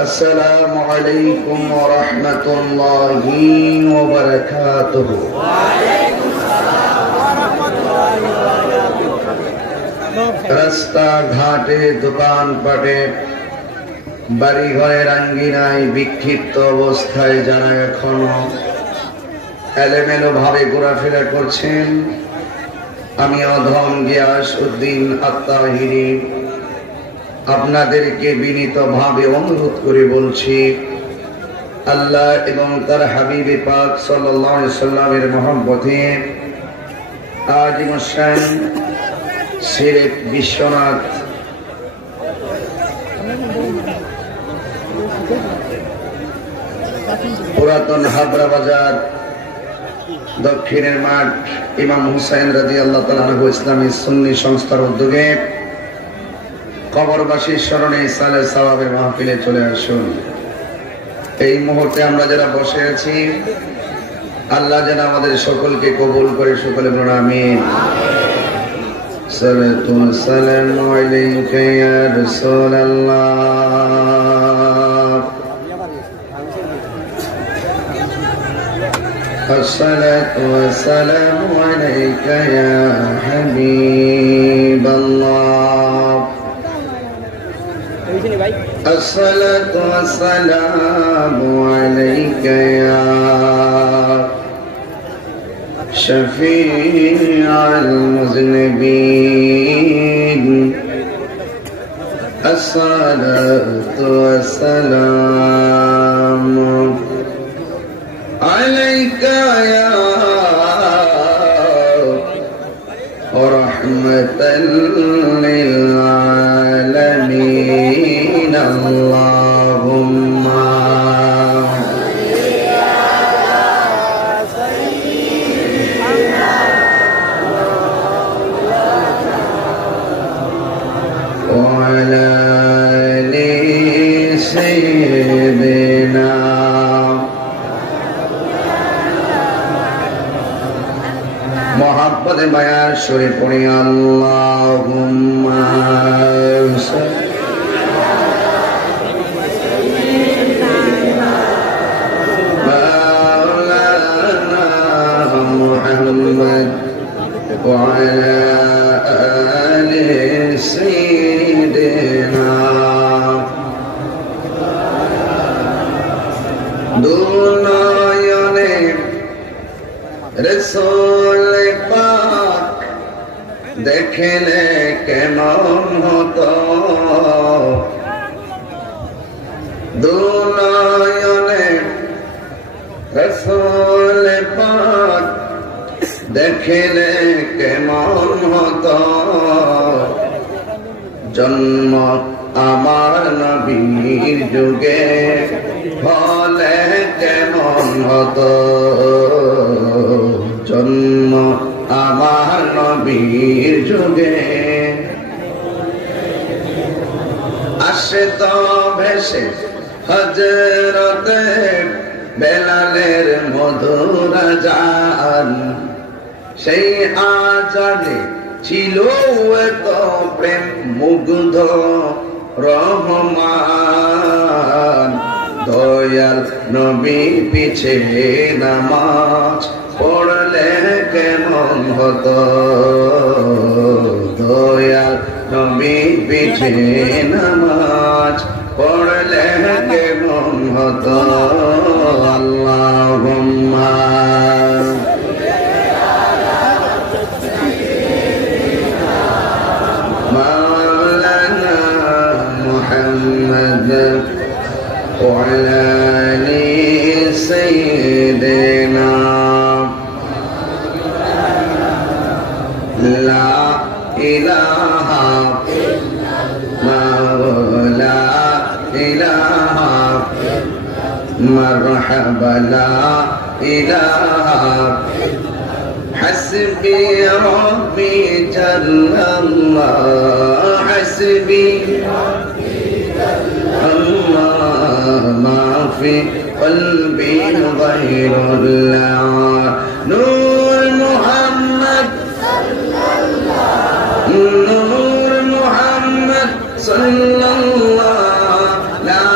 السلام عليكم ورحمة الله وبركاته وعليكم السلام ورحمة الله وبركاته রাস্তা ঘাটে দোকান পাটে বাড়ি ঘরের আঙ্গিনায় বিক্ষিপ্ত অবস্থায় যারা এখনো এলোমেলো ভাবে ঘোরাফেরা করছেন, আমি অধম গিয়াসউদ্দিন আত্তাহিরি আপনাদেরকে বিনীতভাবে অনুরোধ করে বলছি, আল্লাহ এবং তার হাবিবে পাক সাল্লাল্লাহু আলাইহি সাল্লামের মহব্বতে আজিম শান সিলেট বিশ্বনাথ পুরাতন হাবড়া বাজার দক্ষিণের মাঠ ইমাম হুসাইন রাদিয়াল্লাহু তাআলা আনহু ইসলামী সুন্নি সংস্থার উদ্যোগে কবরবাসীর স্মরণে সালে সওয়াবের মাহফিলে চলে আসুন। এই মুহূর্তে আমরা যারা বসে আছি, আল্লাহ যেন আমাদের সকলকে কবুল করে, সকলে বলুন আমিন। সালাতু ওয়া সালামু আলাইকা ইয়া রাসূলুল্লাহ, الصلاة والسلام عليك يا حبيب الله، الصلاة والسلام عليك يا شفيع المذنبين، الصلاة والسلام عليك يا رحمة للعالمين، اللهم وعلى آل سيدنا মোহাম্মদে মায়ার সুরে পড়ি আল্লাহুম্মা মাওলানা মুহাম্মদ ওয়া আলা আলি সাইয়্যিদিনা দুনয়নে রাসূল পাক দেখলে কেমন হতো, দুনয়নে রাসূল পাক দেখলে কেমন হতো, জন্ম আমার নবীর যুগে হলে কেমন হতো, জন্ম আমার নবীর যুগে আসে তো ভেসে হযরতে বেলালের মধুর আযান, সেই আযানে ছিল এত প্রেম মুগ্ধ রহমান, দয়াল নবী পিছে নামাজ পড়লে কেমন হতো, দয়াল নবী পিছে নামাজ পড়লে কেমন হতো, আল্লাহুম্মা মাওলানা মুহাম্মদ ওয়া আলা আলি সাইয়্যিদিনা লা ইলাহা মাওলা ইলাহা মারহাবা লা ইলাহা হাসবি রাব্বি জাল্লাল্লাহ, হাসবি আল্লাহ মা ফি কলবি গায়রুল্লাহ, নূর মুহাম্মদ নূর মুহাম্মদ সাল্লাল্লাহু লা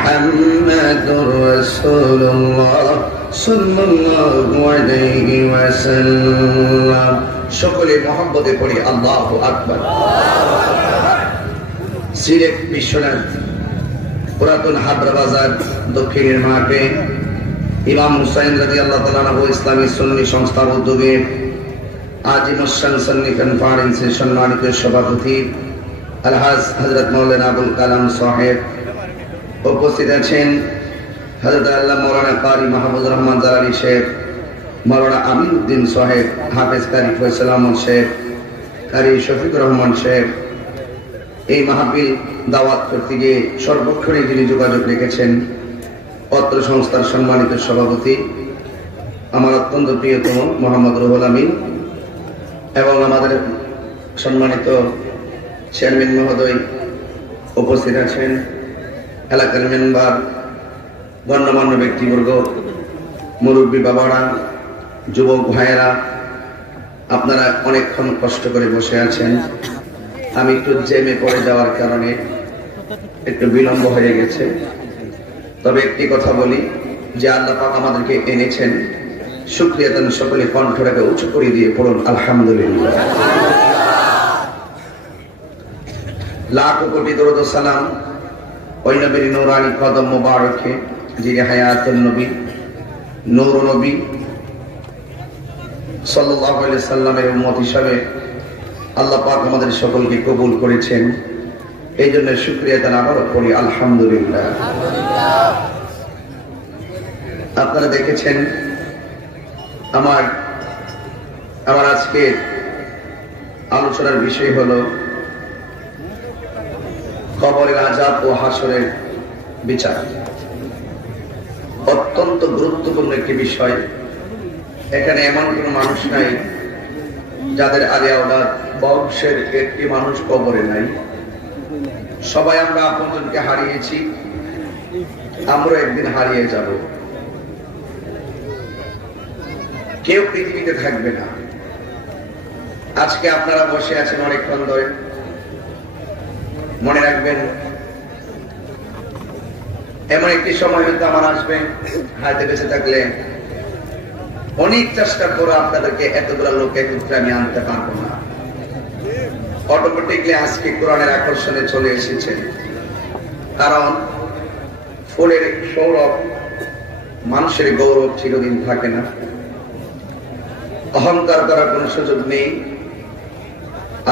মুহাম্মাদুর রাসূলুল্লাহ সাল্লাল্লাহু আলাইহি ওয়াসাল্লাম। সকলে মহব্বতে পড়ি আল্লাহু আকবার। সিলেট বিশ্বনাথ পুরাতন হাবরা বাজার দক্ষিণের মাঠে ইমাম হুসাইন রাদিয়াল্লাহু তাআলা আনহু ইসলামী সুন্নি সংস্থার উদ্যোগে আজিমুশান সুন্নি কনফারেন্সের সম্মানিত সভাপতি আলহাজ হযরত মাওলানা আবুল কালাম সাহেব উপস্থিত আছেন। হযরত আল্লাহ মাওলানা কারি মাহমুদুর রহমান জালালী সাহেব, মাওলানা আমিনউদ্দিন সাহেব, হাফেজ কারি ফয়সাল আহমদ সাহেব, কারি শফিকুর রহমান সাহেব। এই মাহফিল দাওয়াত করতে গিয়ে সর্বক্ষণে যিনি যোগাযোগ রেখেছেন অত্র সংস্থার সম্মানিত সভাপতি আমার অত্যন্ত প্রিয়তম মোহাম্মদ রুহুল আমিন এবং আমাদের সম্মানিত চেয়ারম্যান মহোদয় উপস্থিত আছেন, এলাকার মেম্বার, গণ্যমান্য ব্যক্তিবর্গ, মুরব্বী বাবারা, যুবক ভাইয়েরা, আপনারা অনেকক্ষণ কষ্ট করে বসে আছেন। আমি একটু জ্যামে পড়ে যাওয়ার কারণে একটু বিলম্ব হয়ে গেছে। তবে একটি কথা বলি যে আল্লাহ পাক আমাদেরকে এনেছেন, শুকরিয়া দেন সকলে কণ্ঠটাকে উঁচু করে দিয়ে পড়ুন আলহামদুলিল্লাহ। লাখ কোটি দরুদ ও সালাম ওই নবীর নূরানি কদম মোবারকে যিনি হায়াতুন নবী, নূর নবী সাল্লাল্লাহু আলাইহি সাল্লামের উম্মত হিসাবে আল্লাহ পাক আমাদের সকলকে কবুল করেছেন। এই জন্য শুকরিয়া দেন আবারও পড়ি আলহামদুলিল্লাহ। আপনারা দেখেছেন আমার আজকে আলোচনার বিষয় হলো কবরের আযাব ও হাসরের বিচার। অত্যন্ত গুরুত্বপূর্ণ একটি বিষয়। এখানে এমন কোন মানুষ নাই যাদের আলে আওলাদ বংশের একটি মানুষ কবরে নাই। সবাই আমরা আপনজনকে হারিয়েছি, আমরা একদিন হারিয়ে যাব। কেউ পৃথিবীতে থাকবে না। আজকে আপনারা বসে আছেন অনেকক্ষণ ধরে, মনে রাখবেন এমন একটি সময় হয়তো আমার আসবে, হাতে বেঁচে থাকলে অনেক চেষ্টা করে আপনাদেরকে এতগুলো লোক একত্রে আমি আনতে পারবো না। অটোমেটিকলি আজকে কোরআনের আকর্ষণে চলে এসেছে। কারণ ফুলের সৌরভ, মানুষের গৌরব চিরদিন থাকে না। অহংকার করার কোন সুযোগ নেই।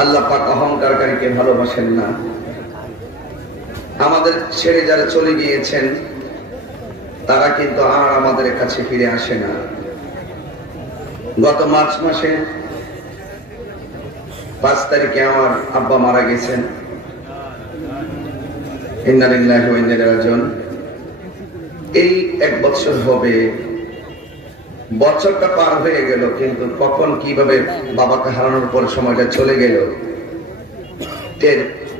আল্লাহ পাক অহংকারকারীকে ভালোবাসেন না। আমাদের ছেড়ে যারা চলে গিয়েছেন তারা কিন্তু আর আমাদের কাছে ফিরে আসে না। গত মার্চ মাসে 5 তারিখে আমার আব্বা মারা গেছেন। ইন্না লিল্লাহি ওয়া ইন্না ইলাইহি রাজিউন। এই 1 বছর হবে, বছরটা পার হয়ে গেল, কিন্তু কখন কিভাবে বাবাকে হারানোর পর সময়টা চলে গেল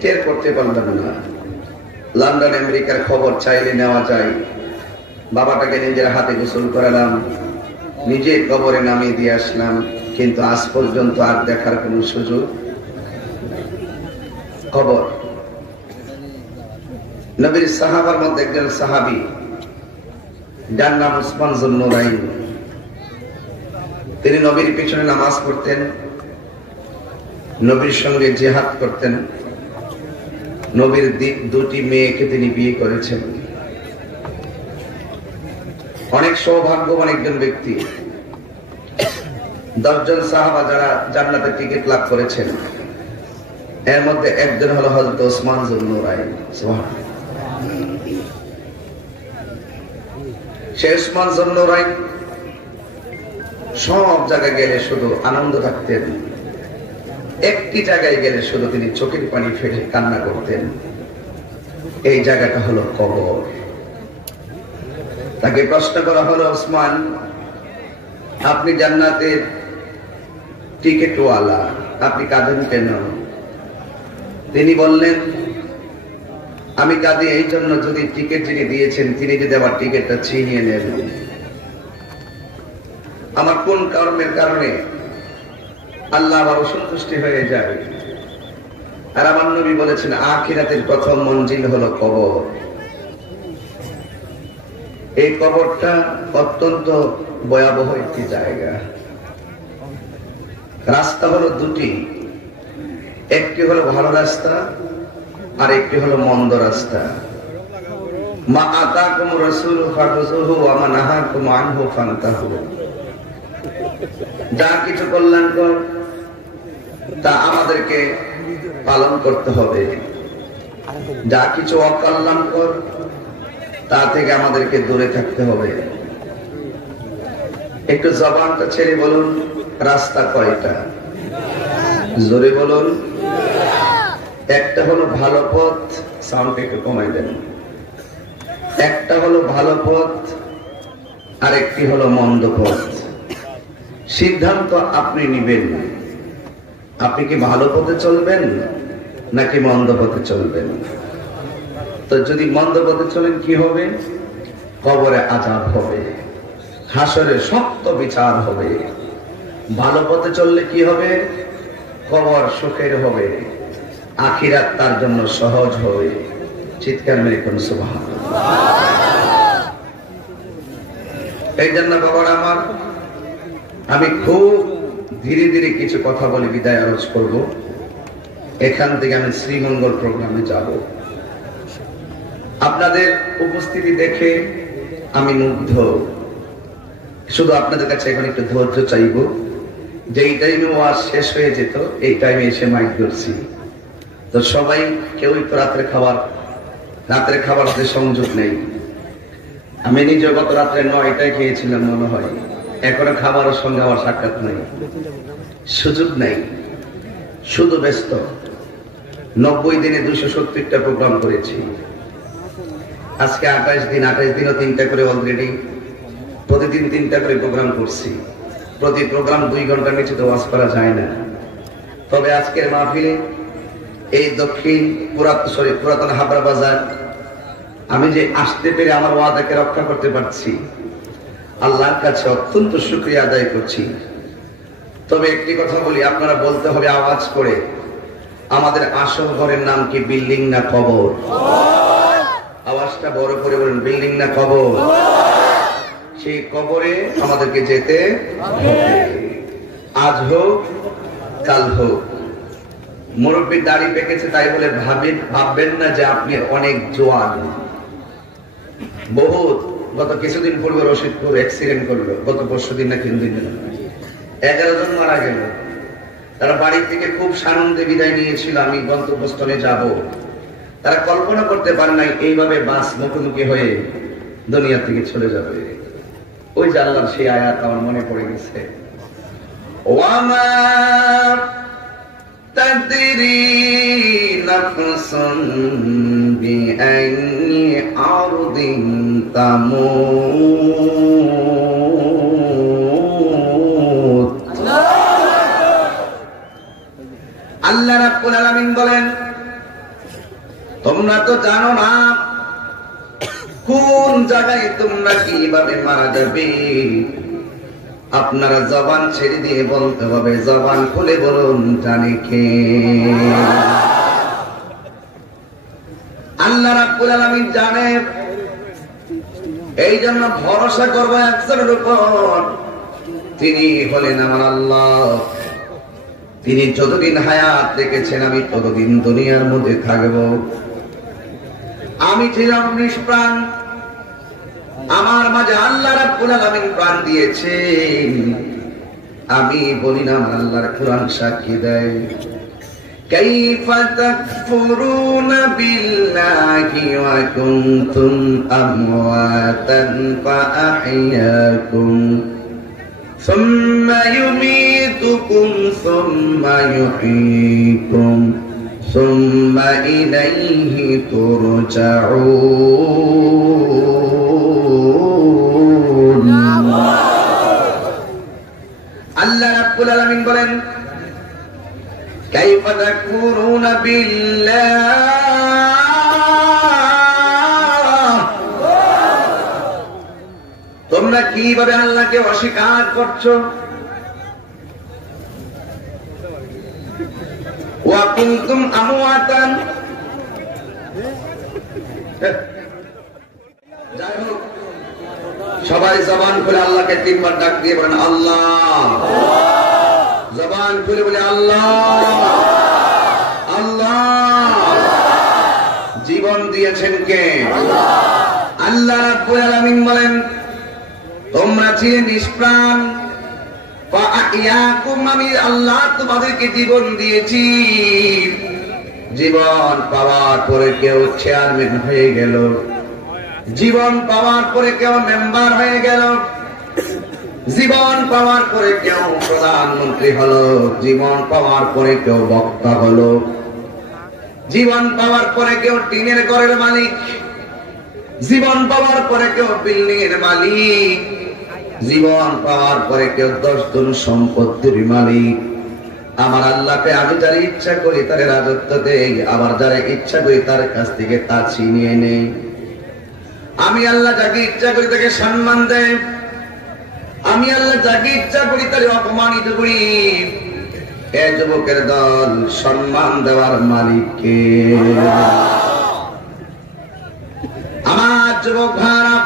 টের করতে পারলাম না। লন্ডন আমেরিকার খবর চাইলে নেওয়া যায়। বাবাটাকে নিজের হাতে গোসল করালাম, নিজে কবরে নামিয়ে দিয়ে আসলাম, কিন্তু আজ পর্যন্ত আর দেখার কোন সুযোগ। খবর নবীর সাহাবার মধ্যে একজন সাহাবী, যার নাম উসমান যুন্নুরাইন। তিনি নবীর পিছনে নামাজ পড়তেন, নবীর সঙ্গে জিহাদ করতেন। নবীর 2টি মেয়েকে তিনি বিয়ে করেছেন। অনেক সৌভাগ্যবান একজন ব্যক্তি। 10 জন সাহাবা যারা জান্নাতের টিকিট লাভ করেছেন, এর মধ্যে একজন হলো হযরত উসমান যুন্নুরাইন। সে উসমান যুন্নুরাইন সব জায়গায় গেলে শুধু আনন্দ থাকতেন, একটি জায়গায় গেলে শুধু তিনি চোখের পানি ফেলে কান্না করতেন। এই জায়গাটা হলো কবর। তাকে প্রশ্ন করা হলো, উসমান, আপনি জান্নাতের টিকিটওয়ালা, আপনি কাঁদেন কেন? তিনি বললেন, আমি কাঁদি এই জন্য, যদি টিকিট যিনি দিয়েছেন তিনি যদি আমার টিকিটটা ছিনিয়ে নেন, আমার কোন কর্মের কারণে আল্লাহ আবার অসন্তুষ্টি হয়ে যায়। আর আমার নবী বলেছেন, আখিরাতের প্রথম মঞ্জিল হলো কবর। এই কবরটা অত্যন্ত ভয়াবহ একটি জায়গা। রাস্তা হলো দুটি, একটি হলো ভালো রাস্তা আর একটি হলো মন্দ রাস্তা। মা আতাকুম রাসূলু ফাখুযুহু ওয়া মা নাহাকুম আনহু ফান্তাহু। যা কিছু কল্যাণকর তা আমাদেরকে পালন করতে হবে, যা কিছু অকল্যাণকর তা থেকে আমাদেরকে দূরে থাকতে হবে। একটু জবানটা ছেড়ে বলুন, রাস্তা কয়টা? জোরে বলুন। একটা হলো ভালো পথ, সাউন্ড একটু কমাই দেন। একটা হলো ভালো পথ আর একটি হলো মন্দ পথ। সিদ্ধান্ত আপনি নিবেন, আপনি কি ভালো পথে চলবেন নাকি মন্দ পথে চলবেন। তো যদি মন্দ পথে চলেন কি হবে? কবরে আযাব হবে, হাসরে শক্ত বিচার হবে। ভালো পথে চললে কি হবে? কবর সুখের হবে, আখিরাত তার জন্য সহজ হবে। চিৎকার মেরে কোন সুবহানাল্লাহ। এই জন্য বাবারা আমার, আমি খুব ধীরে ধীরে কিছু কথা বলে বিদায় আরজ করব। এখান থেকে আমি শ্রীমঙ্গল প্রোগ্রামে যাব। আপনাদের উপস্থিতি দেখে আমি মুগ্ধ। শুধু আপনাদের কাছে এখন একটু ধৈর্য চাইব। যেই টাইমে ওয়াজ শেষ হয়ে যেত এই টাইমে এসে মাইক ধরছি, তো সবাই কেউই তো রাতের খাবার সংযোগ নেই। আমি নিজে গত রাত্রে 9টায় খেয়েছিলাম মনে হয়, এখনো খাবারের সঙ্গে আমার সাক্ষাৎ নেই, সুযোগ নেই, শুধু ব্যস্ত। 90 দিনে 270টা প্রোগ্রাম করেছি। আজকে 28 দিনও 3টা করে অলরেডি, প্রতিদিন 3টা করে প্রোগ্রাম করছি। প্রতি প্রোগ্রাম 2 ঘন্টার নিচে তো ওয়াজ করা যায় না। তবে আজকের মাহফিলে এই দক্ষিণ পুরাতন হাবড়া বাজার আমি যে আসতে পেরে আমার ওয়াদাকে রক্ষা করতে পারছি, আল্লাহর কাছে অত্যন্ত শুকরিয়া আদায় করছি। তবে একটি কথা বলি, আপনারা বলতে হবে আওয়াজ করে, আমাদের আসল ঘরের নাম কি বিল্ডিং না কবর? আওয়াজটা বড় করে বলেন, বিল্ডিং না কবর? সেই কবরে আমাদেরকে যেতে হবে, আজ হোক কাল হোক। মুরব্বীর দাড়ি পেকেছে তাই বলে ভাববেন না যে আপনি অনেক জোয়ান। বহুত গত কিছুদিন পূর্বে রশিদপুর অ্যাক্সিডেন্ট করলো, গত পরশু দিন না 3 দিন 11 জন মারা গেল। তারা বাড়ি থেকে খুব সানন্দে বিদায় নিয়েছিল, আমি গন্তব্যস্থলে যাব। তারা কল্পনা করতে পারে নাই এইভাবে বাস মুখোমুখি হয়ে দুনিয়া থেকে চলে যাবে। ওই যে আল্লাহর সেই আয়াত আমার মনে পড়ে গেছে, ওয়ামা তাদরি নাফসুন বিআইনি আরদিন তামুত। আল্লাহ রাব্বুল আলামিন বলেন, তোমরা তো জানো না কোন জায়গায় তোমরা কিভাবে মারা যাবে। আপনারা জবান ছেড়ে দিয়ে বলতে হবে, জবান খুলে বলুন জানে কে? আল্লাহ রাব্বুল আলামিন জানে। এই জন্য ভরসা করবো একজনের উপর, তিনি হলেন আমার আল্লাহ। তিনি যতদিন হায়াত রেখেছেন আমি ততদিন দুনিয়ার মধ্যে থাকব। আমি ছিলাম নিষ্প্রাণ, আমার মাঝে আল্লাহ রাব্বুল আলামিন প্রাণ দিয়েছেন। আমি বলি না, আমার আল্লাহর কোরআন সাক্ষী দেয়। কাইফা তাকফুরুনা বিল্লাহি ওয়া কুনতুম আমওয়াতান ফাআহইয়াকুম সুম্মা ইউমীতুকুম সুম্মা ইউহয়ীকুম সুম্মা ইলাইহি তুরজাউন। আল্লাহ রাব্বুল আলামিন বলেন, কাইফা তাকফুরুনা বিল্লাহ, তোমরা কিভাবে আল্লাহকে অস্বীকার করছো। ওয়া কুনতুম আমওয়াতান, যাই হোক সবাই জবান খুলে আল্লাহকে 3 বার ডাক দিয়ে বলেন আল্লাহ। জবান খুলে বলে আল্লাহ আল্লাহ। জীবন দিয়েছেন কে? আল্লাহ রাব্বুল আলামিন বলেন তোমরা ছিলে নিষ্প্রাণ, আমি আল্লাহ তোমাদেরকে জীবন দিয়েছি। জীবন পাওয়ার পরে কেউ চেয়ারম্যান হয়ে গেল, জীবন পাওয়ার পরে কেউ মেম্বার হয়ে গেল, জীবন পাওয়ার পরে কেউ প্রধানমন্ত্রী হলো, জীবন পাওয়ার পরে কেউ বক্তা হলো, জীবন পাওয়ার পরে কেউ টিনের ঘরের মালিক, জীবন পাওয়ার পরে কেউ বিল্ডিং এর মালিক, জীবন পাওয়ার পরে কেউ 10 জন সম্পত্তির মালিক। আমার আল্লাহকে আমি যারা ইচ্ছা করি তার রাজত্ব দেই, আবার যারা ইচ্ছা করি তার কাছ থেকে তা ছিনিয়ে নেই। আমি আল্লাহ যাকে ইচ্ছা করি তাকে সম্মান দেয়, আমি আল্লাহ যাকে ইচ্ছা করি তাকে অপমানিত করি। এ যুবকের দল, সম্মান দেওয়ার মালিক কে? আমার যুবক ভাইরা,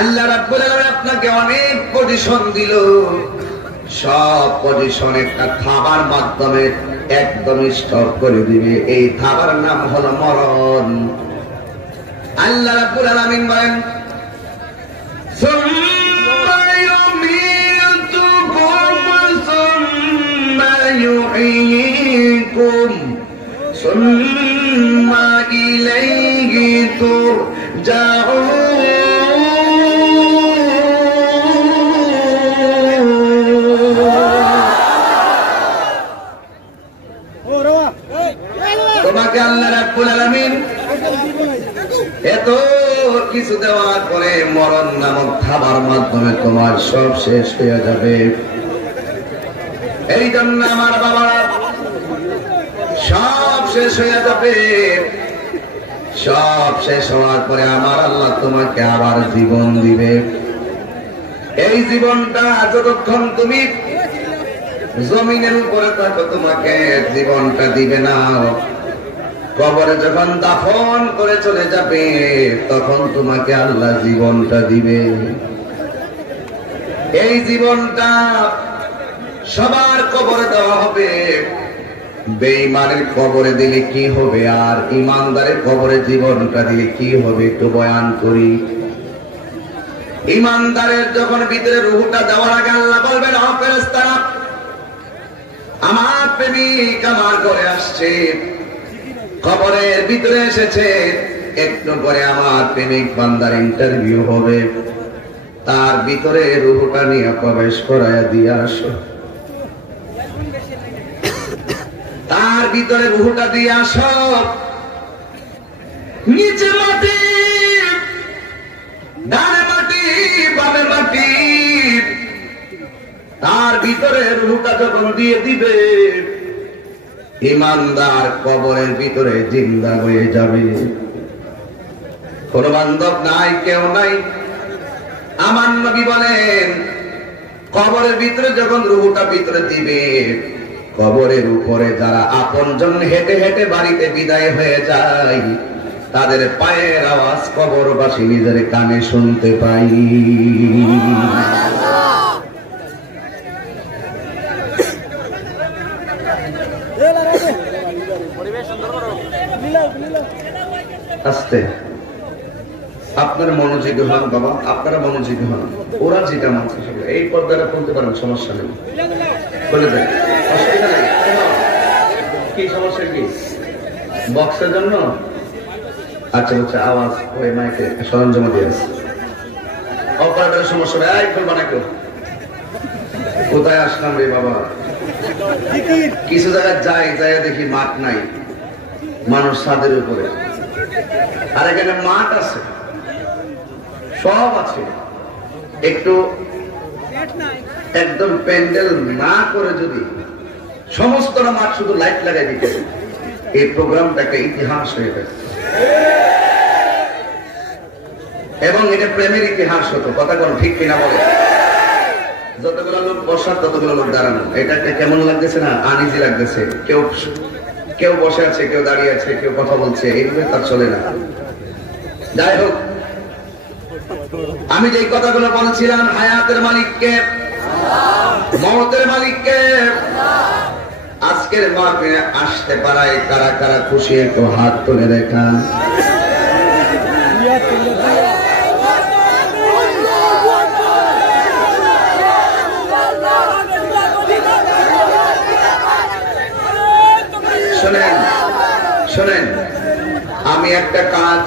আল্লাহ রাব্বুল আলামিন আপনাকে অনেক পজিশন দিল, সব পজিশন একটা থাবার মাধ্যমে একদম স্টপ করে দিবে। এই থাবার নাম হলো মরণ। আল্লাহ রাব্বুল আলামিন বলেন সুম্মা ইউমীতুকুম সুম্মা ইউহয়ীকুম সুম্মা ইলাইহি তুরজাউন। তোমাকে আল্লাহ রাব্বুল আলামিন এত কিছু দেওয়ার পরে মরণ নামক খাবার মাধ্যমে তোমার সব শেষ হয়ে যাবে। এই জন্য আমার বাবারা, সব শেষ হয়ে যাবে। সব শেষ হওয়ার পরে আমার আল্লাহ তোমাকে আবার জীবন দিবে। এই জীবনটা যতক্ষণ তুমি জমিনের উপরে থাকো তোমাকে জীবনটা দিবে না। কবরে যখন দাফন করে চলে যাবে তখন তোমাকে আল্লাহ জীবনটা দিবে। এই জীবনটা সবার কবরে দেওয়া হবে। বেঈমানের কবরে দিলে কি হবে, আর ইমানদারের কবরে জীবনটা দিলে কি হবে একটু বয়ান করি। ইমানদারের যখন ভিতরে রূহটা দেওয়ার আগে আল্লাহ বলবেন ও ফেরেশতারা, আমার প্রেমিক আমার ঘরে আসছে, কবরের ভিতরে এসেছে, একটু পরে আমার প্রেমিক বান্দার ইন্টারভিউ হবে, তার ভিতরে রূহটা নিয়ে প্রবেশ করায়া দিয়ে আসো। তার ভিতরে রূহটা দিয়ে আসো। নিচে মাটি, ডানে মাটি, বামে মাটি, তার ভিতরে রূহটা যখন দিয়ে দিবে ইমানদার কবরের ভিতরে জিন্দা হয়ে যাবে। কোন বান্ধব নাই, কেউ নাই। আমার নবী বলেন কবরের ভিতরে যখন রূহটা ভিতরে দিবে, কবরের উপরে যারা আপনজন হেঁটে হেঁটে বাড়িতে বিদায় হয়ে যায় তাদের পায়ের আওয়াজ কবরবাসী নিজের কানে শুনতে পাই। আস্তে, আপনার মনোযোগী হন বাবা, আপনারা মনোযোগী হন। ওরা যেটা মানছে এই পর্দাটা খুলতে পারেন, সমস্যা নেই, খুলে দেন, অসুবিধা নেই। কি সমস্যা, কি বক্সের জন্য? আচ্ছা আচ্ছা, আওয়াজ ওই মাইকে সরঞ্জাম দিয়ে আছে, অপারেটরের সমস্যা নেই। এই খুলবা না কেউ। কোথায় আসলাম রে বাবা? কিছু জায়গায় যাই দেখি মাঠ নাই, মানুষ ছাদের উপরে, আর এখানে মাঠ আছে, সব আছে। একটু একদম প্যান্ডেল না করে যদি সমস্ত মাঠ শুধু লাইট লাগাই দিতে, এই প্রোগ্রামটাকে ইতিহাস হয়ে গেছে। এবং এটা প্রেমের ইতিহাস হতো। কথা কোন ঠিক কিনা বলে? যতগুলো লোক বসার ততগুলো লোক দাঁড়ানো। এটাকে কেমন লাগতেছে না? আনইজি লাগতেছে। কেউ বসে আছে, কেউ দাঁড়িয়ে আছে, কেউ কথা বলছে, এইভাবে তার চলে না। যাই হোক, আমি যেই কথাগুলো বলছিলাম, হায়াতের মালিককে, মওতের মালিককে, আজকের মাহফিলে আসতে পারায় কারা কারা খুশি একটু হাত তুলে দেখান। শোনেন শোনেন, আমি একটা কাজ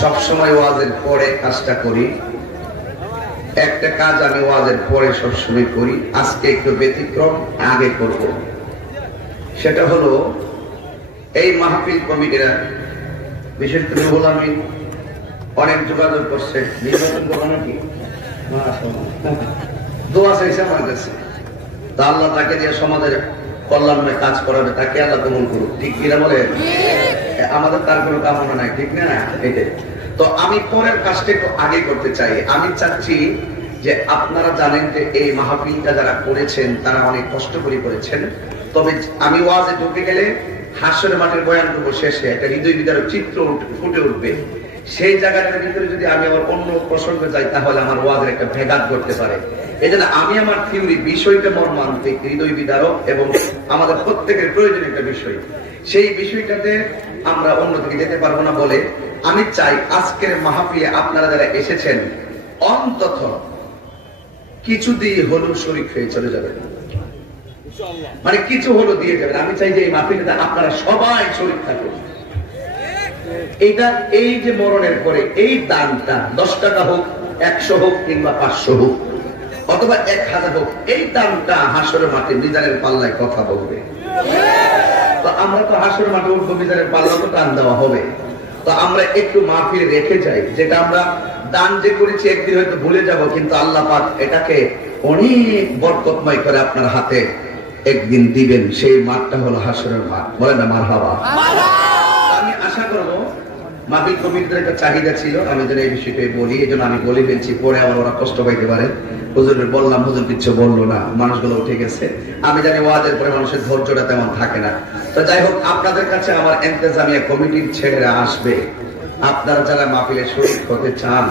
সবসময় ওয়াজের পরে কাজটা করি, একটা কাজ আমি ওয়াজের পরে সবসময় করি, আজকে একটু ব্যতিক্রম, আগে করব। সেটা হলো এই মাহফিল কমিটিরা, বিশেষ করে রুহুল আমিন অনেক যোগাযোগ করছে, নির্বাচন করবো নাকি দোয়া চাইছে আমার কাছে, তা আল্লাহ তাকে দিয়ে সমাজের কল্যাণময় কাজ করাবে, তাকে আল্লাহ কবুল করুক। ঠিক কিনা বলে? আমাদের তার কোনো কামনা নাই, ঠিক না? এটাই তো। আমি পরের কাজটা একটু আগে করতে চাই। আমি চাচ্ছি যে আপনারা জানেন যে এই মাহফিলটা যারা করেছেন তারা অনেক কষ্ট করে করেছেন, তবে আমি ওয়াজে ঢুকে গেলে হাস্যের মাঠের বয়ান করবো, শেষে একটা হৃদয় বিদারক চিত্র ফুটে উঠবে। সেই জায়গাটার ভিতরে যদি আমি আবার অন্য প্রসঙ্গে যাই তাহলে আমার ওয়াজের একটা ভেঘাত করতে পারে। এই জন্য আমি আমার থিওরি, বিষয়টা মর্মান্তিক, হৃদয় বিদারক এবং আমাদের প্রত্যেকের প্রয়োজনীয় একটা বিষয়, সেই বিষয়টাতে আমরা অন্যদিকে যেতে পারবো না বলে আমি চাই আজকের মাহফিলে আপনারা যারা এসেছেন অন্তত কিছু দিয়ে হলেও শরীক হয়ে চলে যাবেন, মানে কিছু হলো দিয়ে যাবেন। আমি চাই যে এই মাহফিলটা আপনারা সবাই শরীক থাকুন। এইটা, এই যে মরণের পরে এই দানটা 10 টাকা হোক, 100 হোক কিংবা 500 হোক অথবা 1000 হোক, এই দানটা হাসরের মাঠে মিজানের পাল্লায় কথা বলবে। তো আমরা তো হাসরের মাঠে উঠবো, মিজানের পাল্লা তো টান দেওয়া হবে। তো আমরা একটু মাহফিল রেখে যাই, যেটা আমরা দান যে করেছি একদিন হয়তো ভুলে যাব, কিন্তু আল্লাহ পাক এটাকে অনেক বরকতময় করে আপনার হাতে একদিন দিবেন। সেই মাঠটা হলো হাসরের মাঠ। বলেন না মারহাবা। আমি আশা করবো মাহফিল কমিটির একটা চাহিদা ছিল, আমি যেন এই বিষয়টাই বলি, এই জন্য আমি বলে ফেলছি, পরে আবার ওরা কষ্ট পাইতে পারে। হুজুরের বললাম, হুজুর কিছু বললো না, মানুষগুলো উঠে গেছে। আমি জানি ওয়াজের পরে মানুষের ধৈর্যটা তেমন থাকে না। তো যাই হোক, আপনাদের কাছে আমার ইন্তেজামিয়া কমিটির ছেলেরা আসবে, আপনারা যারা মাহফিলে শরীক হতে চান,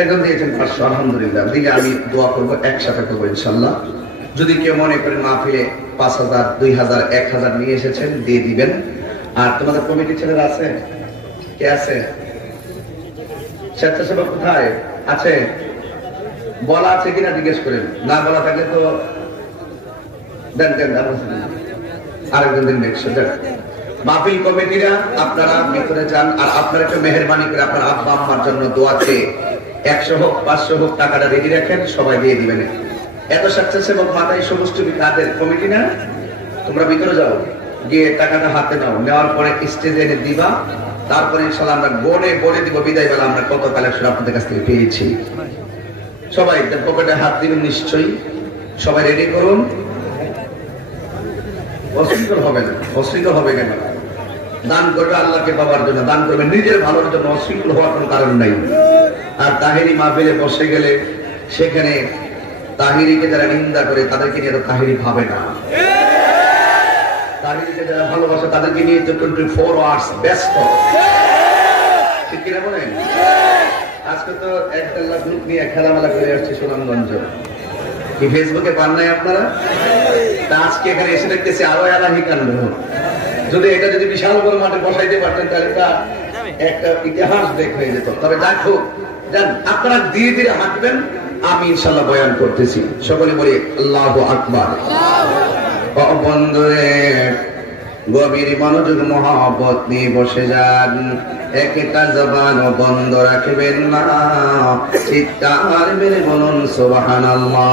একজন দিয়েছেন 500, আলহামদুলিল্লাহ, দিলে আমি দোয়া করবো, একসাথে করবো ইনশাল্লাহ। যদি কেউ মনে করেন মাহফিলে 5000, 2000, 1000 নিয়ে এসেছেন, দিয়ে দিবেন। আর তোমাদের কমিটি ছেলেরা আছে? কে আছে? স্বেচ্ছাসেবক কোথায় আছে? বলা আছে কিনা জিজ্ঞেস করেন, না বলা থাকলে তো দেন দেন, আরেকজন দিন দেখছেন। মাহফিল কমিটিরা আপনারা ভিতরে যান, আর আপনারা একটু মেহেরবানি করে আপনার আব্বা আম্মার জন্য দোয়া চেয়ে 100 হোক 500 হোক টাকাটা রেডি রাখেন, সবাই দিয়ে দিবেন। এত স্বেচ্ছাসেবক মাথায় সমস্ত কাদের কমিটি না, তোমরা ভিতরে যাও, গিয়ে টাকাটা হাতে নাও, নেওয়ার পরে স্টেজে এনে দিবা। তারপরে ইনশাআল্লাহ আমরা বলে দিব বিদায় বেলা আমরা কত কালেকশন আপনাদের কাছ থেকে পেয়েছি। সবাই পকেটে হাত দিবেন নিশ্চয়ই, সবাই রেডি করুন। অশৃঙ্খল হবে না, অশৃঙ্খল হবে কেন? দান করবে আল্লাহকে পাওয়ার জন্য, দান করবে নিজের ভালোর জন্য, অশৃঙ্খল হওয়ার কোনো কারণ নাই। আর তাহিরি মাহফিলে বসে গেলে সেখানে তাহিরিকে যারা নিন্দা করে তাদেরকে নিয়ে তাহিরি ভাবে না, তাহিরিকে যারা ভালোবাসে তাদেরকে নিয়ে তো 24 আওয়ার্স ব্যস্ত, ঠিক কিনা বলেন? আজকে তো 1.5 লাখ লোক নিয়ে খেলামেলা করে আসছে সুনামগঞ্জ, কি ফেসবুকে পান নাই আপনারা? তা আজকে এখানে এসে দেখতেছি আরো এলাহি কাণ্ড। যদি এটা যদি বিশাল বড় মাঠে বসাইতে পারতেন তাহলে তা একটা ইতিহাস বের হয়ে যেত। তবে দেখো, আপনারা ধীরে ধীরে হাঁটবেন, আমি ইনশাল্লাহ বয়ান করতেছি। সকলে বলি আল্লাহু আকবার। বন্ধুরে গভীর মনোযোগ মহব্বত নিয়ে বসে যান, একটা জবান বন্ধ রাখবেন না, চিৎকার মেরে বলুন সুবহানাল্লাহ।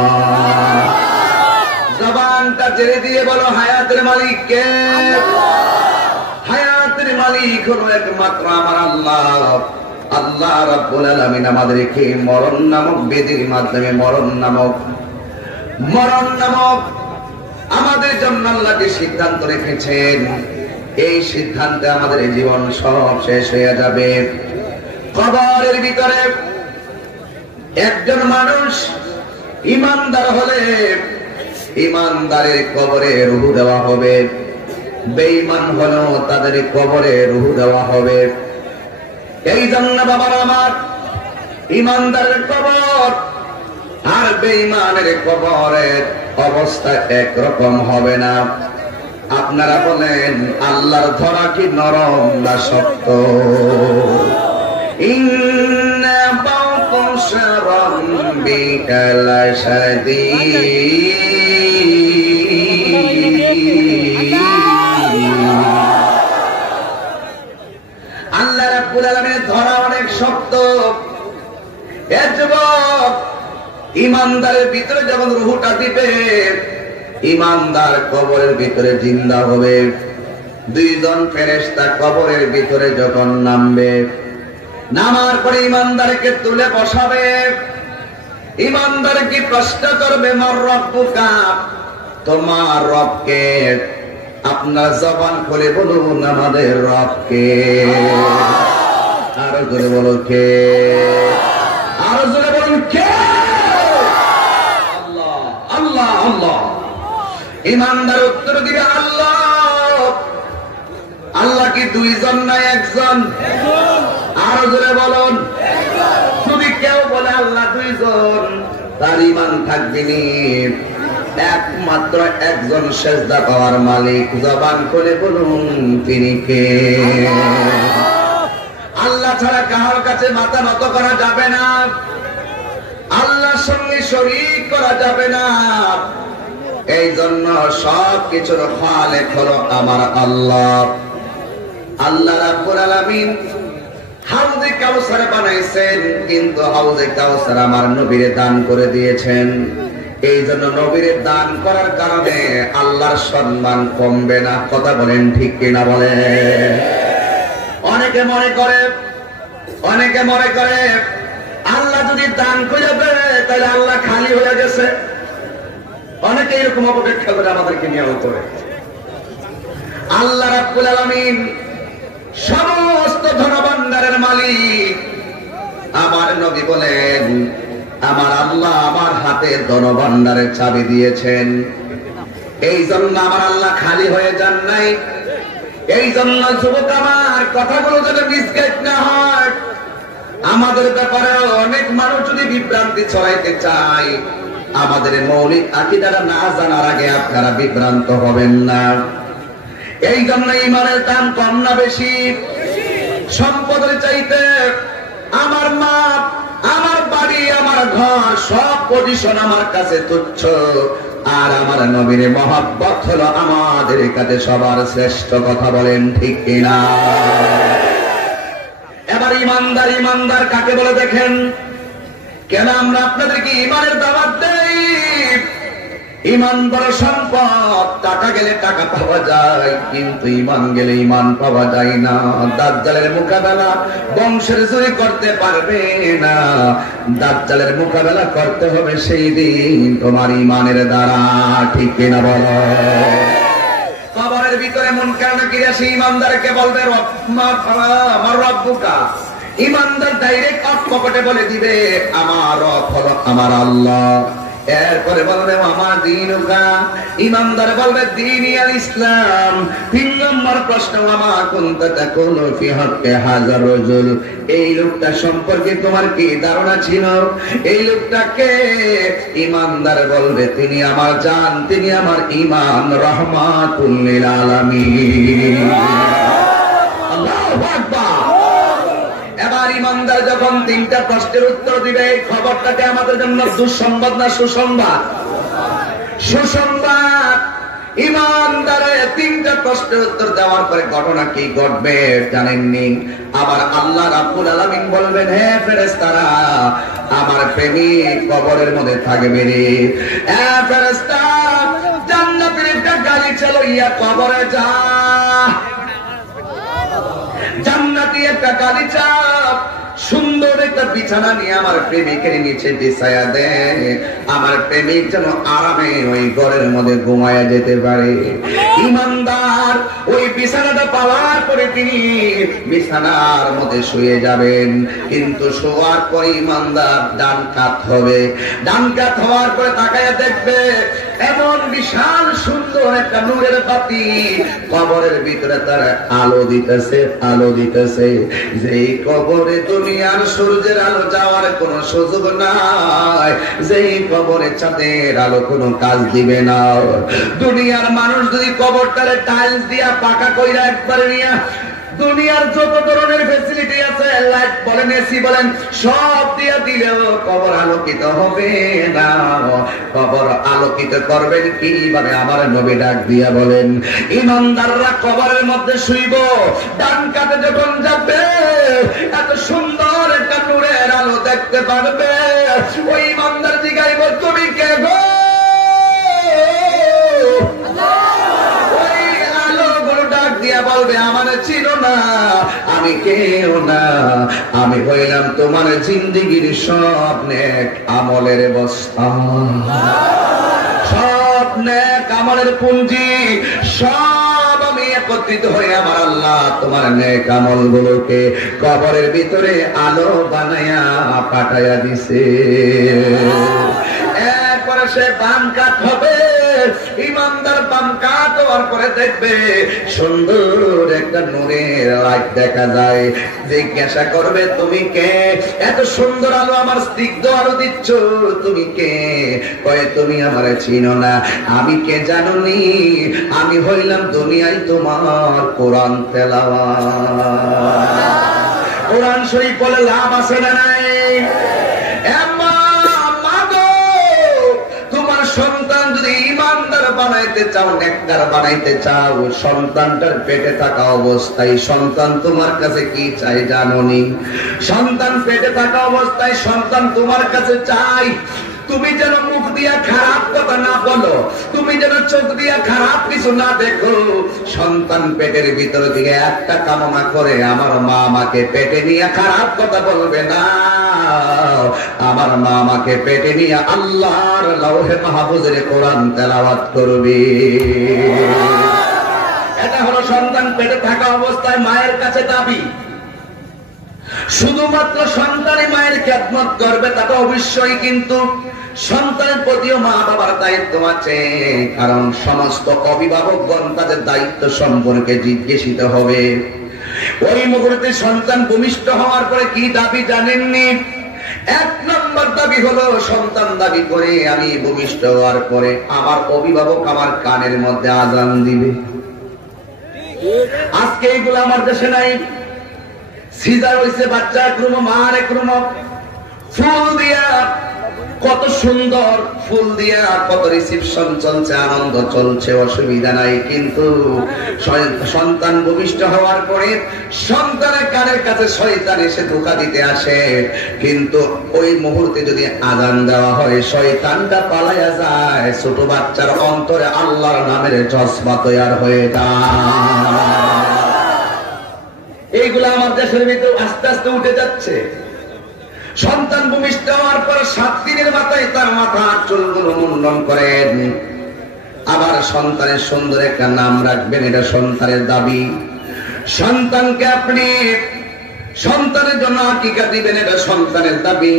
জবানটা ছেড়ে দিয়ে বলো হায়াতের মালিক কে? হায়াতের মালিক হলো একমাত্র আমার আল্লাহ। আল্লাহ রাব্বুল আলামিন আমাদেরকে মরণ নামক বেদির মাধ্যমে মরণ নামক আমাদের জন্য আল্লাহ যে সিদ্ধান্ত রেখেছেন, এই সিদ্ধান্তে আমাদের জীবন সব শেষ হয়ে যাবে। কবরের ভিতরে একজন মানুষ ঈমানদার হলে ঈমানদারের কবরে রূহ দেওয়া হবে, বেঈমান হলেও তাদের কবরে রূহ দেওয়া হবে। এই জন্য বাবার আমার ইমানদারের কবর আর বেঈমানের কবরের অবস্থা একরকম হবে না। আপনারা বলেন আল্লাহর ধরা কি নরম না শক্ত? ইন্না বাতাশা রাব্বিকা লাশাদীদ। আল্লাহ রাব্বুল আলামিনের ধরা অনেক শক্ত। এ যুবক, ইমানদারের ভিতরে যখন রূহটা দিবে, ইমানদার কবরের ভিতরে জিন্দা হবে। দুইজন ফেরেশতা কবরের ভিতরে যখন নামবে, নামার পরে ইমানদারকে তুলে বসাবে। ইমানদারকে প্রশ্ন করবে, মার রব্বুকা, তোমার রবকে? আপনার জবান খুলে বলুন, আমাদের রবকে। আরো জোরে বলো, কে? আরো জোরে বলুন, কে? আল্লাহ, আল্লাহ, আল্লাহ। ইমানদার উত্তর দিবে, আল্লাহ। আল্লাহ কি দুইজন না একজন? আরো জোরে বলুন। যদি কেউ বলে আল্লাহ দুইজন, তার ইমান থাকবে না। একমাত্র একজন সেজদা পাওয়ার মালিক, জবান করে বলুন তিনি কে? আল্লাহ ছাড়া কারোর কাছে মাথা নত করা যাবে না, আল্লাহর সঙ্গে শরীক করা যাবে না। এই জন্য সব কিছুর খালেক হলো আমার আল্লাহ। আল্লাহ রাব্বুল আলামিন হাউজে কাউসার বানাইছেন, কিন্তু হাউজে কাউসার আমার নবীরে দান করে দিয়েছেন। এই জন্য নবীরে দান করার কারণে আল্লাহর সম্মান কমবে না। কথা বলেন ঠিক কিনা বলেন? অনেকে মনে করে আল্লাহ যদি দান করে দেয় তাহলে আল্লাহ খালি হয়ে গেছে। অনেকে এরকম অপেক্ষা করে আমাদেরকে নিয়ম করে। আল্লাহ রাব্বুল আলামিন সমস্ত ধনভাণ্ডারের মালিক। আমার নবী বলেন, আমার আল্লাহ আমার হাতে ধনভাণ্ডারের চাবি দিয়েছেন। এই জন্য আমার আল্লাহ খালি হয়ে যান নাই। এই জন্য যুবক আমার কথাগুলো যেন মিসগাইড না হয়। আমাদের ব্যাপারে অনেক মানুষ যদি বিভ্রান্তি ছড়াইতে চায়, আমাদের মৌলিক আকীদাটা না জানার আগে আপনারা বিভ্রান্ত হবেন না। এই জন্য ইমানের দাম কম না বেশি? সম্পদের চাইতে আমার মা, আমার বাড়ি, আমার ঘর, সব পজিশন আমার কাছে তুচ্ছ। আর আমার নবীর মহব্বত হলো আমাদের কাছে সবার শ্রেষ্ঠ। কথা বলেন ঠিক কিনা? এবার ইমানদার কাকে বলে দেখেন। কেন আমরা আপনাদেরকে ইমানের দাওয়াত দেই? ইমান বড় সম্পদ। টাকা গেলে টাকা পাওয়া যায়, কিন্তু ইমান গেলে ইমান পাওয়া যায় না। দাজ্জালের মোকাবেলা বংশের চুরি করতে পারবে না। দাজ্জালের মোকাবেলা করতে হবে সেই দিন তোমার ইমানের দ্বারা। ঠিক কিনা বলো? কবরের ভিতরে মুনকার নাকির এসে ইমানদারকে বলবে, আমার রব্বুকা। ইমানদার ডাইরেক্ট অফ পকেটে বলে দিবে, আমার রব হলো আমার আল্লাহ। এরপরে বলবে আমার দীনুকা। ইমানদার বলবে দীনি আল ইসলাম। 3 নম্বর প্রশ্ন, আমার কুনতা তাকুলু ফি হাক্কি হাযার রাজুল। এই লোকটা সম্পর্কে তোমার কি ধারণা ছিল? এই লোকটা কে? ইমানদার বলবে তিনি আমার জান, তিনি আমার ঈমান, রাহমাতুল লিল আলামিন। আল্লাহু আকবার। এবার ইমানদার যখন 3টা প্রশ্নের উত্তর দিবে, এই খবরটাকে আমাদের জন্য দুঃসংবাদ না সুসংবাদ? সুসংবাদ। ইমানদারে 3টা প্রশ্নের উত্তর দেওয়ার পরে ঘটনা কি ঘটবে জানেননি? আবার আল্লাহ রাব্বুল আলামিন বলবেন, হে ফেরেশতারা, আমার প্রেমিক কবরের মধ্যে থাকবে রে। এ ফেরেশতা, জান্নাতের একটা গাড়ি চালো, ইয়া কবরে যা। জান্নাতি একটা গালিচা, সুন্দর একটা বিছানা নিয়ে আমার প্রেমিকের নিচে বিছায়া দেয়। আমার প্রেমিক যেন আরামে ওই ঘরের মধ্যে ঘুমায়া যেতে পারে। ইমানদার ওই বিছানাটা পাওয়ার পরে তিনি বিছানার মধ্যে শুয়ে যাবেন, কিন্তু শোয়ার পরে ইমানদার ডান কাত হবে। ডান কাত হওয়ার পরে তাকায় দেখবে এমন বিশাল সুন্দর একটা নূরের বাতি কবরের ভিতরে তার আলো দিতেছে, আলো দিতেছে। যেই কবরে দুনিয়ার সূর্যের আলো যাওয়ার কোন সুযোগ নাই, যেই কবরে চাঁদের আলো কোনো কাজ দিবে না। দুনিয়ার মানুষ যদি কবরটারে টাইলস দিয়া পাকা কইরা একবারে নিয়া দুনিয়ার যত ধরনের ফ্যাসিলিটি আছে, লাইট বলেন, এসি বলেন, সব দিয়া দিলেও কবর আলোকিত হবে না। কবর আলোকিত করবেন কিভাবে? আমার নবী ডাক দিয়া বলেন, ইমানদাররা কবরের মধ্যে শুইব, ডান কাতে যখন যাবে এত সুন্দর একটা নূরের আলো দেখতে পারবে। ওই ইমানদার জিগাইব, তুমি কে গো? বলবে, আমার চিনো না, আমি কেউ না, আমি হইলাম তোমার জিন্দেগির সব নেক আমলের বস্তা, সব নেক আমলের পুঞ্জি, সব আমি একত্রিত হয়ে আমার আল্লাহ তোমার নেক আমল গুলোকে কবরের ভিতরে আলো বানায়া পাঠাইয়া দিছে। এরপরে সে বাম কাত হবে, ইমানদার বাম কাত হওয়ার পরে দেখবে সুন্দর একটা নূরের লাইট দেখা যায়। জিজ্ঞাসা করবে, তুমি কে? এত সুন্দর আলো, আমার স্নিগ্ধ আলো দিচ্ছ, তুমি কে? কয়ে, তুমি আমারে চিনো না। আমি কে জানোনি? আমি হইলাম দুনিয়ায় তোমার কোরআন তেলাওয়াত। কোরআন শরীফ বলে লাভ আছে না নাই? সন্তান যদি ইমানদার বানাইতে চাও, নেককার বানাইতে চাও, সন্তানটার পেটে থাকা অবস্থায় সন্তান তোমার কাছে কি চাই জানোনি? সন্তান পেটে থাকা অবস্থায় সন্তান তোমার কাছে চাই তুমি যেন মুখ দিয়া খারাপ কথা না বলো, তুমি যেন চোখ দিয়া খারাপ কিছু না দেখো। সন্তান পেটের ভিতর দিকে একটা কামনা করে, আমার মা আমাকে পেটে নিয়ে খারাপ কথা বলবে না, আমার মা আমাকে পেটে নিয়ে আল্লাহর লাউহে মাহফুজের কোরআন তেলাওয়াত করবে। এটা হলো সন্তান পেটে থাকা অবস্থায় মায়ের কাছে দাবি। শুধুমাত্র সন্তানই মায়ের খেদমত করবে তা তো অবশ্যই, কিন্তু সন্তানের প্রতিও মা বাবার দায়িত্ব আছে, কারণ সমস্ত অভিভাবকগণ তাদের দায়িত্ব সম্পর্কে জিজ্ঞাসিত হবে। ওই মুহূর্তে সন্তান ভূমিষ্ঠ হওয়ার পরে কি দাবি জানেননি? এক নম্বর দাবি হলো, সন্তান দাবি করে আমি ভূমিষ্ঠ হওয়ার পরে আমার অভিভাবক আমার কানের মধ্যে আজান দিবে। আজকে এইগুলো আমার দেশে নাই। সিজার হইছে, বাচ্চা ক্রম, মার ক্রম, ফুল দিয়া কত সুন্দর, ফুল দিয়া কত রিসিপশন চলছে, আনন্দ চলছে, অসুবিধা নাই। কিন্তু সন্তান ভূমিষ্ঠ হওয়ার পরে সন্তানের কানের কাছে শয়তান এসে ধোঁকা দিতে আসে, কিন্তু ওই মুহূর্তে যদি আযান দেওয়া হয় শয়তানটা পালাইয়া যায়। ছোট বাচ্চার অন্তরে আল্লাহর নামের জজবা তৈরি হয়ে যায়। এইগুলো আমার দেশের ভিতরে আস্তে আস্তে উঠে যাচ্ছে। সন্তান ভূমিষ্ঠ হওয়ার পর 7 দিনের মাথায় তার মাথার চুলগুলো মুন্ডন করেন, আবার সন্তানের সুন্দর একটা নাম রাখবেন, এটা সন্তানের দাবি। সন্তানকে আপনি সন্তানের জন্য আকিকা দিবেন, এটা সন্তানের দাবি।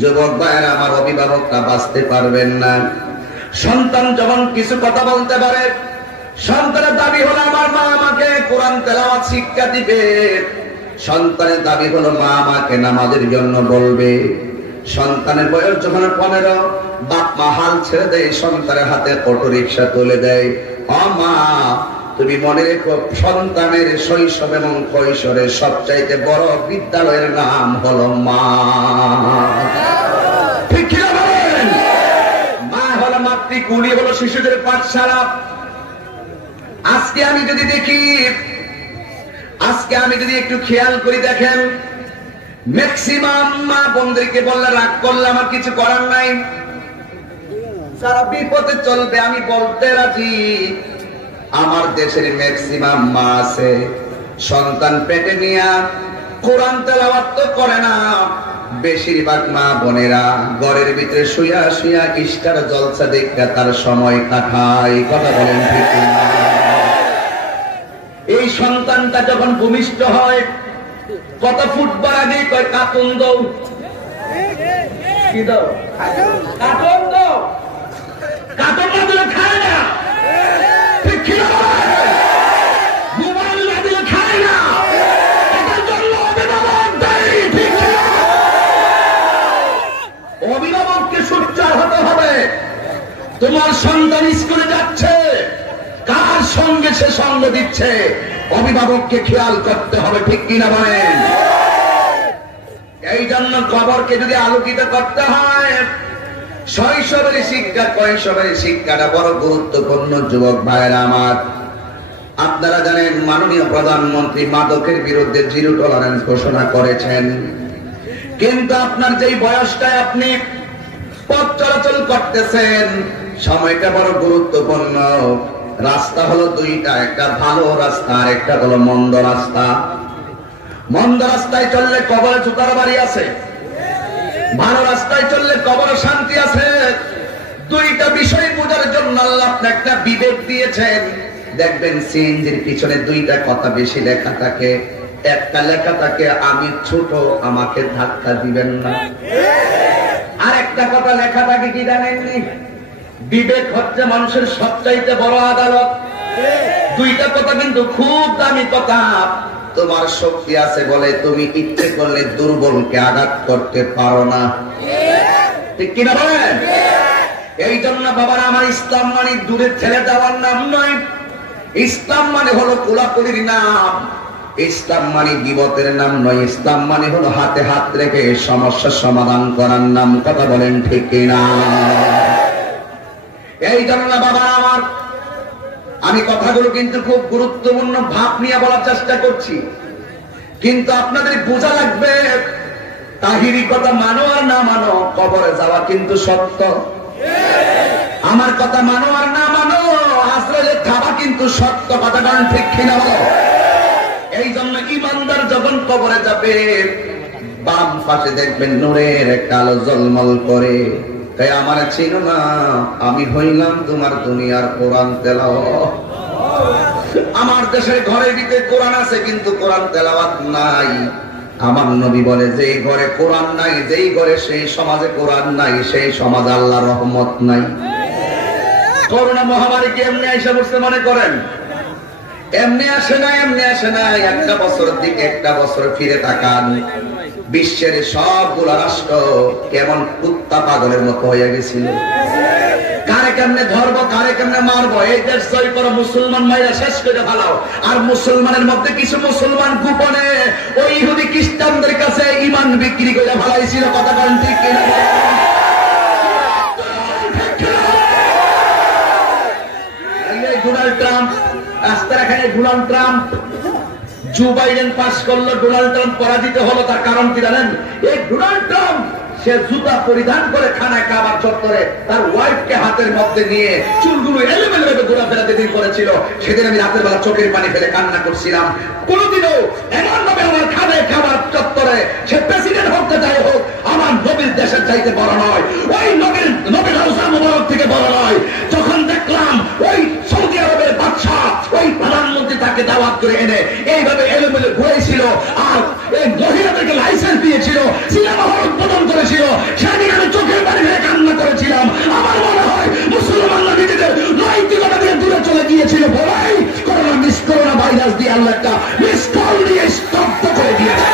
যুবক ভাইয়েরা, আমার অভিভাবকরা বাঁচতে পারবেন না। সন্তান যখন কিছু কথা বলতে পারে, সন্তানের দাবি হলো আমার মা আমাকে কোরআন তেলাওয়াত শিক্ষা দিবে। সন্তানের দাবি হলো মা আমাকে নামাজের জন্য বলবে। সন্তানের বয়স যখন 15, বাপ মা হাল ছেড়ে দেয়, সন্তানের হাতে অটো রিক্সা তুলে দেয়। ও মা, তুমি মনে রেখো, সন্তানের শৈশব এবং কৈশোরের সবচাইতে বড় বিদ্যালয়ের নাম হলো মা। ঠিক কি বলেন? মা হলো মাতৃকুলি, হলো শিশুদের পাঠশালা। আজকে আমি যদি একটু খেয়াল করি, দেখেন ম্যাক্সিমাম মা বোনদেরকে বললে রাগ করলে আমার কিছু করার নাই, যারা বিপদে চলবে আমি বলতে রাজি। আমার দেশের ম্যাক্সিমাম মা আছে, সন্তান পেটে নিয়ে কোরআন তেলাওয়াত তো করে না, বেশিরভাগ মা বোনেরা ঘরের ভিতরে শুয়া শুয়া ইস্টার জলসা দেখে তার সময় কাটায়। কথা বলেন ঠিক না? এই সন্তানটা যখন ভূমিষ্ঠ হয় কত ফুটবার আগে কয় কাতুন দাও, কি দাও? কাতুন দাও। কাতুন না দিলে খায় না, ঠিক কি না? মোবাইল না দিলে খায় না। এটার জন্য অভিভাবক দায়ী, ঠিক কি না? অভিভাবককে সোচ্চার হতে হবে। তোমার সন্তান স্কুলে যাচ্ছে, কার সঙ্গে সে সঙ্গ দিচ্ছে অভিভাবককে খেয়াল করতে হবে, ঠিক কিনা বলেন? এই জন্য কবরকে যদি আলোকিত করতে হয় শৈশবের শিক্ষা, কৈশোরের শিক্ষাটা বড় গুরুত্বপূর্ণ। যুবক ভাইয়েরা আমার, আপনারা জানেন মাননীয় প্রধানমন্ত্রী মাদকের বিরুদ্ধে 0 টলারেন্স ঘোষণা করেছেন। কিন্তু আপনার যেই বয়সটায় আপনি পথ চলাচল করতেছেন সময়টা বড় গুরুত্বপূর্ণ। রাস্তা হলো দুইটা, একটা ভালো রাস্তা আর একটা হলো মন্দ রাস্তা। মন্দ রাস্তায় চললে কবরে জুতার বাড়ি আছে, ভালো রাস্তায় চললে কবরে শান্তি আছে। দুইটা বিষয় বোঝার জন্য আল্লাহ আপনাকে একটা বিবেক দিয়েছেন। দেখবেন সিএনজির পিছনে 2টা কথা বেশি লেখা থাকে। একটা লেখা থাকে আমি ছোট, আমাকে ধাক্কা দিবেন না। আর একটা কথা লেখা থাকে কি জানেননি? বিবেক হচ্ছে মানুষের সবচাইতে বড় আদালত। 2টা কথা কিন্তু খুব দামি কথা। তোমার শক্তি আছে বলে তুমি ইচ্ছে করলে দুর্বলকে আঘাত করতে পারো না, ঠিক কিনা বলেন? এই জন্য বাবারা আমার, ইসলাম মানে দূরে ঠেলে দেওয়ার নাম নয়। ইসলাম মানে হলো কোলাকুলির নাম। ইসলাম মানে গীবতের নাম নয়। ইসলাম মানে হলো হাতে হাত রেখে সমস্যার সমাধান করার নাম। কথা বলেন ঠিক কিনা? এই জন্য বাবা আমার, আমি কথাগুলো কিন্তু খুব গুরুত্বপূর্ণ ভাব নিয়ে বলার চেষ্টা করছি, কিন্তু আপনাদের বোঝা লাগবে তাহিরি কথা মানো আর না মানো, কবরে যাওয়া কিন্তু সত্য। আমার কথা মানো আর না মানো, আজরাইলের খাওয়া কিন্তু সত্য। কথাটা ঠিক কিনা বলো? এই জন্য ইমানদার যখন কবরে যাবে বাম পাশে দেখবেন নূরের একটা আলো ঝলমল করে। তাই আমার ছিল না, আমি হইলাম তোমার দুনিয়ার কোরআন তেলাওয়াত। আমার দেশের ঘরের ভিতরে কোরআন আছে কিন্তু কোরআন তেলাওয়াত নাই। আমার নবী বলে যেই ঘরে কোরআন নাই, যেই ঘরে সেই সমাজে কোরআন নাই, সেই সমাজ আল্লাহর রহমত নাই। করোনা মহামারী কি এমনি আইসা বসতে মনে করেন? এমনি আসে না, এমনি আসে না। একটা বছরের দিকে একটা বছর ফিরে তাকান, বিশ্বের সবগুলো রাষ্ট্র কেমন কুত্তা পাগলের মতো হয়ে গেছিল। কারে কেমনে ধরবো, কারে কেমনে মারবো, এই দেশ জয় করো, মুসলমান মাইরা শেষ করে ফেলাও। আর মুসলমানের মধ্যে কিছু মুসলমান গোপনে ওই ইহুদি খ্রিস্টানদের কাছে ইমান বিক্রি করে ফেলাইছিল। কথা বলেন ঠিক কিনা? ডোনাল্ড ট্রাম্প রাস্তা রাখায়, Donald Trump Joe Biden pass করলো, ডোনাল্ড ট্রাম্প পরাজিত হলো। তার কারণ কি জানেন? এই ডোনাল্ড ট্রাম্প সে জুতা পরিধান করে খানায় কাবার চত্বরে তার ওয়াইফকে হাতের মধ্যে নিয়ে চুলগুলো এলোমেলো ভাবে ঘোরাফেরা যেদিন করেছিল, সেদিন আমি রাতের বেলা চোখের পানি ফেলে কান্না করছিলাম। কোনদিনও এমন ভাবে আমার খানায় খাবার চত্বরে সে প্রেসিডেন্ট হতে যাই হোক, আমার নবীর দেশের চাইতে বড় নয়, ওই নবীর রওজা মুবারক থেকে বড় নয়। যখন দেখলাম ওই সৌদি আরবের বাদশাহ ওই প্রধানমন্ত্রী তাকে দাওয়াত করে এনে এইভাবে এলোমেলো ঘুরাইছিল আর এই মহিলাদেরকে লাইসেন্স দিয়েছিল, সিনেমা হল উদ্বোধন করেছিল, সেদিন আমি চোখের পানি ফেলে কান্না করেছিলাম। আমার মনে হয় মুসলমানরা নিজেদের নৈতিকতা দিয়ে দূরে চলে গিয়েছিল বলেই করোনা ভাইরাস দিয়ে আল্লাহ একটা মিস কল দিয়ে স্তব্ধ করে দিয়েছে।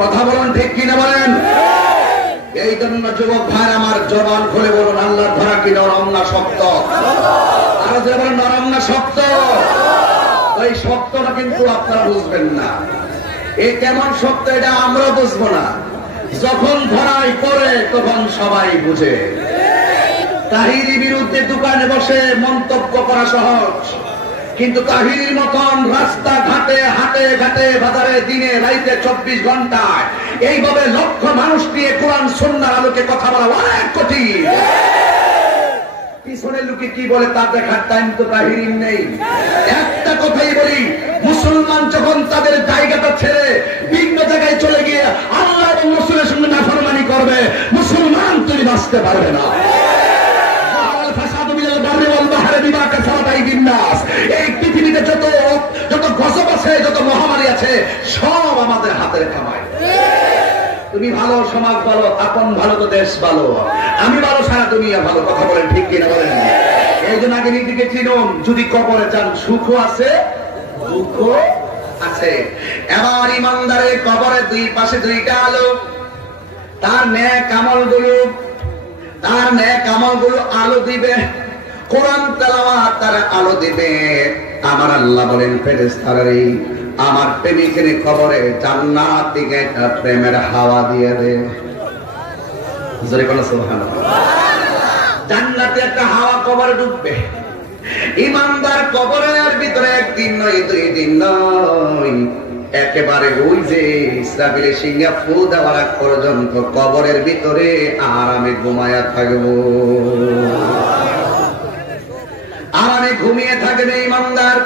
কথা বলুন ঠিক কিনা বলেন? এই জন্য যুবক ভাই আমার, জবান খুলে বলুন আল্লাহর ধরা কি নরম না শক্ত? আরো যে বলেন নরম না শক্ত? ওই শক্তটা কিন্তু আপনারা বুঝবেন না। এই কেমন শক্ত এটা আমরা বুঝবো না। যখন ধরাই পড়ে তখন সবাই বুঝে। তাহিরি বিরুদ্ধে দোকানে বসে মন্তব্য করা সহজ, কিন্তু তাহিরির মতন রাস্তা ঘাটে হাটে ঘাটে বাজারে দিনে রাইতে 24 ঘন্টায় এইভাবে লক্ষ মানুষ নিয়ে কোরআন সুন্নাহর আলোকে কথা বলা অনেক কঠিন। পিছনের লোকে কি বলে তা দেখার টাইম তো তাহিরির নেই। একটা কথাই বলি, মুসলমান যখন তাদের জায়গাটা ছেড়ে ভিন্ন জায়গায় চলে গিয়ে আল্লাহ এবং রাসূলের সঙ্গে নাফরমানি করবে, মুসলমান তুমি বাঁচতে পারবে না। এই পৃথিবীতে যত গজব আছে, যত মহামারী আছে, সব আমাদের হাতের কামাই। তুমি ভালো, সমাজ ভালো, আপন ভালো তো দেশ ভালো, আমি ভালো সারা দুনিয়া ভালো। কথা বলেন ঠিক কিনা বলেন? এই জন্য আগে নিজেকে চিনুন। যদি কবরে যান, সুখ আছে দুঃখ আছে। এবার ইমানদারের কবরে দুই পাশে দুইটা আলো, তার নেক আমলগুলো আলো দিবে, কোরআন তেলাওয়াত তার আলো দিবে। আমার আল্লাহ বলেন ফেরেশতারা আমার প্রেমিকের কবরে জান্নাত থেকে একটা প্রেমের হাওয়া দিয়ে দে। জোরে বলো সুবহানাল্লাহ। জান্নাতে একটা হাওয়া কবরে ঢুকবে। ইমানদার কবরের ভিতরে একদিন নয়, 2 দিন নয়, একেবারে ওই যে ইসরাফিলের সিংহা ফু দেওয়ার আগ পর্যন্ত কবরের ভিতরে আরামে ঘুমায়া থাকবো, আরামে ঘুমিয়ে থাকবে ইমানদার।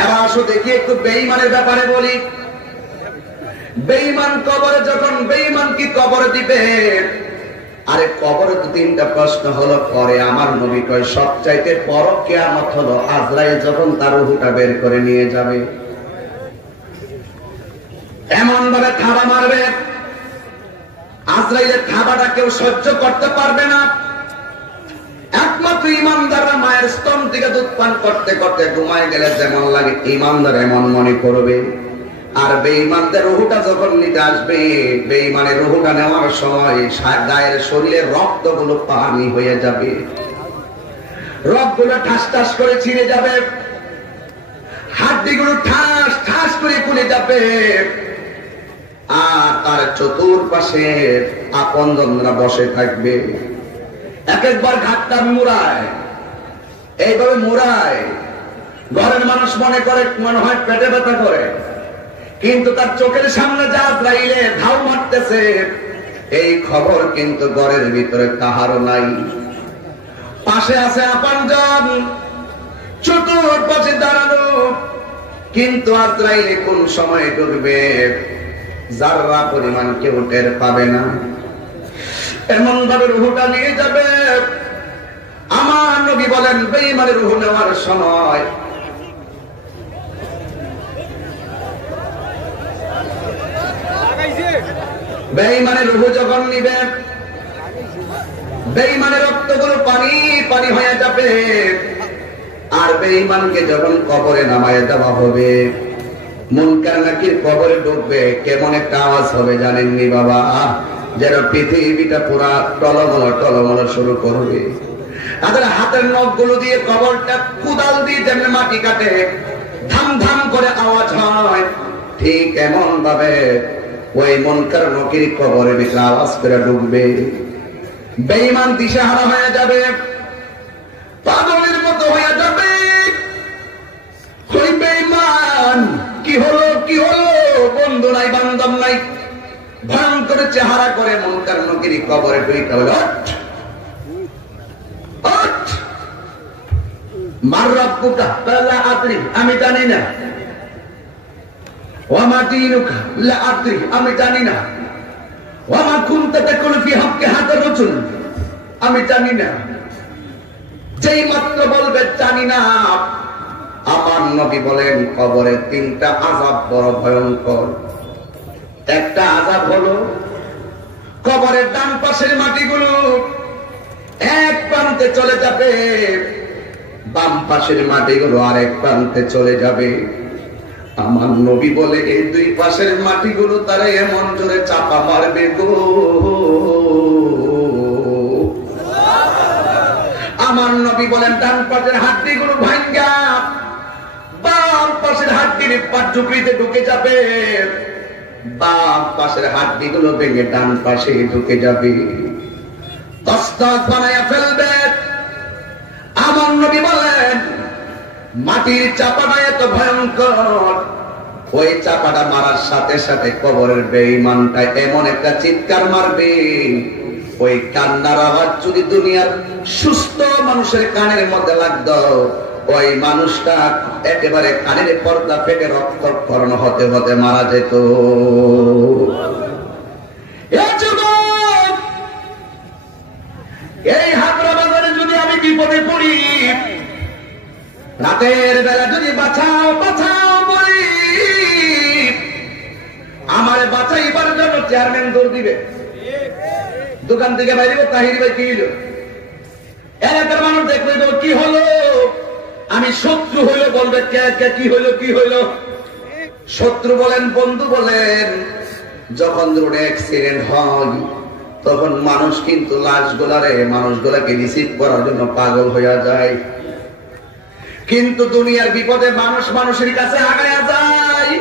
এবার আসো দেখি একটু বেঈমানের ব্যাপারে বলি। বেঈমান কবরে যখন, বেঈমান কি কবরে দিবে? আরে কবরে তো 3টা প্রশ্ন হলো পরে। আমার নবী কয় সবচাইতে বড় কিয়ামত হলো আজরাইল যখন তার রূহটা বের করে নিয়ে যাবে, এমন ভাবে থাবা মারবে, আজরাইলের থাবাটা কেউ সহ্য করতে পারবে না। একমাত্র ইমানদাররা মায়ের স্তন থেকে দুধ পান করতে করতে ঘুমায় গেলে যেমন লাগে, ইমানদার এমন মনে করবে। আর বেঈমানদের রুহটা যখন নিতে আসবে, বেঈমানের রুহটা নেওয়ার সময় গায়ের শরীরের রক্তগুলো পানি হয়ে যাবে, রক্তগুলো ঠাস ঠাস করে ছিঁড়ে যাবে, হাড্ডিগুলো ঠাস ঠাস করে খুলে যাবে। আর তার চতুর্পাশে আপনজনরা বসে থাকবে। এক একবার ঘাটটা মুড়ায়, এইভাবে মুড়ায়। ঘরের মানুষ মনে করে মনে হয় পেটে ব্যথা করে, কিন্তু তার চোখের সামনে যা আজরাইলে ধাও মারতেছে, এই খবর কিন্তু ঘরের ভিতরে কাহারও নাই। পাশে আছে আপনজন, চতুর্পাশে দাঁড়ানো, কিন্তু আজরাইলে কোন সময় ঢুকবে যাররা পরিমাণ কেউ টের পাবে না। এমন ভাবে রুহটা নিয়ে যাবে। আমার নবী বলেন বেঈমানের রুহ নেওয়ার সময় বেঈমানের রুহ যখন নিবে, বেঈমানের রক্তগুলো পানি পানি হয়ে যাবে। আর বেঈমানকে যখন কবরে নামায় দেওয়া হবে, মুনকার নাকির কবরে ঢুকবে, কেমন একটা আওয়াজ হবে জানেননি বাবা? যেন পৃথিবীটা পুরা টলমল শুরু করবে। তাদের হাতের নখগুলো দিয়ে কবরটা কুদাল দিয়ে যেমন মাটি কাটে, ধাম ধাম করে আওয়াজ হয়, ঠিক এমন ভাবে ওই মুনকার নাকির কবরে ভিতরে আওয়াজ করে ঢুকবে। বেঈমান দিশাহারা হয়ে যাবে, পাগলের মতো হয়ে যাবে। ওই বেঈমান কি হলো বন্ধু নাই বান্ধব নাই, ভয়ঙ্কর চেহারা করে মুনকার নাকির কবরে ঢুকে হলো মার রব্বুকা লা আদরি, আমি জানি না। ওয়ামা দীনুকা লা আদরি, আমি জানি না। ওয়ামা কুনতা তাকুলু ফি হাক্কি হাদার রাসূল, আমি জানি না। যেই মাত্র বলবে জানি না, আমার নবী বলেন কবরে 3টা আযাব বড় ভয়ঙ্কর। একটা আযাব হলো কবরের ডান পাশের মাটিগুলো এক প্রান্তে চলে যাবে, বাম পাশের মাটিগুলো আরেক প্রান্তে চলে যাবে। আমার নবী বলে এই 2 পাশের মাটিগুলো তারা এমন জোরে চাপা মারবে গো, আমার নবী বলেন ডান পাশের হাড্ডিগুলো ভাঙ্গা বাম পাশের হাড্ডির পাটুকরিতে ঢুকে যাবে, বাম পাশের হাড্ডিগুলো ভেঙে ডান পাশে ঢুকে যাবে, তসতস বানায়া ফেলবে। আমার নবী বলেন মাটির চাপাটা এত ভয়ঙ্কর, ওই চাপাটা মারার সাথে সাথে কবরের বেঈমানটা এমন একটা চিৎকার মারবে, ওই কান্নার আওয়াজ যদি দুনিয়ার সুস্থ মানুষের কানের মধ্যে লাগতো, ওই মানুষটা একেবারে কানের পর্দা ফেটে রক্তক্ষরণ হতে হতে মারা যেত। এই হাবড়া বাজারে যদি আমি বিপদে পড়ি, রাতের বেলা যদি বাঁচাও বাঁচাও বলি, আমার বাঁচাইবার জন্য চেয়ারম্যান দৌড় দিবে, দোকান থেকে বাইরে তাহির ভাই কি হইল, এলাকার মানুষ দেখবে কি হলো, আমি শত্রু হইলো বলবে কে কে কি হইলো কি হইলো। শত্রু বলেন বন্ধু বলেন, যখন রোডে অ্যাক্সিডেন্ট হয় তখন মানুষ কিন্তু মানুষগুলাকে রিসিভ করার জন্য পাগল হইয়া যায়, কিন্তু দুনিয়ার বিপদে মানুষ মানুষের কাছে আগায়া যায়।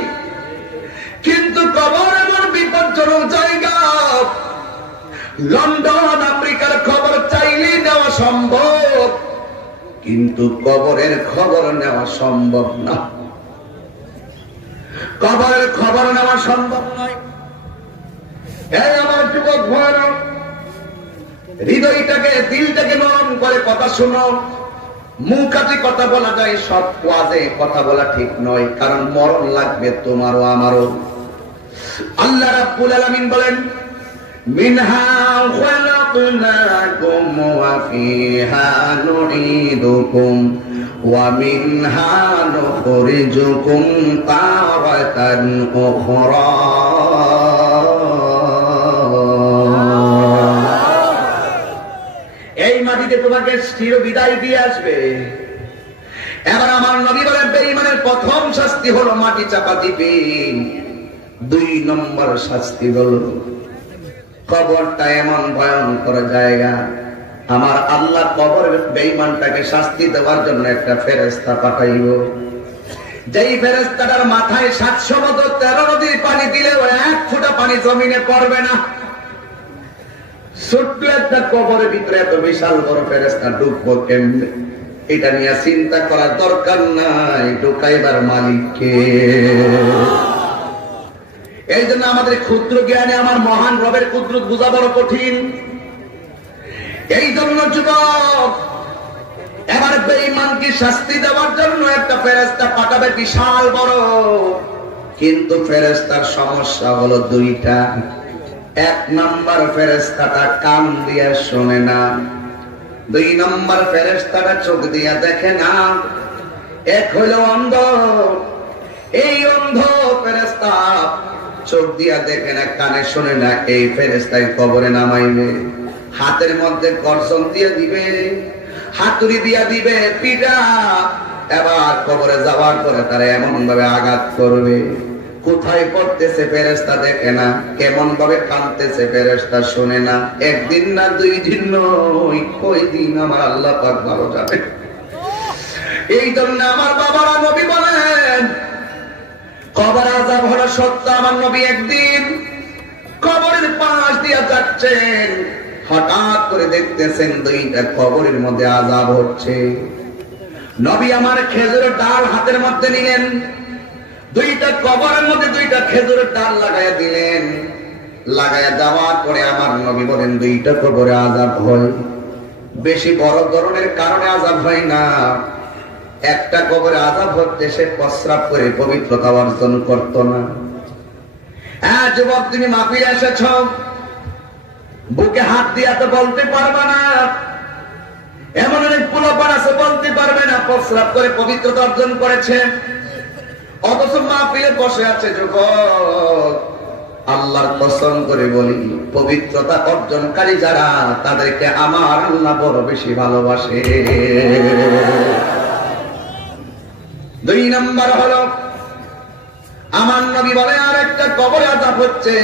কিন্তু কবর এমন বিপজ্জনক জায়গা, লন্ডন আমেরিকার খবর চাইলে নেওয়া সম্ভব, কিন্তু কবরের খবর নেওয়া সম্ভব না। কবরের খবর নেওয়া সম্ভব নয়। এই আমার যুবক ভাইরা, হৃদয়টাকে দিলটাকে নরম করে কথা শুনো। মুখাতি কথা বলা যায়, সব ওয়াজে কথা বলা ঠিক নয়, কারণ মরণ লাগবে তোমারও আমারও। আল্লাহ রাব্বুল আলামিন বলেন, মিনহা খালাকনাকুম ওয়া ফিহা নুঈদুকুম ওয়া মিনহা নুখরিজুকুম তারাতান উখরা। এই মাটিতে তোমাকে চির বিদায় দিয়ে আসবে। এবার আমার নবী বলেন, বেঈমানের প্রথম শাস্তি হলো মাটি চাপা দিবে, 2 নম্বর শাস্তি হলো কবরটা এমন ভয়ঙ্কর জায়গা, আমার আল্লাহ কবরের বেঈমানটাকে শাস্তি দেওয়ার জন্য একটা ফেরেশতা পাঠাইব, যেই ফেরেশতাটার মাথায় 713 নদীর পানি দিলেও 1 ফোঁটা পানি জমিনে পড়বে না। ছোট্ট একটা কবরের ভিতরে এত বিশাল বড় ফেরেশতা ঢুকবো কেমনে, এটা নিয়ে চিন্তা করার দরকার নাই, ঢুকাইবার মালিককে। এই জন্য আমাদের ক্ষুদ্র জ্ঞানে আমার মহান রবের কুদরত বোঝা বড় কঠিন। এই জন্য যুবক, এবার বেঈমানকে শাস্তি দেওয়ার জন্য একটা ফেরেশতা পাঠাবে বিশাল বড়, কিন্তু ফেরেশতার সমস্যা হলো 2টা। 1 নম্বর ফেরেশতাটা কান দিয়া শোনে না, 2 নম্বর ফেরেশতাটা চোখ দিয়া দেখে না। এক হইল অন্ধ, এই অন্ধ ফেরেশতা চোখ দিয়া দেখে না, কানে শোনে না, এই ফেরেশতাই কবরে নামাইবে, হাতের মধ্যে গর্জন দিয়ে দিবে, হাতুড়ি দিয়া দিবে পিটা। এবার কবরে যাওয়ার পরে তারা এমন ভাবে আঘাত করবে, কোথায় পড়তেছে ফেরেশতা দেখে না, কেমন ভাবে কাঁদতেছে ফেরেশতা শোনে না। 1 দিন না 2 দিন নয়, কই দিন আমার আল্লাহ পাক ভালো জানে। এই জন্য আমার বাবারা নবী বলেন, কবর আযাব হলো সত্য। আমার নবী একদিন কবরের পাশ দিয়া যাচ্ছেন, হঠাৎ করে দেখতেছেন 2টা কবরের মধ্যে আযাব হচ্ছে। নবী আমার খেজুরের ডাল হাতের মধ্যে নিলেন, 2টা কবরের মধ্যে 2টা খেজুরের ডাল লাগাইয়া দিলেন। লাগাইয়া দেওয়ার পরে আমার নবী বলেন, 2টা কবরে আযাব হয়, বেশি বড় ধরনের কারণে আযাব হয় না। একটা কবরে আযাব হচ্ছে সে প্রস্রাব করে পবিত্রতা অর্জন করত না। হ্যাঁ যুবক, তুমি মাহফিলে এসেছ, বুকে হাত দিয়া তো বলতে পারবে না, এমন অনেক পোলাপান আছে বলতে পারবে না প্রস্রাব করে পবিত্রতা অর্জন করেছে, অথচ মাহফিলে বসে আছে। যুবক, আল্লাহর কসম করে বলি, পবিত্রতা অর্জনকারী যারা, তাদেরকে আমার আল্লাহ বড় বেশি ভালোবাসে। 2 নম্বর হলো আমার নবী বলে, আর একটা কবরে আযাব হচ্ছে,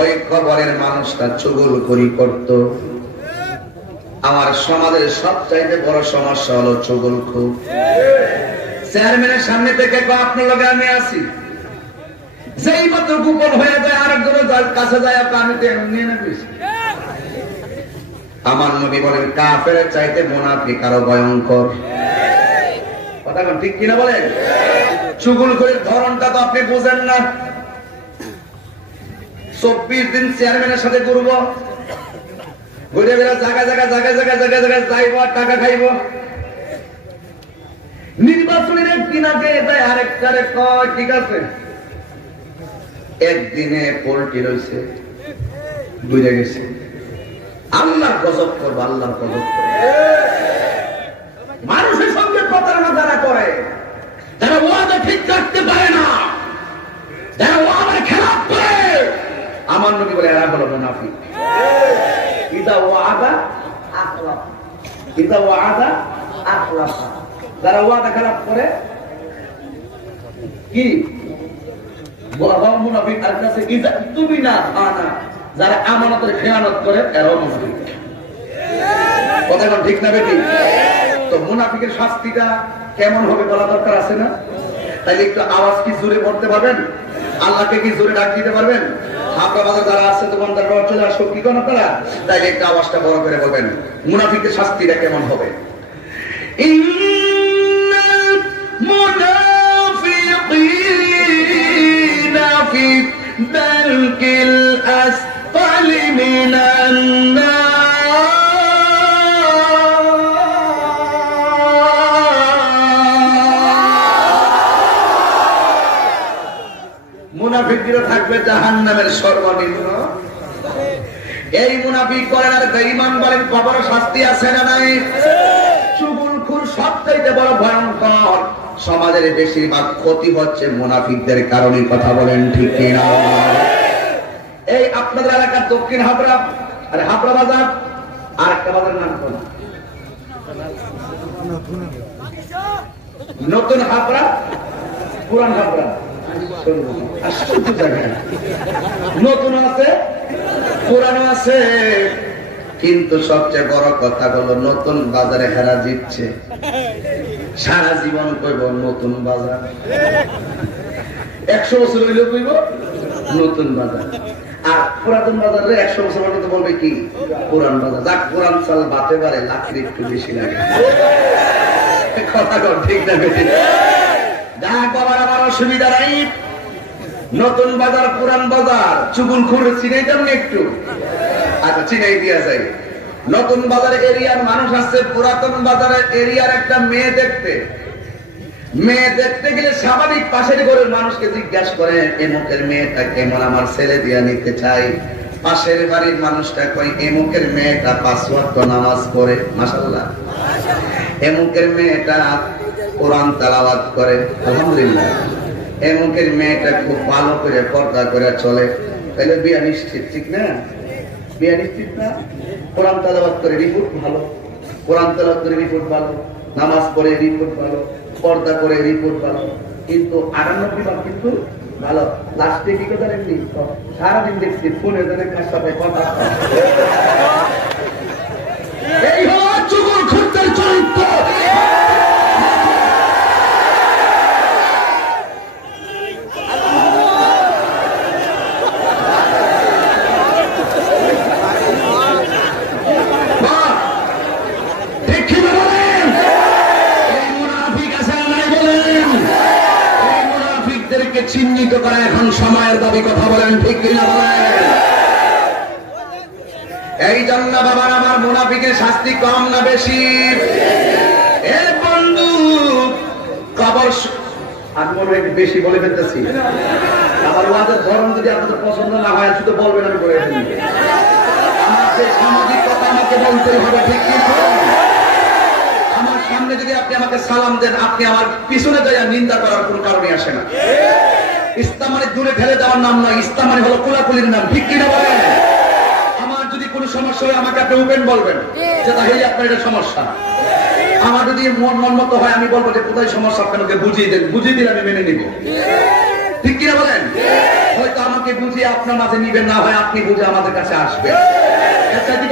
ওই কবরের মানুষটা চুগলখড়ি করত। আমার সমাজের সবচাইতে বড় সমস্যা হলো চুগলখড়ি। চেয়ারম্যানের সামনে থেকে আপনার লগে আমি আসি, যেই মাত্র গোপন হয়ে যায় আরেকজনের কাছে যায়, আমি তো নিয়ে নেব। আমার নবী বলেন, কাফেরের চাইতে মুনাফিক আরো ভয়ঙ্কর। কথা ঠিক কিনা বলেন? চুগলখড়ির ধরনটা তো আপনি বুঝেন না। 24 দিন চেয়ারম্যানের সাথে ঘুরবো, ঘুরে বেড়া জায়গায় জায়গায় জায়গায় জায়গায় জায়গায় জায়গায় যাইব আর টাকা খাইব। নির্বাচনের একদিনাকে এটা আরেকটারে কয় ঠিক আছে, একদিনে পোল্ট্রি রয়েছে বুঝে গেছে। আল্লাহর গজব করবো, আল্লাহর গজব করবো। মানুষের সঙ্গে প্রতারণা যারা করে, যারা ওয়াদা ঠিক রাখতে পারে না, যারা ওয়াদার খেলাপ করে, আমার নবী বলে এরা হলো মুনাফিক। ইদা ওয়াদা আখলাফ, ইদা ওয়াদা আখলাফ। যারা ওয়াদা খেলাপ করে কি বলা হয় মুনাফিক। আর কাছে ইদা তুমি না আনা, যারা আমানতের খেয়ানত করে এরাও মুনাফিক। কথা এখন ঠিক না বেটি? তো মুনাফিকের শাস্তিটা কেমন হবে বলা দরকার আছে না? তাইলে একটু আওয়াজ কি জোরে পড়তে পারবেন? আল্লাহকে কি জোরে ডাক দিতে পারবেন? আপনার বাজার যারা আছে দোকানদার চলে আসো কি কোন আপনারা, তাইলে একটু আওয়াজটা বড় করে বলবেন মুনাফিকের শাস্তিটা কেমন হবে। ইন্নাল মুনাফিকিনা ফি দারকিল আসফালি মিনান নার। মুনাফিকরা থাকবে জাহান্নামের সর্বনিম্ন। এই মুনাফিক করেন আর বেঈমান বলেন কবর শাস্তি আছে না নাই? চুগলখোর সবচাইতে বড় ভয়ঙ্কর। সমাজের বেশিরভাগ ক্ষতি হচ্ছে মুনাফিকদের কারণে। কথা বলেন ঠিক কিনা? এই আপনাদের এলাকার দক্ষিণ হাবড়া আর হাবড়া বাজার, আর একটা বাজারের নাম কোন? নতুন হাবড়া, পুরান হাবড়া। নতুন আছে পুরানো আছে, কিন্তু সবচেয়ে বড় কথা হলো নতুন বাজারে হেরা জিতছে। সারা জীবন কইব নতুন বাজার, 100 বছর হইলেও কইব নতুন বাজার। আর পুরাতন বাজারে 100 বছর পর্যন্ত বলবে কি পুরান বাজার। যাক পুরান চাল বাতে পারে, লাকড়ি একটু বেশি লাগে। কথা কর ঠিক না বেশি? যাক বাবার আমার অসুবিধা নাই। নতুন বাজার পুরান বাজার চুগলখোর চিনাইতাম না একটু? আচ্ছা চিনাই দিয়া যায়। নতুন বাজার এরিয়ার মানুষ আছে পুরাতন বাজারের এরিয়ার একটা মেয়ে দেখতে গেলে স্বাভাবিক পাশের ঘরের মানুষকে জিজ্ঞাসা করে এমুকের মেয়েটা কেমন, আমার ছেলে দিয়া নিতে চাই। পাশের বাড়ির মানুষটা কয় এমুকের মেয়েটা 5 ওয়াক্ত নামাজ পড়ে, মাশাআল্লাহ। এমুকের মেয়েটা কোরআন তেলাওয়াত করে, আলহামদুলিল্লাহ। এমুকের মেয়েটা খুব ভালো করে পর্দা করে চলে। তাহলে বিয়া নিশ্চিত, ঠিক না? বিয়া নিশ্চিত না? কোরআন তেলাওয়াত করে রিপোর্ট ভালো, কোরআন তেলাওয়াত করে রিপোর্ট ভালো, নামাজ পড়ে রিপোর্ট ভালো, পর্দা করে রিপোর্ট ভালো। কিন্তু 98 কিন্তু ভালো। লাস্টে কি কথা দেখলি? সারাদিন দেখছি ফোনে কার সাথে কথা। এই হলো চুগলখোরদের চরিত্র। চিহ্নিত করা এখন সময়ের দাবি। কথা বলেন ঠিক কিনা বলেন? এই জন্য বাবার আমার মুনাফিকের শাস্তি কম না বেশি? এ বন্ধু কবর আমি মনে হয় বেশি বলে ফেলতেছি। আমার ওয়াদের ধরন যদি আপনাদের পছন্দ না হয় শুধু বলবেন, আমি করে ফেলি। আমার যে সামাজিক কথা আমাকে বলতে হবে, ঠিক কিনা? আমার সামনে যদি আপনি আমাকে সালাম দেন, আপনি আমার পিছনে যাইয়া নিন্দা করার কোন কারণে আসে না। ইসলাম মানে দূরে ফেলে দেওয়ার নাম নয়, ইসলাম মানে হলো কোলাকুলির নাম, ঠিক কিনা বলেন? আমার যদি কোনো সমস্যা হয় আমাকে আপনি ওপেন বলবেন যে তাহলে আপনার এটা সমস্যা। আমার যদি মন মতো হয় আমি বলবো যে কোথায় সমস্যা, আপনাকে বুঝিয়ে দেন, বুঝিয়ে দিলে আমি মেনে নিব, ঠিক কিনা বলেন? হয়তো আমাকে বুঝিয়ে আপনার মাঝে নিবেন, না হয় আপনি বুঝে আমাদের কাছে আসবেন।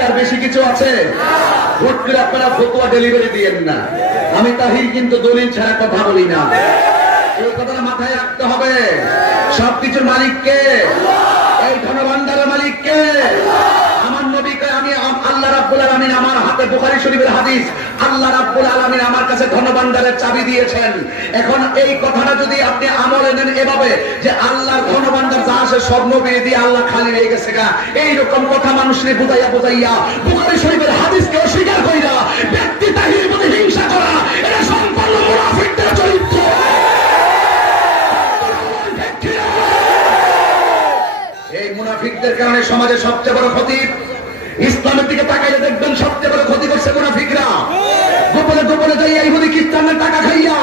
আর বেশি কিছু আছে? ভোট করে আপনারা ফতোয়া ডেলিভারি দিয়েন না। আমি তাহির কিন্তু দলিল ছাড়া কথা বলি না। এই কথাটা মাথায় রাখতে হবে। সবকিছুর মালিক কে? এই ধনভাণ্ডারের মালিক কে? আমার নবীকে আমি আল্লাহ রাব্বুল আলামিন আমার হাতে আপনার বুখারী শরীফের হাদিস, আল্লাহ রাব্বুল আলামিন আমার কাছে ধনভাণ্ডারের চাবি দিয়েছেন। এখন এই কথাটা যদি আপনি আমলে নেন এভাবে যে আল্লাহর ধনভাণ্ডার যা আছে সব নবী দিয়ে আল্লাহ খালি হয়ে গেছে গা, এইরকম কথা মানুষকে বুঝাইয়া বুঝাইয়া বুখারী শরীফের হাদিসকে অস্বীকার কইরা ব্যক্তি তাহির প্রতি হিংসা করা, এটা সম্পূর্ণ মুনাফিকদের চরিত্র। এই মুনাফিকদের কারণে সমাজে সবচেয়ে বড় ক্ষতি। ইসলামের দিকে তাকাইলে দেখবেন সবচেয়ে বড় ক্ষতি করছে মুনাফিকরা। গোপনে গোপনে যাইয়া ইহুদি খ্রিস্টানদের টাকা খাইয়া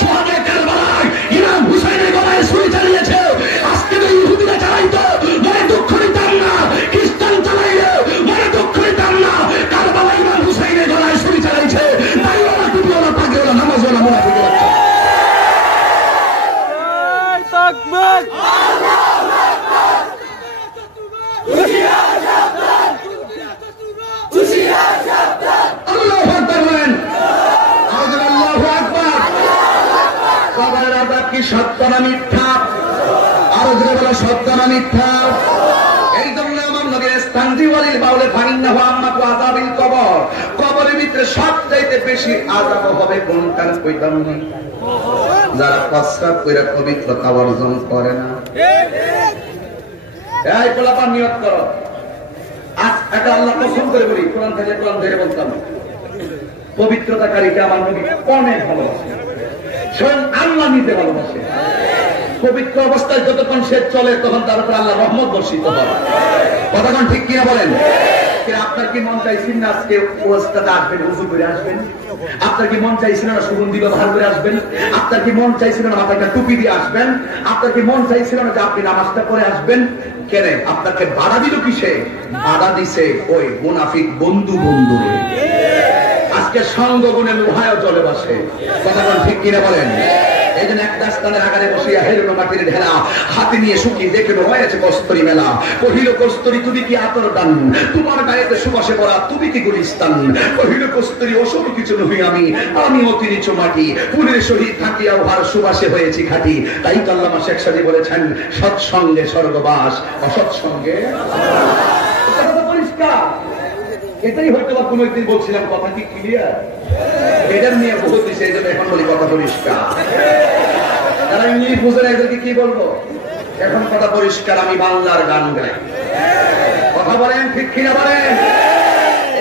সোহাগে কারবালায় ইমাম হুসাইনের গলায় ছুরি চালিয়েছে। আজকে তো ইহুদিরা চালাইতো মনে দুঃখ নিতাম না, খ্রিস্টান চালাইলে মনে দুঃখ নিতাম না, কারবালায় ইমাম হুসাইনের গলায় ছুরি চালাইছে। দাড়িওয়ালা, টুপিওয়ালা, পাগড়িওয়ালা, নামাজওয়ালা মুনাফিকের বাচ্চা। তাকবীর, সত্য না মিথ্যা? আরো জোরে বলো, সত্য না মিথ্যা? এই জন্য আমার নবীর স্থানটি ওয়ালিল বাউলে ফাইন্নাহু আম্মাতু আযাবিল কবর, কবরের ভিতরে সবচাইতে বেশি আযাব হবে কোনটার কইতাম না? যারা প্রস্রাব কইরা পবিত্রতা অর্জন করে না। এই পোলাপান নিয়ত করো, আজ এটা আল্লাহ কসম করে বলি, কোরআন থেকে কোরআন ধরে বলতাম, পবিত্রতাকারীকে আমার নবী অনেক ভালোবাসে, স্বয়ং আল্লাহ নিতে ভালোবাসে। পবিত্র অবস্থায় যতক্ষণ সে চলে তখন তার উপর আল্লাহ রহমত বর্ষিত হয়। কথাক্ষণ ঠিক কিনা বলেন? আপনার কি মন চাইছেন না আজকে ওয়াজটাতে আসবেন, উযু করে আসবেন? আপনার কি মন চাইছিল না সুগন্ধি ব্যবহার করে আসবেন? আপনার কি মন চাইছিল না মাথায় একটা টুপি দিয়ে আসবেন? আপনার কি মন চাইছিল না যে আপনি নামাজটা করে আসবেন? কেন আপনাকে বাধা দিল কিসে? বাধা দিছে ওই মুনাফিক বন্ধু বন্ধু। আজকে সঙ্গ গুণে লোহায় জলে বসে। কথাক্ষণ ঠিক কিনা বলেন? এই জন্য একটা স্থানের আগারে বসিয়া হেরুনো মাটির ঢেলা হাতে নিয়ে শুকিয়ে দেখে হয়েছে কস্তরি মেলা। কহিল কস্তরি তুমি কি আতর দান, তোমার গায়েতে সুবাসে পড়া তুমি কি গুলিস্তান। কহিল কস্তরি ওসব কিছু নহি আমি, আমি অতি নিচু মাটি, ফুলের সহিত থাকিয়া উহার সুবাসে হয়েছি খাঁটি। তাই তো আল্লামা শেখ সাদী বলেছেন, সৎসঙ্গে স্বর্গবাস, অসৎসঙ্গে পরিষ্কার। এটাই হয়তো বা কোনো একদিন বলছিলাম, কথা কি ক্লিয়ার? এটার নিয়ে বহুত দিচ্ছে, এই জন্য এখন বলি কথা পরিষ্কার। যারা ইংলিশ বুঝে না এদেরকে কি বলবো? এখন কথা পরিষ্কার, আমি বাংলার গান গাই। কথা বলেন, ঠিক কিনা বলেন?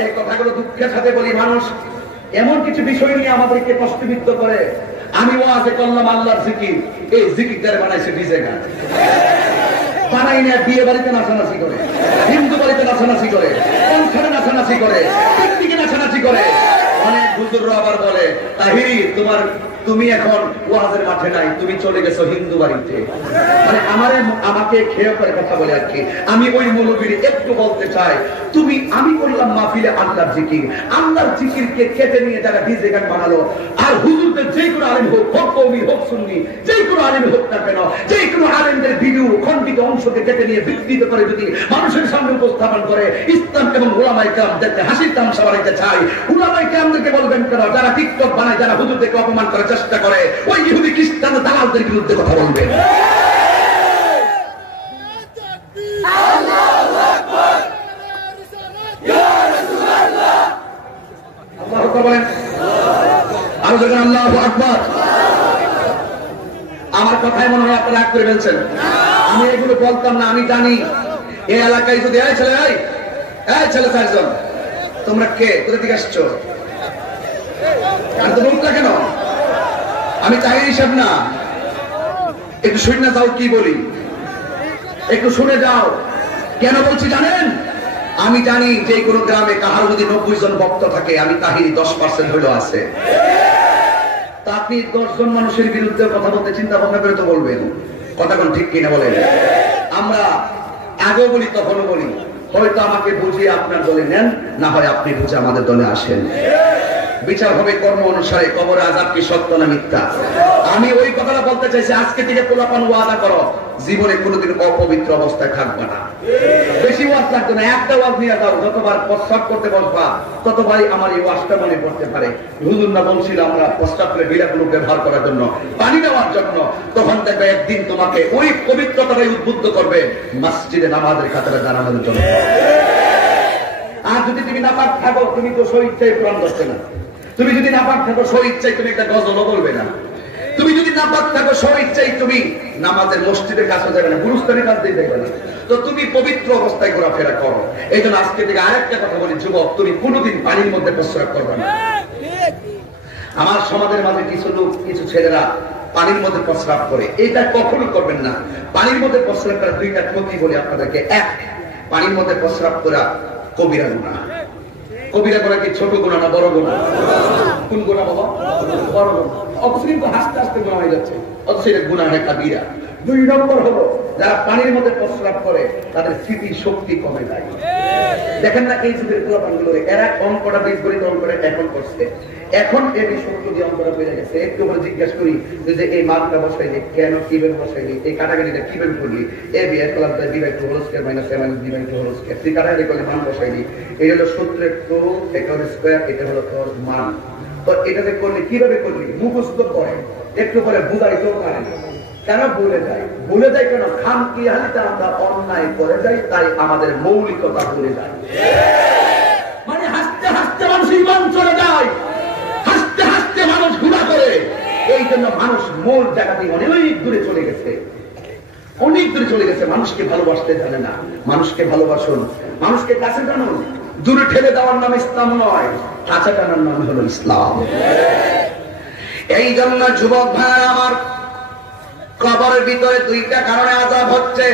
এই কথাগুলো দুঃখের সাথে বলি, মানুষ এমন কিছু বিষয় নিয়ে আমাদেরকে প্রশ্নবিদ্ধ করে। আমি ওয়াজে করলাম আল্লাহর জিকির, এই জিকিরটারে বানাইছে ডিজে গান। বানাই না বিয়ে বাড়িতে নাচানাচি করে, হিন্দু বাড়িতে নাচানাচি করে, অনুষ্ঠানে নাচানাচি করে, পিকনিকে নাচানাচি করে। অনেক হুজুররা আবার বলে, তাহিরি তুমি এখন ওয়াজের মাঠে নাই, তুমি চলে গেছো হিন্দু বাড়িতে। মানে আমাকে খেয়ে করে কথা বলে আর কি। আমি ওই মৌলবীর একটু বলতে চাই, আমি করলাম মাহফিলে আল্লাহর জিকির, আল্লাহর জিকিরকে কেটে নিয়ে যারা ডিজে গান বানালো। আর হুজুরদের যে কোনো আলেম হোক, কওমি হোক সুন্নি, যে কোনো আলেম হোক না কেন, যে কোনো আলেমদের ভিডিও খণ্ডিত অংশকে কেটে নিয়ে বিকৃত করে যদি মানুষের সামনে উপস্থাপন করে, ইসলাম এবং উলামায়ে কেরামদেরকে হাসির তামাশা বানাইতে চাই। উলামায়ে কেরামদেরকে বলবেন কেন, যারা টিকটক বানায়, যারা হুজুরদেরকে অপমান করার চেষ্টা করে, ওই ইহুদি খ্রিস্টান দালালদের বিরুদ্ধে কথা বলবে। আমার কথাই মনে হয় আপনারা রাগ করে ফেলছেন। আমি এগুলো বলতাম না, আমি জানি এই এলাকায় যদি ছেলে চারজন, তোমরা কে, কোথা থেকে আসছো? আর তো বলতা কেন? আমি চাই হিসাব না, একটু শুনে না যাও কি বলি, একটু শুনে যাও। কেন বলছি জানেন? আমি জানি যে কোনো গ্রামে কাহার যদি 90 জন ভক্ত থাকে, আমি তাহিরি 10% হইলো আছে। তা আপনি 10 জন মানুষের বিরুদ্ধে কথা বলতে চিন্তা ভাবনা করে তো বলবেন। কথা কোন ঠিক কিনা বলেন? আমরা আগেও বলি, তখনও বলি, হয়তো আমাকে বুঝিয়ে আপনার দলে নেন, না হয় আপনি বুঝে আমাদের দলে আসেন। বিচার হবে কর্ম অনুসারে, কবরে আযাব কি সত্য না মিথ্যা। আমি ওই কথাটা বলতে চাইছি, আজকে থেকে পোলাপান ওয়াদা করো, জীবনে কোনোদিন অপবিত্র অবস্থায় থাকবে না। বেশি ওয়াজ লাগবে না, একটা ওয়াজ নিয়ে যাও, যতবার প্রস্রাব করতে বসবা ততবারই আমার এই ওয়াজটা মনে পড়তে পারে। হুজুর না বলছিল আমরা প্রস্রাব করে বিলাগুলো ব্যবহার করার জন্য, পানি নেওয়ার জন্য। তখন দেখবে একদিন তোমাকে ওই পবিত্রতাটাই উদ্বুদ্ধ করবে মসজিদে নামাজের কাতারে দাঁড়ানোর জন্য। আর যদি তুমি নাপাক থাকো, তুমি তো স্বইচ্ছায় কোরআন ধরতে না। তুমি যদি নাপাক থাকো স্বইচ্ছায় তুমি একটা গজলও বলবে না। তুমি যদি নাপাক থাকো স্বইচ্ছায় তুমি নামাজের মসজিদের কাছে যাবে না, গুরুস্থানের কাছে যাবে না। তো তুমি পবিত্র অবস্থায় ঘোরাফেরা করো। এই জন্য আজকে থেকে আরেকটা কথা বলি, যুবক, তুমি কোনোদিন পানির মধ্যে প্রস্রাব করবে না। আমার সমাজের মাঝে কিছু লোক, কিছু ছেলেরা পানির মধ্যে প্রস্রাব করে, এটা কখনো করবেন না। পানির মধ্যে প্রস্রাব করা দুইটা ক্ষতি বলি আপনাদেরকে। এক, পানির মধ্যে প্রস্রাব করা কবিরা গুনাহ। কবিরা গুনাহ কি ছোট গুনাহ না বড় গুনাহ? কোন গুনাহ বাবা? বড় গুনাহ। অথচ কিন্তু হাসতে হাসতে গুনাহ হয়ে যাচ্ছে, অথচ এটা গুনাহ কাবীরা। দুই নম্বর হলো, যারা পানির মধ্যে প্রস্রাব করে তাদের স্মৃতি শক্তি কমে যায়। দেখেন না এই যুগের পোলাপানগুলো, এরা অঙ্কটা বেশ করে অঙ্কটা এখন করছে, এখন এই শক্তি দিয়ে অঙ্কটা বেড়ে গেছে। একটু করে জিজ্ঞাসা করি যে এই মাপটা বসাইলি কেন, কিভাবে বসাইলি, এই কাটাকাটিটা কিভাবে করলি, এ বি এর plus divide two whole square minus A minus divide two whole square, তুই কাটাকাটি করলে মান বসাইলি, এটা হলো সূত্রের টু, এটা হলো স্কয়ার, এটা হলো তোর মান। তো এটাতে করলি কিভাবে করলি, মুখস্থ করে একটু করে বুঝাইতেও পারে না। কেন ভুলে যায়? ভুলে যায় কেন? খামখেয়ালিতে আমরা অন্যায় করে যাই, তাই আমাদের মৌলিকতা ভুলে যায়। মানে হাসতে হাসতে মানুষ ইমান চলে যায়, হাসতে হাসতে মানুষ গুনাহ করে। এই জন্য মানুষ মূল জায়গাতে অনেক দূরে চলে গেছে, অনেক দূরে চলে গেছে। মানুষকে ভালোবাসতে জানে না। মানুষকে ভালোবাসুন, মানুষকে কাছে টানুন। দূরে ঠেলে দেওয়ার নাম ইসলাম নয়, কাছে টানার নাম হলো ইসলাম। এই জন্য যুবক ভাই আমার, কবরের ভিতরে দুইটা কারণে আযাব হচ্ছে।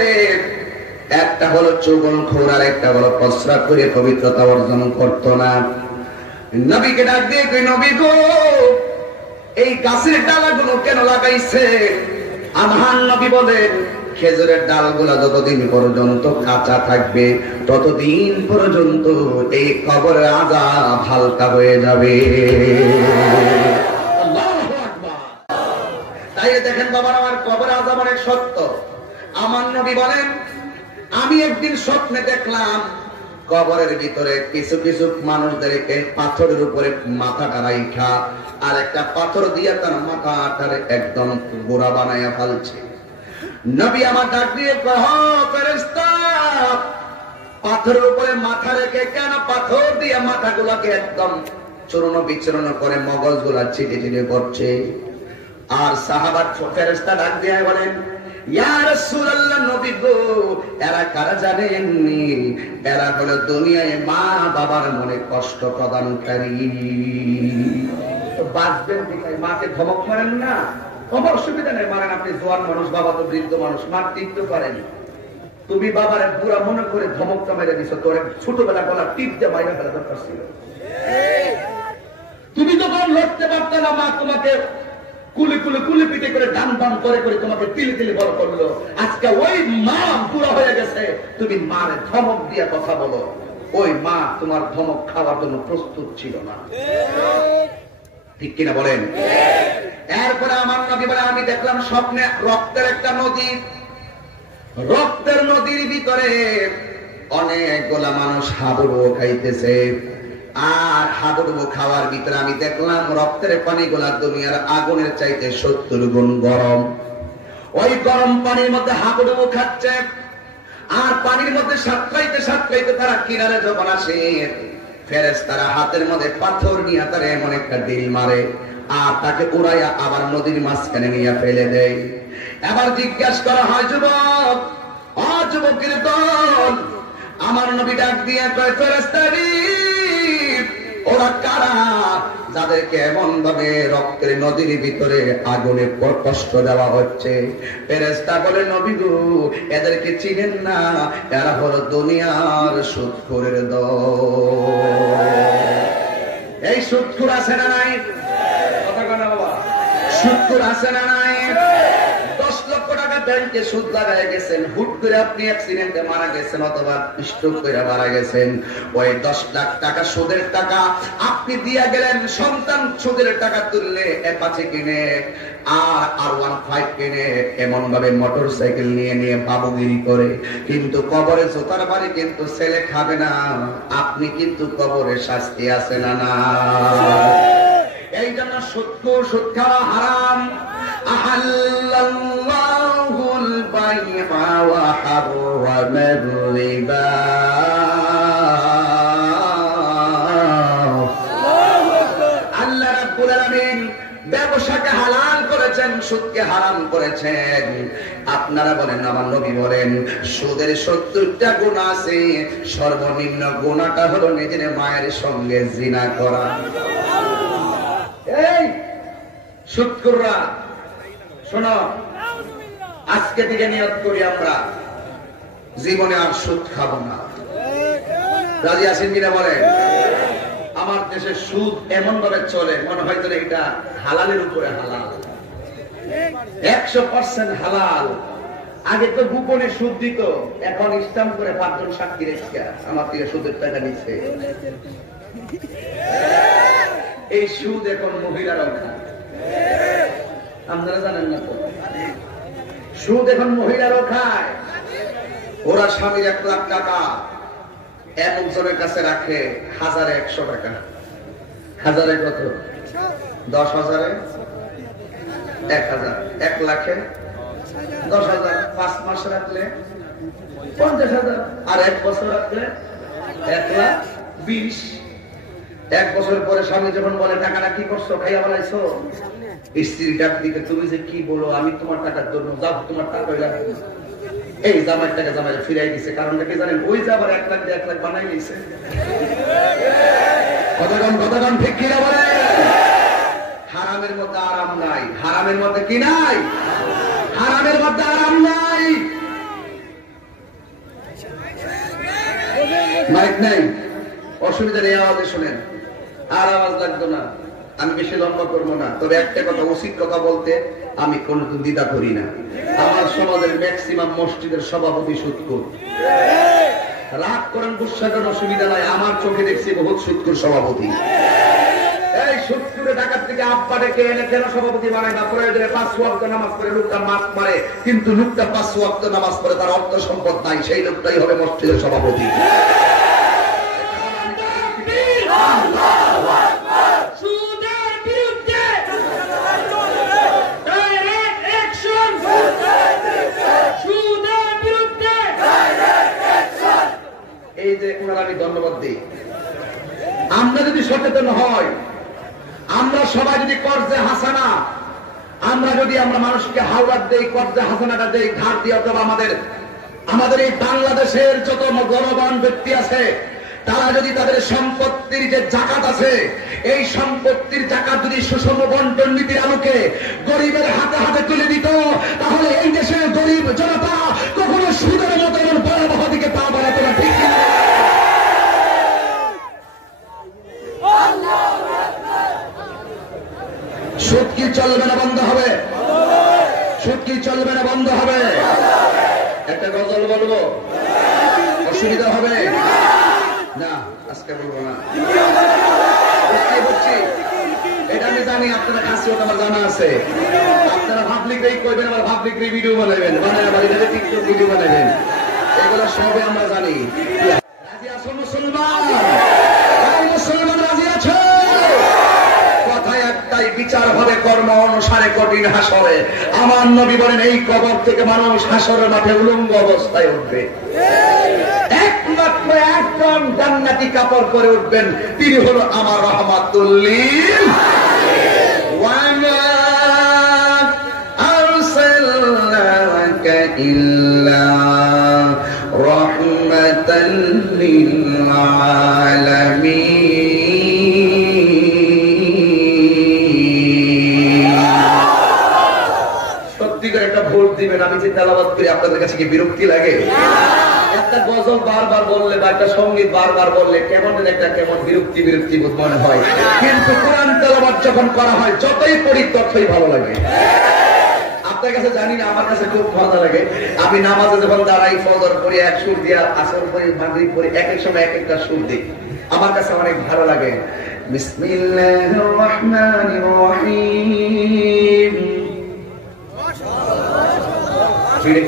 একটা হলো চুগলখোর, আর একটা হলো প্রস্রাব করে পবিত্রতা অর্জন করতো না। নবীকে ডাক দিয়ে কই, নবী গো, এই গাছের ডালগুলো কেন লাগাইছে? আমার নবী বলেন, খেজুরের ডালগুলা যতদিন পর্যন্ত কাঁচা থাকবে ততদিন পর্যন্ত এই কবরের আযাব হালকা হয়ে যাবে। দেখেন বাবার, আমার কবর আযাব অনেক সত্য। আমার নবী বলেন, আমি একদিন স্বপ্নে দেখলাম কবরের ভিতরে কিছু কিছু মানুষদেরকে পাথরের উপরে মাথাটা রাইখা আর একটা পাথর দিয়ে তার মাথাটারে একদম গোড়া বানাইয়া ফেলছে। নবী আমার ডাক দিয়ে কয়, ফেরেশতা, পাথরের উপরে মাথা রেখে কেন পাথর দিয়ে মাথাগুলাকে একদম চূর্ণ বিচূর্ণ করে মগজগুলা ছিটে ছিটে করছে? আর সাহাবার ফেরেশতা ডাক দিয়ে বলেন, ইয়া রাসূলুল্লাহ, নবী গো, এরা কারা জানেননি? এরা হলো দুনিয়ায় মা বাবার মনে কষ্ট প্রদানকারী। তো বাঁচবেন দিকায় মাকে ধমক মারেন না, কোনো অসুবিধা নেই, মারেন। আপনি জোয়ান মানুষ, বাবা তো বৃদ্ধ মানুষ, মার টিপতে পারেন। তুমি বাবারে বুড়া মনে করে ধমকটা মেরে দিছো, তোর ছোটবেলা গলা টিপ দিয়ে বাইরে ফেলা দরকার ছিল। তুমি যখন লড়তে পারতে না, মা তোমাকে কুলি কুলি কুলি পিটে করে ডান ডান করে করে তোমাকে তিলে তিলে বড় করলো। আজকে ওই মা বুড়া হয়ে গেছে, তুমি মারে ধমক দিয়ে কথা বলো। ওই মা তোমার ধমক খাওয়ার জন্য প্রস্তুত ছিল না, ঠিক কিনা বলেন? এরপরে আমার নবী বলে, আমি দেখলাম স্বপ্নে রক্তের একটা নদী, রক্তের নদীর ভিতরে অনেকগুলা মানুষ হাবুডুবু খাইতেছে। আর হাবুডুবু খাওয়ার ভিতরে আমি দেখলাম রক্তের পানিগুলা দুনিয়ার আগুনের চাইতে 70 গুণ গরম। ওই গরম পানির মধ্যে হাবুডুবু খাচ্ছে, আর পানির মধ্যে সাঁতরাইতে সাঁতরাইতে তারা কিনারে যখন আসে, ফেরেশতারা হাতের মধ্যে পাথর নিয়ে তারা এমন একটা ডিল মারে আর তাকে উড়াইয়া আবার নদীর মাঝখানে নিয়ে ফেলে দেয়। এবার জিজ্ঞাসা করা হয়, যুবক, যুবকের দল, আমার নবী ডাক দিয়ে কয়, ফেরেশতারি, ওরা কারা যাদেরকে এমন ভাবে রক্তের নদীর ভিতরে আগুনে কষ্ট দেওয়া হচ্ছে? ফেরেশতা বলে, নবী গো, এদেরকে চিনেন না? এরা হলো দুনিয়ার সুদখোরের দল। এই সুদখোর আছে না নাই? কথা বলা বাবা, সুদখোর আছে না নাই? 10 লক্ষ টাকা ব্যাংকে সুদ লাগায় গেছেন, হুট করে আপনি অ্যাক্সিডেন্টে মারা গেছেন অথবা স্ট্রোক করে মারা গেছেন। ওই 10 লাখ টাকা সুদের টাকা আপনি দিয়া গেলেন, সন্তান সুদের টাকা তুললে অ্যাপাচি কিনে আর R15 কিনে এমন ভাবে মোটরসাইকেল নিয়ে নিয়ে বাবুগিরি করে, কিন্তু কবরে জোতার বাড়ি কিন্তু ছেলে খাবে না। আপনি কিন্তু কবরে শাস্তি আছে না? না। এই জন্য সুদ খাওয়া হারাম। আহাল্লাল্লাহুল বাই'a ওয়া হাররামার রিবা। ব্যবসাকে হালাল করেছেন, সুদকে হারাম করেছেন। আপনারা বলেন, আমার নবী বলেন সুদের 70টা গুনাহ আছে, সর্বনিম্ন গুনাহটা হলো নিজের মায়ের সঙ্গে জিনা করা। এই সুদখোররা শোনো, আজকে থেকে নিয়ত করি আমরা জীবনে আর সুদ খাবো না। রাজি আছেন কিনা বলেন? আমার দেশে সুদ এমন ভাবে চলে মনে হয় তো এটা হালালের উপরে হালাল, 100% হালাল। আগে তো গোপনে সুদ দিত, এখন স্ট্যাম্প করে 5 জন সাক্ষী রেখে আমার থেকে সুদের টাকা নিচ্ছে। এই সুদ এখন মহিলারাও খায়, আপনারা জানেন না তো? সুদ এখন মহিলারাও খায়। ওরা স্বামীর 1 লাখ টাকা একজনের কাছে রাখে 1100 টাকা। 1000-এ কত? 10,000-এ 1000, 1 লাখে 10,000। 5 মাস রাখলে 50,000, আর 1 বছর রাখলে 1,20,000। 1 বছর পরে স্বামী যখন বলে টাকাটা কি করছো, খাইয়া বলাইছো, স্ত্রী ডাক দিকে, তুমি যে কি বলো, আমি তোমার টাকার জন্য যাও, তোমার টাকা লাগবে। এই জামাই টাকা জামাই ফিরাই দিছে। কারণটা কি জানেন? ওই যে আবার 1 লাখ দিয়ে 1 লাখ বানাই নিয়েছে। কতক্ষণ ঠিক কিনা বলে? হারামের মধ্যে আরাম নাই। হারামের মধ্যে কি নাই? হারামের মধ্যে আরাম নাই। মাইক নাই, অসুবিধা নেই, আওয়াজে শোনেন। আর আওয়াজ লাগতো না। আমি বেশি লম্বা করবো না, তবে একটা কথা, উচিত কথা বলতে আমি কোনদিন দ্বিধা করি না। আমার সমাজের ম্যাক্সিমাম মসজিদের সভাপতি সুদখোর। রাগ করেন, গুসা করেন, অসুবিধা নাই। আমার চোখে দেখছি বহুত সুদখোর সভাপতি। এই সুদখোরে ঢাকার থেকে আব্বা ডেকে এনে কেন সভাপতি বানায় না? প্রয়োজনে 5 ওয়াক্ত নামাজ পড়ে লোকটা মাছ মারে, কিন্তু লোকটা 5 ওয়াক্ত নামাজ পড়ে, তার অর্থ সম্পদ নাই, সেই লোকটাই হবে মসজিদের সভাপতি। এই যে ওনার আমি ধন্যবাদ দিই। আমরা যদি সচেতন হই, আমরা সবাই যদি কর্জে হাসানা, আমরা মানুষকে হাওলাত দেই, কর্জে হাসানাটা দেই, ধার দিই, অথবা আমাদের এই বাংলাদেশের যত গণবান ব্যক্তি আছে, তারা যদি তাদের সম্পত্তির যে জাকাত আছে, এই সম্পত্তির জাকাত যদি সুষম বন্টন নীতির আলোকে গরিবের হাতে হাতে তুলে দিত, তাহলে এই দেশের গরিব জনতা কখনো সুদের মতো এমন ভয়াবহ দিকে পা বাড়াতো না। ঠিক না? সুদ কি চলবে না বন্ধ হবে? সুদ কি চলবে না বন্ধ হবে? একটা গজল বলবো, অসুবিধা হবে না? আজকে বলবো না, এটা আমি জানি। আপনারা কাছে আমার জানা আছে, আপনারা পাবলিক করবেন, আবার পাবলিক ভিডিও বানাবেন, আবার এটা টিকটক ভিডিও বানাবেন, এগুলো সবে আমরা জানি। রাজি আছো মুসলমান? মুসলমান রাজি আছে? কথায় একটাই, বিচার হবে কর্ম অনুসারে, কঠিন হাসরে। আমার নবী বলেন এই কবর থেকে মানুষ হাসরের মাঠে উলঙ্গ অবস্থায় উঠবে। একমাত্র একজন জান্নাতি কাপড় পরে উঠবেন, তিনি হলো আমার রাহমাতুল লিল ওয়ামা আরসালনাকা ইল্লা রাহমাতাল লিল আলামিন। সত্যিকার একটা ভোট দিবেন। আমি যে তেলাওয়াত করি, আপনাদের কাছে কি বিরক্তি লাগে? একটা গজল বারবার বললে বা একটা সঙ্গীত বারবার বললে কেমন বিরক্তি বোধ মনে হয়, কিন্তু কোরআন তেলাওয়াত যখন করা হয়, যতই পড়ি ততই ভালো লাগে। আপনার কাছে জানি না, আমার কাছে খুব ভালো লাগে। আমি নামাজে যখন দাঁড়াই, ফজর পড়ি 1 সুর দিয়া, আসর পড়ি, মাগরিব পড়ি, এক এক সময় এক একটা সুর দিই, আমার কাছে অনেক ভালো লাগে। বিসমিল্লাহির রহমানির রহিম।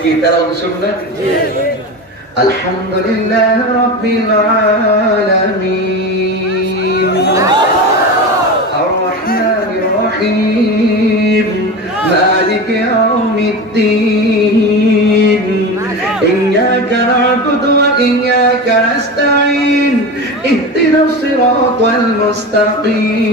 কি তেলাওয়াত শুনলেন? আলহামদুলিল্লাহ রাব্বিল আলামিন আর রহমানির রহিম মালিক ইয়াউমিদ্দিন ইয়্যাকা না'বুদু ওয়া ইয়্যাকা নাস্তাঈন ইহদিনাস الصراط المستقيم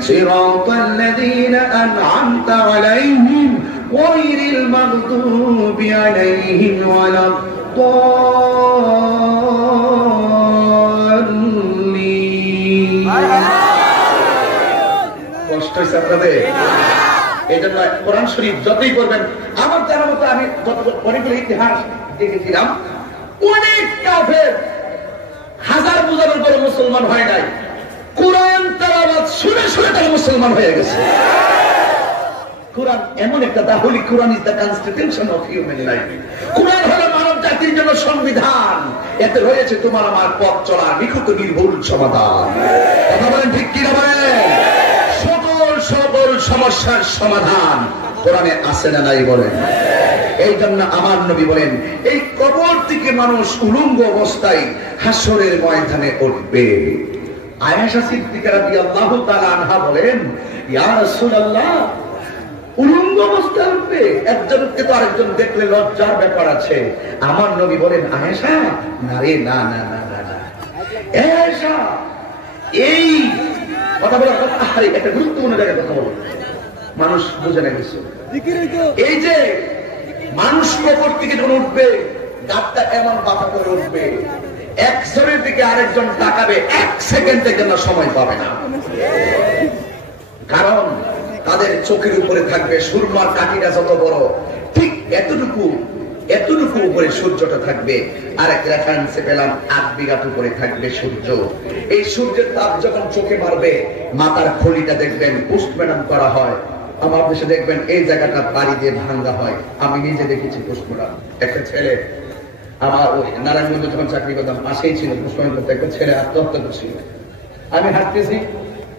صراط الذين أنعمت عليهم غير المغضوب عليهم ولا الضالين কষ্ট হইছে আপনাদের এই জন্য কোরআন শরীফ যতই করবেন আমার জানার মতো আমি অনেকগুলো ইতিহাস দেখেছিলাম অনেক কাফের হাজার বুঝানোর পরে মুসলমান হয় নাই কোরআন তেলাওয়াত শুনে শুনে তারা মুসলমান হয়ে গেছে কোরআন এমন একটা দাহলি Quran is the constitution of human life Quran হলো মানব জাতির জন্য সংবিধান এতে রয়েছে তোমার আমার পথ চলার নিখুঁত নির্ভুল সমাধান কথা বলেন ঠিক কিনা বলেন সকল সমস্যার সমাধান কোরআনে আছে না নাই বলেন এই জন্য আমার নবী বলেন এই কবর থেকে মানুষ উলঙ্গ অবস্থায় হাসরের ময়দানে উঠবে আয়েশা সিদ্দিকা রাদিয়াল্লাহু তাআলা আনহা বলেন ইয়া রাসূলুল্লাহ উলঙ্গ অবস্থায় উঠবে একজনকে তো আরেকজন দেখলে লজ্জার ব্যাপার আছে আমার নবী বলেন আয়েশা না রে না না না না আয়েশা এই কথা বলার কথা একটা গুরুত্বপূর্ণ জায়গায় কথা বলো মানুষ বুঝে না কিছু এই যে মানুষ কবর থেকে যখন উঠবে গাছটা এমন বাঁকা করে উঠবে একজনের দিকে আরেকজন তাকাবে 1 সেকেন্ডের জন্য সময় পাবে না কারণ তাদের চোখের উপরে থাকবে সুরমার কাঠিটা যত বড় ঠিক এতটুকু উপরে সূর্যটা থাকবে আর এক রেফারেন্সে পেলাম 8 বিঘা উপরে থাকবে সূর্য এই সূর্যের তাপ যখন চোখে মারবে মাথার খলিটা দেখবেন পোস্টমর্টম করা হয় আমার দেশে দেখবেন এই জায়গাটা বাড়ি দিয়ে ভাঙ্গা হয় আমি নিজে দেখেছি পোস্টমর্টম একটা ছেলে আমার ওই নারায়ণগঞ্জে যখন চাকরি করতাম পাশেই ছিল পোস্টমর্টম করতে একটা ছেলে আত্মহত্যা করছিল আমি হাঁটতেছি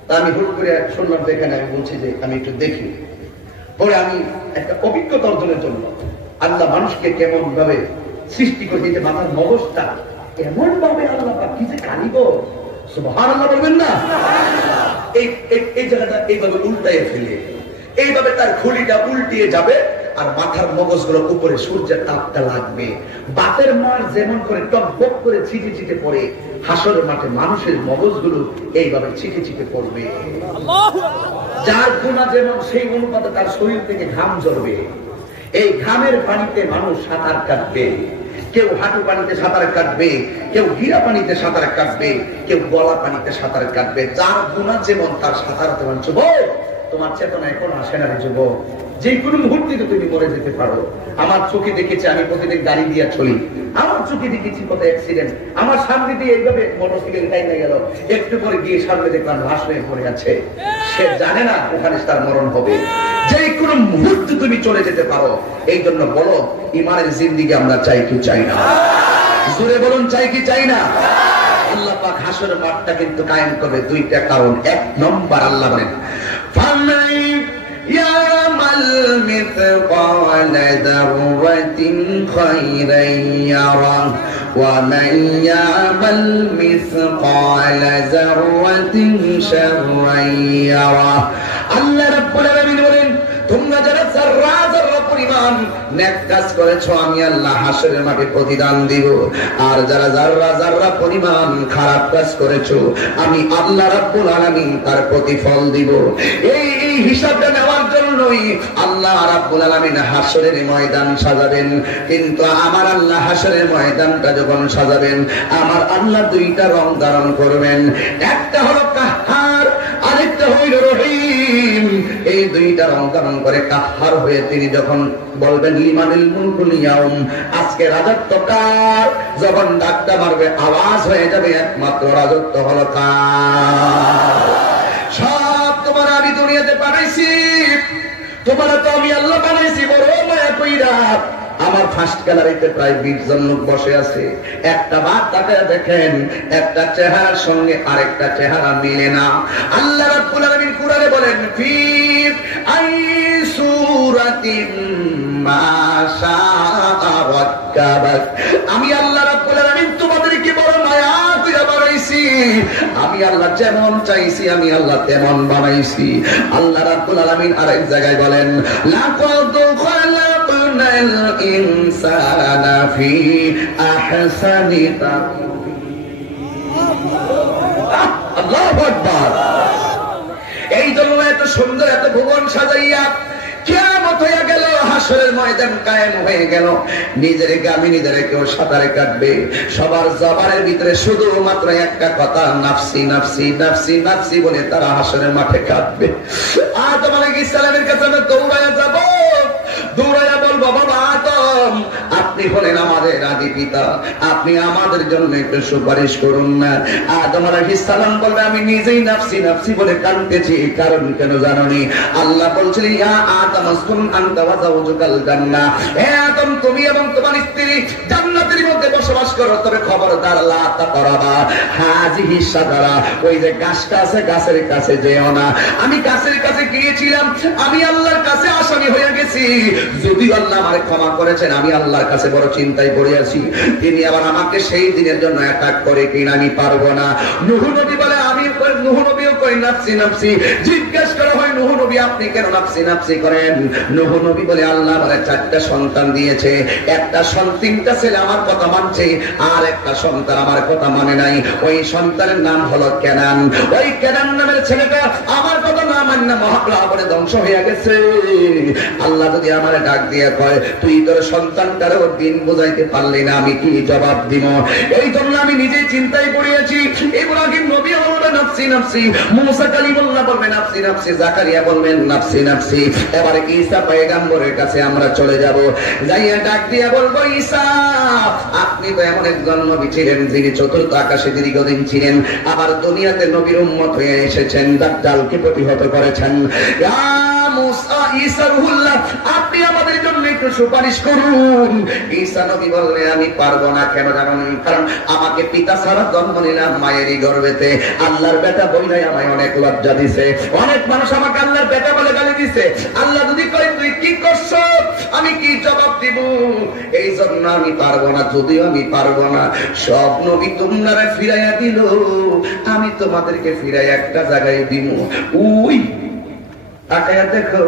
তা আমি হুট করে শুনলাম দেখেন আমি বলছি যে আমি একটু দেখি পরে আমি একটা অভিজ্ঞতা অর্জনের জন্য আল্লাহ মানুষকে কেমন ভাবে সৃষ্টি করে দিতে মাথার মগজটা এমন ভাবে আল্লাহ কি যে কানিব সুবহানাল্লাহ বলবেন না এই জায়গাটা এইভাবে উল্টাইয়ে ফেলে এইভাবে তার খুলিটা উল্টিয়ে যাবে আর মাথার মগজগুলো উপরে সূর্যের তাপটা লাগবে বাতের মার যেমন করে টকবক করে ছিটে ছিটে পড়ে হাসরের মাঠে মানুষের মগজগুলো এইভাবে ছিটে ছিটে পড়বে যার গুনাহ যেমন সেই অনুপাতে তার শরীর থেকে ঘাম ঝরবে এই ঘামের পানিতে মানুষ সাঁতার কাটবে কেউ হাঁটু পানিতে সাঁতার কাটবে কেউ গিরা পানিতে সাঁতার কাটবে কেউ গলা পানিতে সাঁতার কাটবে যার গুনাহ যেমন তার সাঁতার তেমন যুবক তোমার চেতনা এখন আসে না যুবক যে কোনো মুহূর্তে তুমি মরে যেতে পারো আমার চোখে দেখেছি আমি প্রতিদিন গাড়ি দিয়ে চলি আমার চোখে দেখেছি কত অ্যাক্সিডেন্ট আমার সামনে দিয়ে এইভাবে মোটরসাইকেল টাইনে গেল একটু পরে গিয়ে সামনে দেখলাম লাশ হয়ে পড়ে আছে সে জানে না ওখানে তার মরণ হবে যে কোনো মুহূর্তে তুমি চলে যেতে পারো এই জন্য বলো ইমানের জিন্দেগি আমরা চাই কি চাই না জোরে বলুন চাই কি চাই না আল্লাহ পাক হাসরের মাঠটা কিন্তু কায়েম করবে দুইটা কারণ এক নম্বর আল্লাহ বলেন ফালাই يعمل مثقال ذرة خيرا يره ومن يعمل مثقال ذرة شرا يره الله رب العالمين বলেন তোমরা যারা যারা যারা পরিমাণ নেক কাজ করেছো আমি আল্লাহ হাসরের মাঠে প্রতিদান দিব আর যারা যারা যারা পরিমাণ খারাপ কাজ করেছো আমি আল্লাহ রাব্বুল আলামিন তার প্রতিফল দিব এই হিসাবটা নেওয়ার জন্যই আল্লাহ রাব্বুল আলামিন হাসরের ময়দান সাজাবেন কিন্তু আমার আল্লাহ হাসরের ময়দানটা যখন সাজাবেন আমার আল্লাহ দুইটা রং ধারণ করবেন একটা হলো কাহ্হার আরেকটা হইল রহিম এই দুইটা রং ধারণ করে কাহ্হার হয়ে তিনি যখন বলবেন লিমানিল মুলকুল ইয়াউম আজকে রাজত্ব কার যখন ডাকটা মারবে আওয়াজ হয়ে যাবে একমাত্র রাজত্ব হলো কার সব তোমার আমি দুনিয়াতে বানাইছি তোমার তো আমি আল্লাহ বানাইছি বড় মায়া কইরা আমার ফার্স্ট গ্যালারিতে প্রায় 20 জন লোক বসে আছে একটা বার তাকায় দেখেন একটা চেহারার সঙ্গে আরেকটা চেহারা মিলে না আল্লাহ রাব্বুল আলামিন কুরআনে বলেন ফি আই সূরাতিন মা শাআ রাক্কাবাক আমি আল্লাহ রাব্বুল আলামিন তোমাদেরকে বড় মায়া কইরা বানাইছি আমি আল্লাহ যেমন চাইছি আমি আল্লাহ তেমন বানাইছি আল্লাহ রাব্বুল আলামিন আরেক জায়গায় বলেন লাকাদ খালাকনাল ইনসানা ফি আহসানি তাকওয়িম সুন্দর, এত ভুবন সাজাইয়া কিয়ামত হয়ে গেল, হাসরের ময়দান কায়েম হয়ে গেল। নিজেকে আমি নিজের কেউ সাঁতারে কাটবে, সবার জবানের ভিতরে শুধুমাত্র একটা কথা, নাফসি নাফসি নাফসি নাফসি বলে তারা হাসরের মাঠে কাটবে। আদম আলাইহিস সালামের কাছে আমরা দৌড়াইয়া যাব, দৌড়াইয়া বলবো, বাবা আদম, আপনি হলেন আমাদের আদি পিতা, আপনি আমাদের জন্য একটু সুপারিশ করুন না। আদম আলাইহিস সালাম বলবে, আমি নিজেই নাফসি নাফসি বলে কাঁদতেছি, কারণ কেন জানোনি? আল্লাহ বলছিলেন, ইয়া আদম আসকুন আনতা ওয়া যাওজুকাল জান্নাহ, হে আদম, তুমি এবং তোমার স্ত্রী জান্নাতের মধ্যে বসবাস করো, তবে খবরদার লা তাকরাবা হাযিহি শাজারা, ওই যে গাছটা আছে গাছের কাছে যেও না। আমি গাছের কাছে গিয়েছিলাম, আমি আল্লাহর কাছে আসামি হয়ে গেছি। যদিও আল্লাহ আমারে ক্ষমা করেছেন, আমি আল্লাহর কাছে বড় চিন্তায় পড়ে আছি, তিনি আবার আমাকে সেই দিনের জন্য অ্যাটাক করে কিনা আমি পারবো না। নূহ নবী বলে, আমি নূহ নবীও কই নাফসি নাফসি। জিজ্ঞেস করা হয়, নূহ নবী আপনি কেন নাফসি নাফসি করেন? নূহ নবী বলে, আল্লাহ আমারে 4টা সন্তান দিয়েছে, একটা সন্তানটা ছেলে আমার কথা মানছে, আর একটা সন্তান আমার কথা মানে নাই। ওই সন্তানের নাম হলো কেনান। ওই কেনান নামের ছেলেটা আমার কথা না মানে না, মহাপ্লাবনে ধ্বংস হয়ে গেছে। আল্লাহ যদি আমারে ডাক দিয়ে কয়, তুই তোর সন্তানটারও দিন বোঝাইতে পারলি না, আমি কি জবাব দিব? এই জন্য আমি নিজেই চিন্তায় পড়িয়েছি। ইব্রাহিম নবী বলবে নাফসি নাফসি, মুসা কালিমুল্লাহ বলবে নাফসি নাফসি, জাকারিয়া বলবেন নাফসি নাফসি। এবারে ঈসা পয়গম্বরের কাছে আমরা চলে যাব, যাইয়া ডাক দিয়ে বলবো, ঈসা, আপনি তো এমন একজন নবী ছিলেন যিনি চতুর্থ আকাশে দীর্ঘদিন ছিলেন, আবার দুনিয়াতে নবীর উম্মত হয়ে এসেছেন, দাজ্জালকে প্রতিহত করেছেন। ইয়া মুসা, ঈসা রুহুল্লাহ, আপনি আমাদের জন্য একটু সুপারিশ করুন। ঈসা নবী বললেন, আমি পারবো না। কেন জানেন? কারণ আমাকে পিতা ছাড়া জন্ম নিলাম মায়েরই গর্ভেতে, আল্লাহর বেটা বইলাই আমায় অনেক লজ্জা দিছে, অনেক মানুষ আমাকে আল্লাহর বেটা বলে গালি দিছে। আল্লাহ যদি কয় তুই কি করছো, আমি কি জবাব দিব? এই জন্য আমি পারবো না। যদিও আমি পারবো না, সব নবী তোমরা ফিরাইয়া দিল, আমি তোমাদেরকে ফিরাই একটা জায়গায় দিব। ওই তাকায়া দেখো,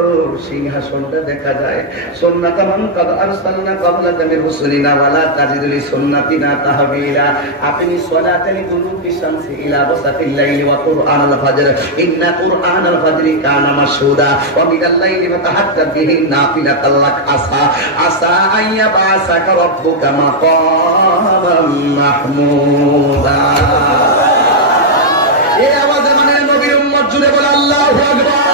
সিংহাসনটা দেখা যায়। সুন্নাত মান কাদ আরসালনা ক্বাবলাকা মির রুসুলিনা ওয়ালা তাজিদুলি সুন্নাতিনা তাহবিলা। আপনি সালাতানি দুলুকি শামসি ইলা ওয়াসাতিল লাইলি ওয়া কুরআনাল ফাজর, ইন্না কুরআনাল ফাজরি কানা মাশহুদা ওয়া মিনাল লাইলি ফাতাহাজ্জাদ বিহি নাফিলাতাল লাক আসা আসা আইয়াবাসাকা রাব্বুকা মাকামান মাহমুদা। এই আওয়াজে মানে নবীর উম্মত জুড়ে বলে আল্লাহু আকবার।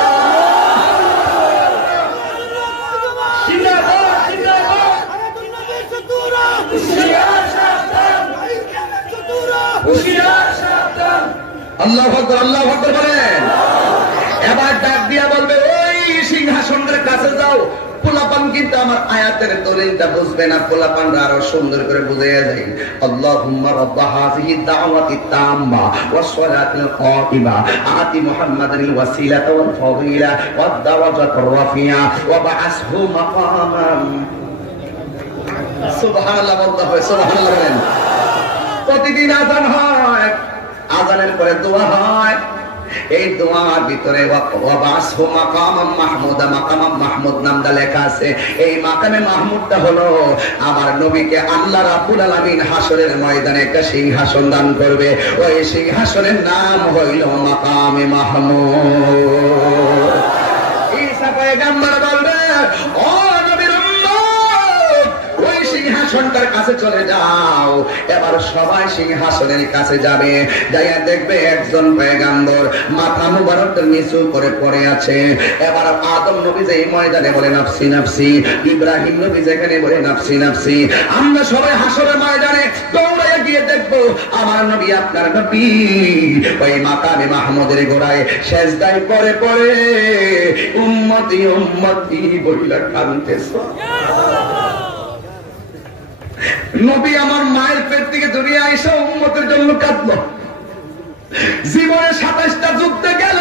আল্লাহু আকবার, আল্লাহু আকবার বলেন। এবার ডাক দিয়া বলবে, ওই সিংহাসনের কাছে যাও। পোলাপান কিন্তু আমার আয়াতের দলিলটা বুঝবে না, পোলাপানরা আরো সুন্দর করে বুঝাইয়া যায়। আল্লাহুম্মা রাব্ব হাযিহি দাওয়াতি তাম্মা ওয়াস সালাতিল কাতিমা আতি মুহাম্মাদানিল ওয়াসিলাতা ওয়াল ফাদিলা ওয়াদ দাওয়াতার রাফিয়া ওয়া বা'আসহু মাকামান। সুবহানাল্লাহ বলতে হয়, সুবহানাল্লাহ বলেন। প্রতিদিন আযান হয়, আযানের পরে দোয়া হয়। এই দোয়ার ভিতরে ওয়াবাসহু মাকামান মাহমুদা, মাকামান মাহমুদ নামটা লেখা আছে। এই মাকামে মাহমুদটা হলো আমার নবীকে আল্লাহ রাব্বুল আলামিন হাসরের ময়দানে একটা সিংহাসন দান করবে। ওই সিংহাসনের নাম হইল মাকামে মাহমুদ। ঈসা পয়গম্বর বলবে, ও নবীর উম্মত, ওই সিংহাসনটার কাছে চলে যাও। এবার সবাই সিংহাসনের কাছে যাবে, যাইয়া দেখবে একজন পয়গম্বর মাথা মুবারক নিচু করে পড়ে আছে। এবার আদম নবী যে ময়দানে বলে নাফসি নাফসি, ইব্রাহিম নবী যেখানে বলে নাফসি নাফসি, আমরা সবাই হাসরের ময়দানে দৌড়াইয়া গিয়ে দেখবো আমার নবী, আপনার নবী ওই মাকামে মাহমুদের গোড়ায় সেজদায় পড়ে পড়ে উম্মতি উম্মতি বইলা কাঁদতেছে। নবী আমার মায়ের পেট থেকে দুনিয়া এসে উম্মতের জন্য কাঁদলো। জীবনে 27টা যুদ্ধে গেল,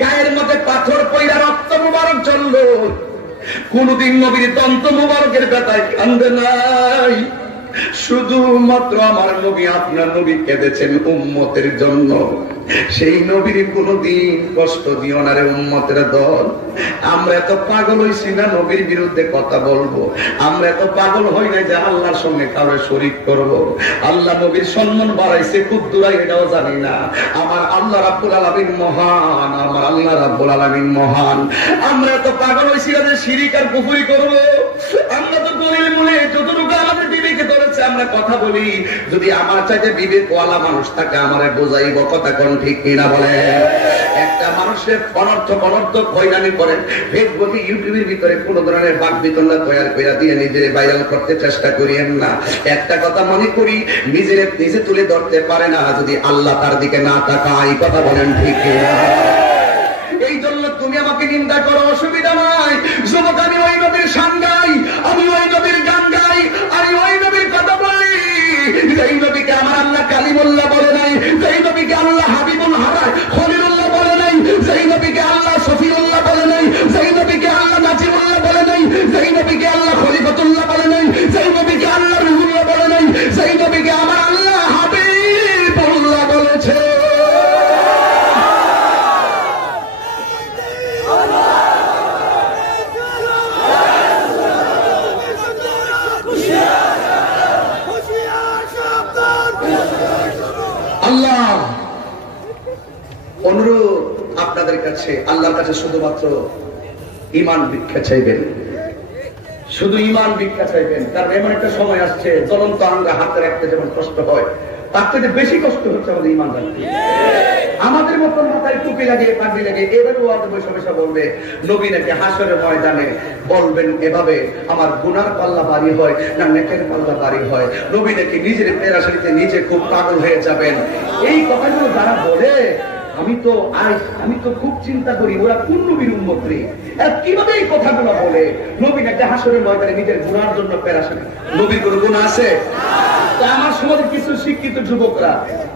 গায়ের মধ্যে পাথর পয়লা রক্ত মুবারক ঝরলো, কোনদিন নবীর দন্ত মুবারকের ব্যথায় কান্দে নাই। শুধুমাত্র আমার নবী আপনার নবী কেঁদেছেন উম্মতের জন্য। সেই নবীর কোনদিন কষ্ট দিও না রে উম্মতের দল। আমরা এত পাগল হইছি না নবীর বিরুদ্ধে কথা বলবো, আমরা এত পাগল হই না যে আল্লাহর সঙ্গে কারো শরীক করব। আল্লাহ নবীর সম্মান বাড়াইছে খুব দূরাই এটাও জানি না। আমার আল্লাহ রাব্বুল আলামিন মহান, আমার আল্লাহ রাব্বুল আলামিন মহান। আমরা এত পাগল হইছি না যে শিরিক আর কুফরি করব। আমরা তো গরিব মনে যতটুকু আমাদের বিবেকে ধরেছে আমরা কথা বলি। যদি আমার চাইতে বিবেকওয়ালা মানুষ থাকে আমারে বোঝাইব, কথা কোন ঠিক কিনা বলে? একটা মানুষের অনর্থক হয়রানি করেন ফেসবুকে ইউটিউবের ভিতরে কোন ধরনের বাক বিতণ্ডা তৈরি করে দিয়ে নিজের ভাইরাল করতে চেষ্টা করিয়েন না। একটা কথা মনে করি, নিজে তুলে ধরতে পারে না যদি আল্লাহ তার দিকে না তাকায়, কথা বলেন ঠিক কিনা? এই জন্য তুমি আমাকে নিন্দা করো, অসুবিধা নাই। যুবক আমি ওই নবীর শান গাই, আমি ওই নবীর গান গাই, আমি ওই নবীর কথা বলি। যেই নবীকে আমার আল্লাহ কালিমুল্লাহ বলে নাই, যেই নবীকে আল্লাহ হাবিবুল হারায় খলিলুল্লাহ বলে নাই, যেই নবীকে আল্লাহ সফিউল্লাহ বলে নাই, যেই নবীকে আল্লাহ নাজিবুল্লাহ বলে নাই, যেই নবীকে আল্লাহ খলিফাতুল্লাহ বলে নাই, যেই নবীকে আল্লাহ রুহুল্লাহ বলে নাই, যেই নবীকে আমার আল্লাহ হাবিবুল্লাহ বলেছে। আল্লাহ অনুরোধ আপনাদের কাছে, আল্লাহর কাছে শুধুমাত্র ঈমান ভিক্ষা চাইবেন, শুধু ঈমান ভিক্ষা চাইবেন। কারণ এমন একটা সময় আসছে জ্বলন্ত আঙ্গা হাতে রাখতে যেমন কষ্ট হয়, তার থেকে বেশি কষ্ট হচ্ছে আমাদের ঈমান রাখতে। আমাদের মতন মাথায় টুপি লাগিয়ে পাগড়ি লাগিয়ে এভাবে বসে বসে বলবে নবী নাকি হাসরের ময়দানে বলবেন এভাবে আমার গুনার পাল্লা ভারী হয় না নেকের পাল্লা ভারী হয়। নবী নাকি নিজের পেরাশানিতে নিজে খুব পাগল হয়ে যাবেন। এই কথাগুলো যারা বলে আমি তো খুব চিন্তা করি ওরা কোন নবীর উম্মত রে, কিভাবে এই কথাগুলো বলে? নবী নাকি হাসরের ময়দানে নিজের গুনার জন্য পেরাশানি। নবীর কোনো গুনাহ আছে? আমার সমাজে কিছু শিক্ষিত যুবকরা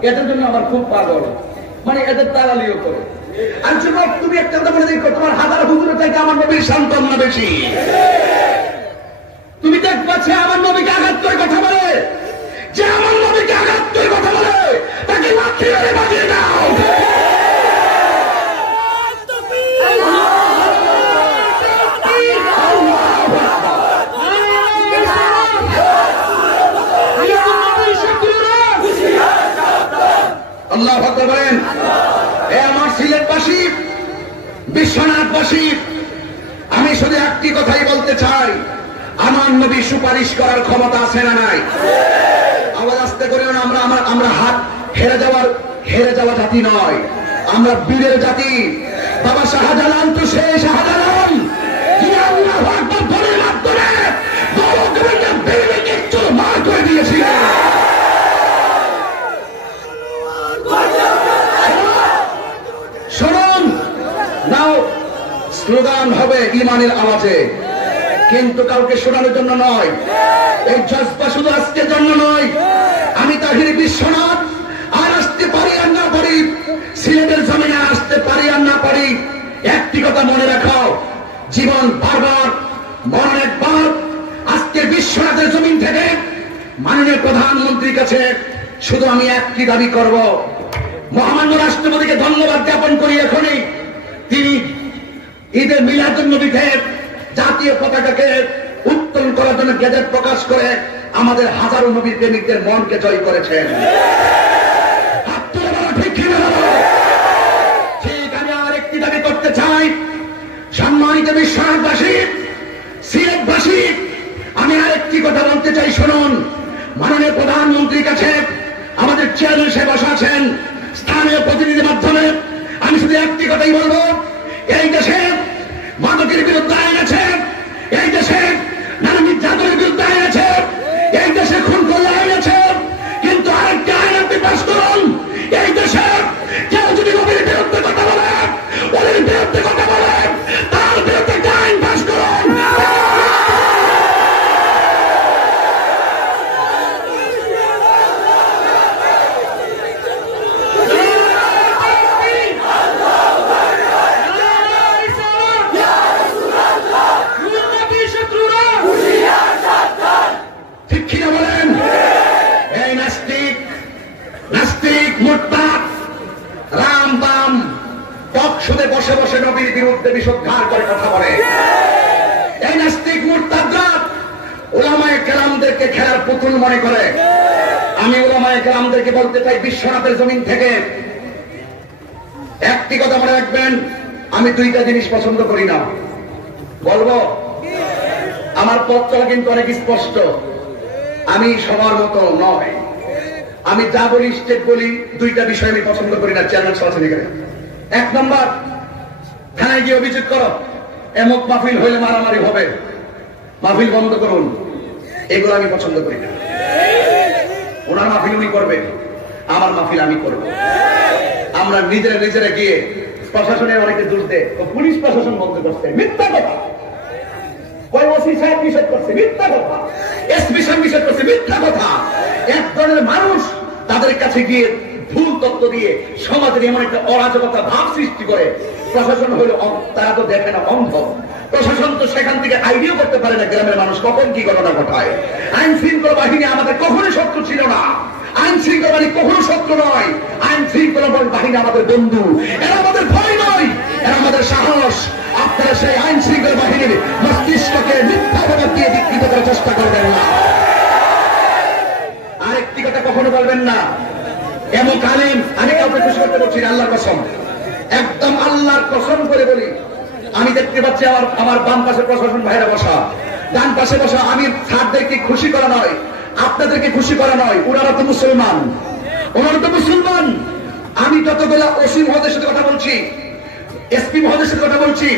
এদের জন্য আমার খুব পাগল, মানে এদের তারালিও করে। আর যুবক তুমি একটা কথা বলে দেখো, তোমার হাজার হুজুরের চাইতে আমার নবীর সান্ত্বনা বেশি। তুমি দেখ পাচ্ছে আমার নবীকে আঘাত করে কথা বলে, যে আমার নবীকে আঘাত করে কথা বলে তাকে লাঠি মেরে বাজিয়ে দাও। আল্লাহু আকবার বলেন। এ আমার সিলেটবাসী, বিশ্বনাথবাসী, আমি শুধু একটি কথাই বলতে চাই, আমার নবী সুপারিশ করার ক্ষমতা আছে না নাই? আওয়াজ আসতে করিও না। আমরা হাত হেরে যাওয়া জাতি নয়, আমরা বীরের জাতি। বাবা শাহজালাল তো সেই শাহজালাল যিনি আল্লাহু আকবার বলার মাধ্যমে গৌরবকে বিবেকে চুরমার করে দিয়েছিলেন। শুনুন, নাও স্লোগান হবে ঈমানের আওয়াজে, কিন্তু কাউকে শোনানোর জন্য নয়। এই জজবা শুধু আজকের জন্য নয়। আমি তাহির বিশ্বনাথ আর আসতে পারি আর না পারি, সিলেটের জমিনে আসতে পারি আর না পারি, একটি কথা মনে রাখো, জীবন বারবার মরণ একবার। আজকে বিশ্বনাথের জমিন থেকে মাননীয় প্রধানমন্ত্রীর কাছে শুধু আমি একটি দাবি করব, মহামান্য রাষ্ট্রপতিকে ধন্যবাদ জ্ঞাপন করি। এখনই তিনি ঈদের মিলাদুন্নবীতে জাতীয় পতাকাকে উত্তোলন করার জন্য গেজেট প্রকাশ করে আমাদের হাজারো নবীর প্রেমিকদের মনকে জয় করেছেন। ঠিক, আমি আর একটি দাবি করতে চাই, সম্মানিত বিশ্বনাথবাসী, সিলেটবাসী, আমি আর একটি কথা বলতে চাই। শুনুন, মাননীয় প্রধানমন্ত্রীর কাছে আমাদের চেয়ারম্যান সাহেব বসা আছেন, স্থানীয় প্রতিনিধির মাধ্যমে আমি শুধু একটি কথাই বলবো, এই দেশে মাদকের বিরুদ্ধে আইন আছে, এই দেশে নানা নির্যাতনের বিরুদ্ধে আইন আছে, এই দেশে খুন করলে আইন আছে, কিন্তু আরেকটি আইন আপনি পাস করুন। এই দেশে কেউ যদি নবীর বিরুদ্ধে কথা বলে, ওদের বিরুদ্ধে কথা বলে, তার বিরুদ্ধে একটা আইন পাস করুন। ঠিক কিনা বলেন? শুধু বসে বসে নবীর বিরুদ্ধে বিষোদ্গার করে কথা বলে। এই নাস্তিক মুরতাদরা উলামায়ে কেরামদেরকে খেলার পুতুল মনে করে। আমি উলামায়ে কেরামদেরকে বলতে চাই, বিশ্বনাথের জমিন থেকে একটি কথা মনে রাখবেন, আমি দুইটা জিনিস পছন্দ করি না। বলবো, আমার পথ চলা কিন্তু অনেক স্পষ্ট। আমি সবার মতো নয়। আমি যা বলি স্টেপ বলি, দুইটা বিষয় আমি পছন্দ করি না। চেয়ারম্যান সরাসরি করে 1 নম্বর, থানায় গিয়ে অভিযোগ করো, এমক মাহফিল হইলে মারামারি হবে, মাহফিল বন্ধ করুন। এগুলো আমি পছন্দ করি না। ওনার মাহফিল উনি করবে, আমার মাহফিল আমি করব। আমরা নিজেরা গিয়ে প্রশাসনের অনেকে দোষ দেয়, পুলিশ প্রশাসন বন্ধ করছে, মিথ্যা কথা। ওসি সাহেব নিষেধ করছে, মিথ্যা কথা। এসপি সাহেব নিষেধ করছে, মিথ্যা কথা। এক ধরনের মানুষ তাদের কাছে গিয়ে ভুল তথ্য দিয়ে সমাজের এমন একটা অরাজকতা ভাব সৃষ্টি করে। প্রশাসন হলো, তারা তো দেখে না, অন্ধ। প্রশাসন তো সেখান থেকে আইডিয়া করতে পারে না গ্রামের মানুষ কখন কি ঘটনা ঘটায়। আইন শৃঙ্খলা বাহিনী আমাদের কখনো শত্রু ছিল না। আইন শৃঙ্খলা বাহিনী কখনো শত্রু নয়। আইন শৃঙ্খলা বাহিনী আমাদের বন্ধু। এরা আমাদের ভয় নয়, এরা আমাদের সাহস। আপনারা সেই আইন শৃঙ্খলা বাহিনীর মস্তিষ্ককে মিথ্যাভাবে দিয়ে বিকৃত করার চেষ্টা করবেন না। আরেকটি কথা কখনো বলবেন না, এমন আলেম, আমি কাউকে খুশি করতে বলছি না, আল্লাহর কসম, একদম আল্লাহর কসম করে বলি। আমি দেখতে পাচ্ছি আমার বাম পাশে প্রশাসন ভাইরা বসা, ডান পাশে বসা। আমি স্যারদেরকে খুশি করা নয়, আপনাদেরকে খুশি করা নয়। ওনারা তো মুসলমান, ওনারা তো মুসলমান। আমি যতগুলো ওসি মহোদয়ের সাথে কথা বলছি, এসপি মহোদয়ের সাথে কথা বলছি,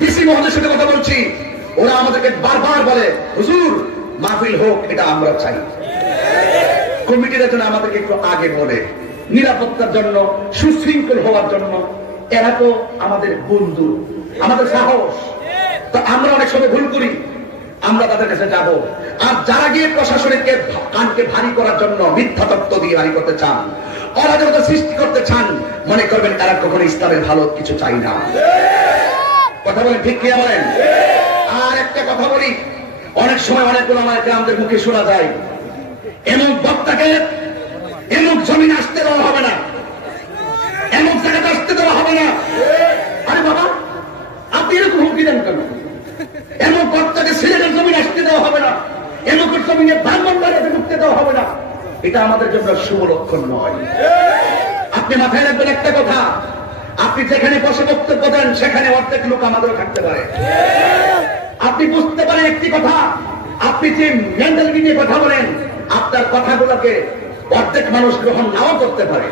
ডিসি মহোদয়ের সাথে কথা বলছি, ওরা আমাদেরকে বারবার বলে, হুজুর মাহফিল হোক, এটা আমরা চাই। কমিটির জন্য আমাদেরকে একটু আগে বলে, নিরাপত্তার জন্য, সুশৃঙ্খল হওয়ার জন্য। এরা তো আমাদের বন্ধু, আমাদের সাহস। তো আমরা অনেক সময় ভুল করি, আমরা তাদের কাছে যাব। আর যারা গিয়ে প্রশাসনের কানকে ভারী করার জন্য মিথ্যা তত্ত্ব দিয়ে ভারী করতে চান, অরাজকতা সৃষ্টি করতে চান, মনে করবেন এরা কখনো ইসলামের ভালো কিছু চাই না। কথা বলেন, ঠিক কিনা বলেন? আর একটা কথা বলি, অনেক সময় অনেক ওলামায়ে কেরামদের মুখে শোনা যায়, এমন বক্তাকে এমন জমিন আসতে দেওয়া হবে না, এমন জায়গাতে আসতে দেওয়া হবে না। আরে বাবা, আপনি এরকম হুমকি দেন কেন? এমন বক্তাকে সিলেটের জমিন আসতে দেওয়া হবে না, এমন জমিনে ব্রাহ্মণবাড়িয়াতে ঢুকতে দেওয়া হবে না। এটা আমাদের জন্য শুভ লক্ষণ নয়। আপনি মাথায় রাখবেন একটা কথা, আপনি যেখানে বসে বক্তব্য দেন সেখানে অর্ধেক লোক আমাদেরও থাকতে পারে। আপনি বুঝতে পারেন একটি কথা, আপনি যে মেন্টালিটি নিয়ে কথা বলেন, আপনার কথাগুলোকে অর্ধেক মানুষ গ্রহণ নাও করতে পারে।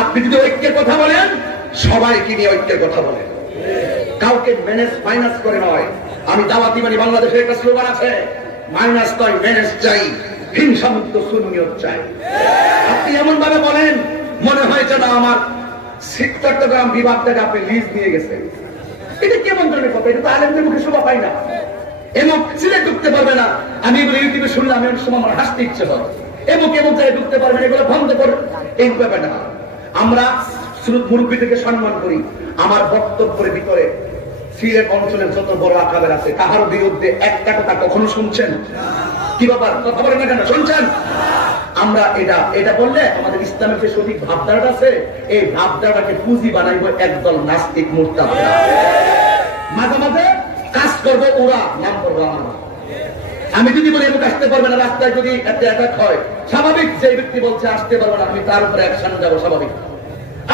আপনি যদি ঐক্যের কথা বলেন, সবাইকে নিয়ে ঐক্যের কথা বলেন, কাউকে মাইনাস করে নয়। আমি দাওয়াতি মানে বাংলাদেশের একটা স্লোগান আছে, মাইনাস নয় ম্যানেজ চাই, হিংসামুক্ত সুন্নিয়ত চাই। আপনি এমন ভাবে বলেন মনে হয় যেন আমার চট্টগ্রাম বিভাগ থেকে আপনি লিজ নিয়ে গেছেন। এটা কেমন ধরনের কথা? এটা তো আলেমদের মুখে শোভা পাই না। এমন সিলেট ঢুকতে পারবে না। আমি এগুলো ইউটিউবে শুনলে আমি অনেক সময় আমার হাসতে ইচ্ছে হয়। এমন জায়গায় ঢুকতে পারবে না, এগুলো বন্ধ করুন। এই ব্যাপারটা আমরা মুরব্বী থেকে সম্মান করি। আমার বক্তব্যের ভিতরে সিলেট অঞ্চলের যত বড় আকাবের আছে, কাহার বিরুদ্ধে একটা কথা কখনো শুনছেন? কি ব্যাপার, কথা বলেন না কেন? শুনছেন? আমরা এটা বললে আমাদের ইসলামের যে সঠিক ভাবধারাটা আছে, এই ভাবধারাটাকে পুঁজি বানাইবো একদল নাস্তিক মুরতাদরা। মাঝে মাঝে কাজ করবো ওরা, নাম করবো আমার। আমি যদি বলি এমন আসতে পারবে না, রাস্তায় যদি একটা অ্যাটাক হয়, স্বাভাবিক যে ব্যক্তি বলছে আসতে পারবে না, আমি তার উপরে অ্যাকশন যাবো, স্বাভাবিক।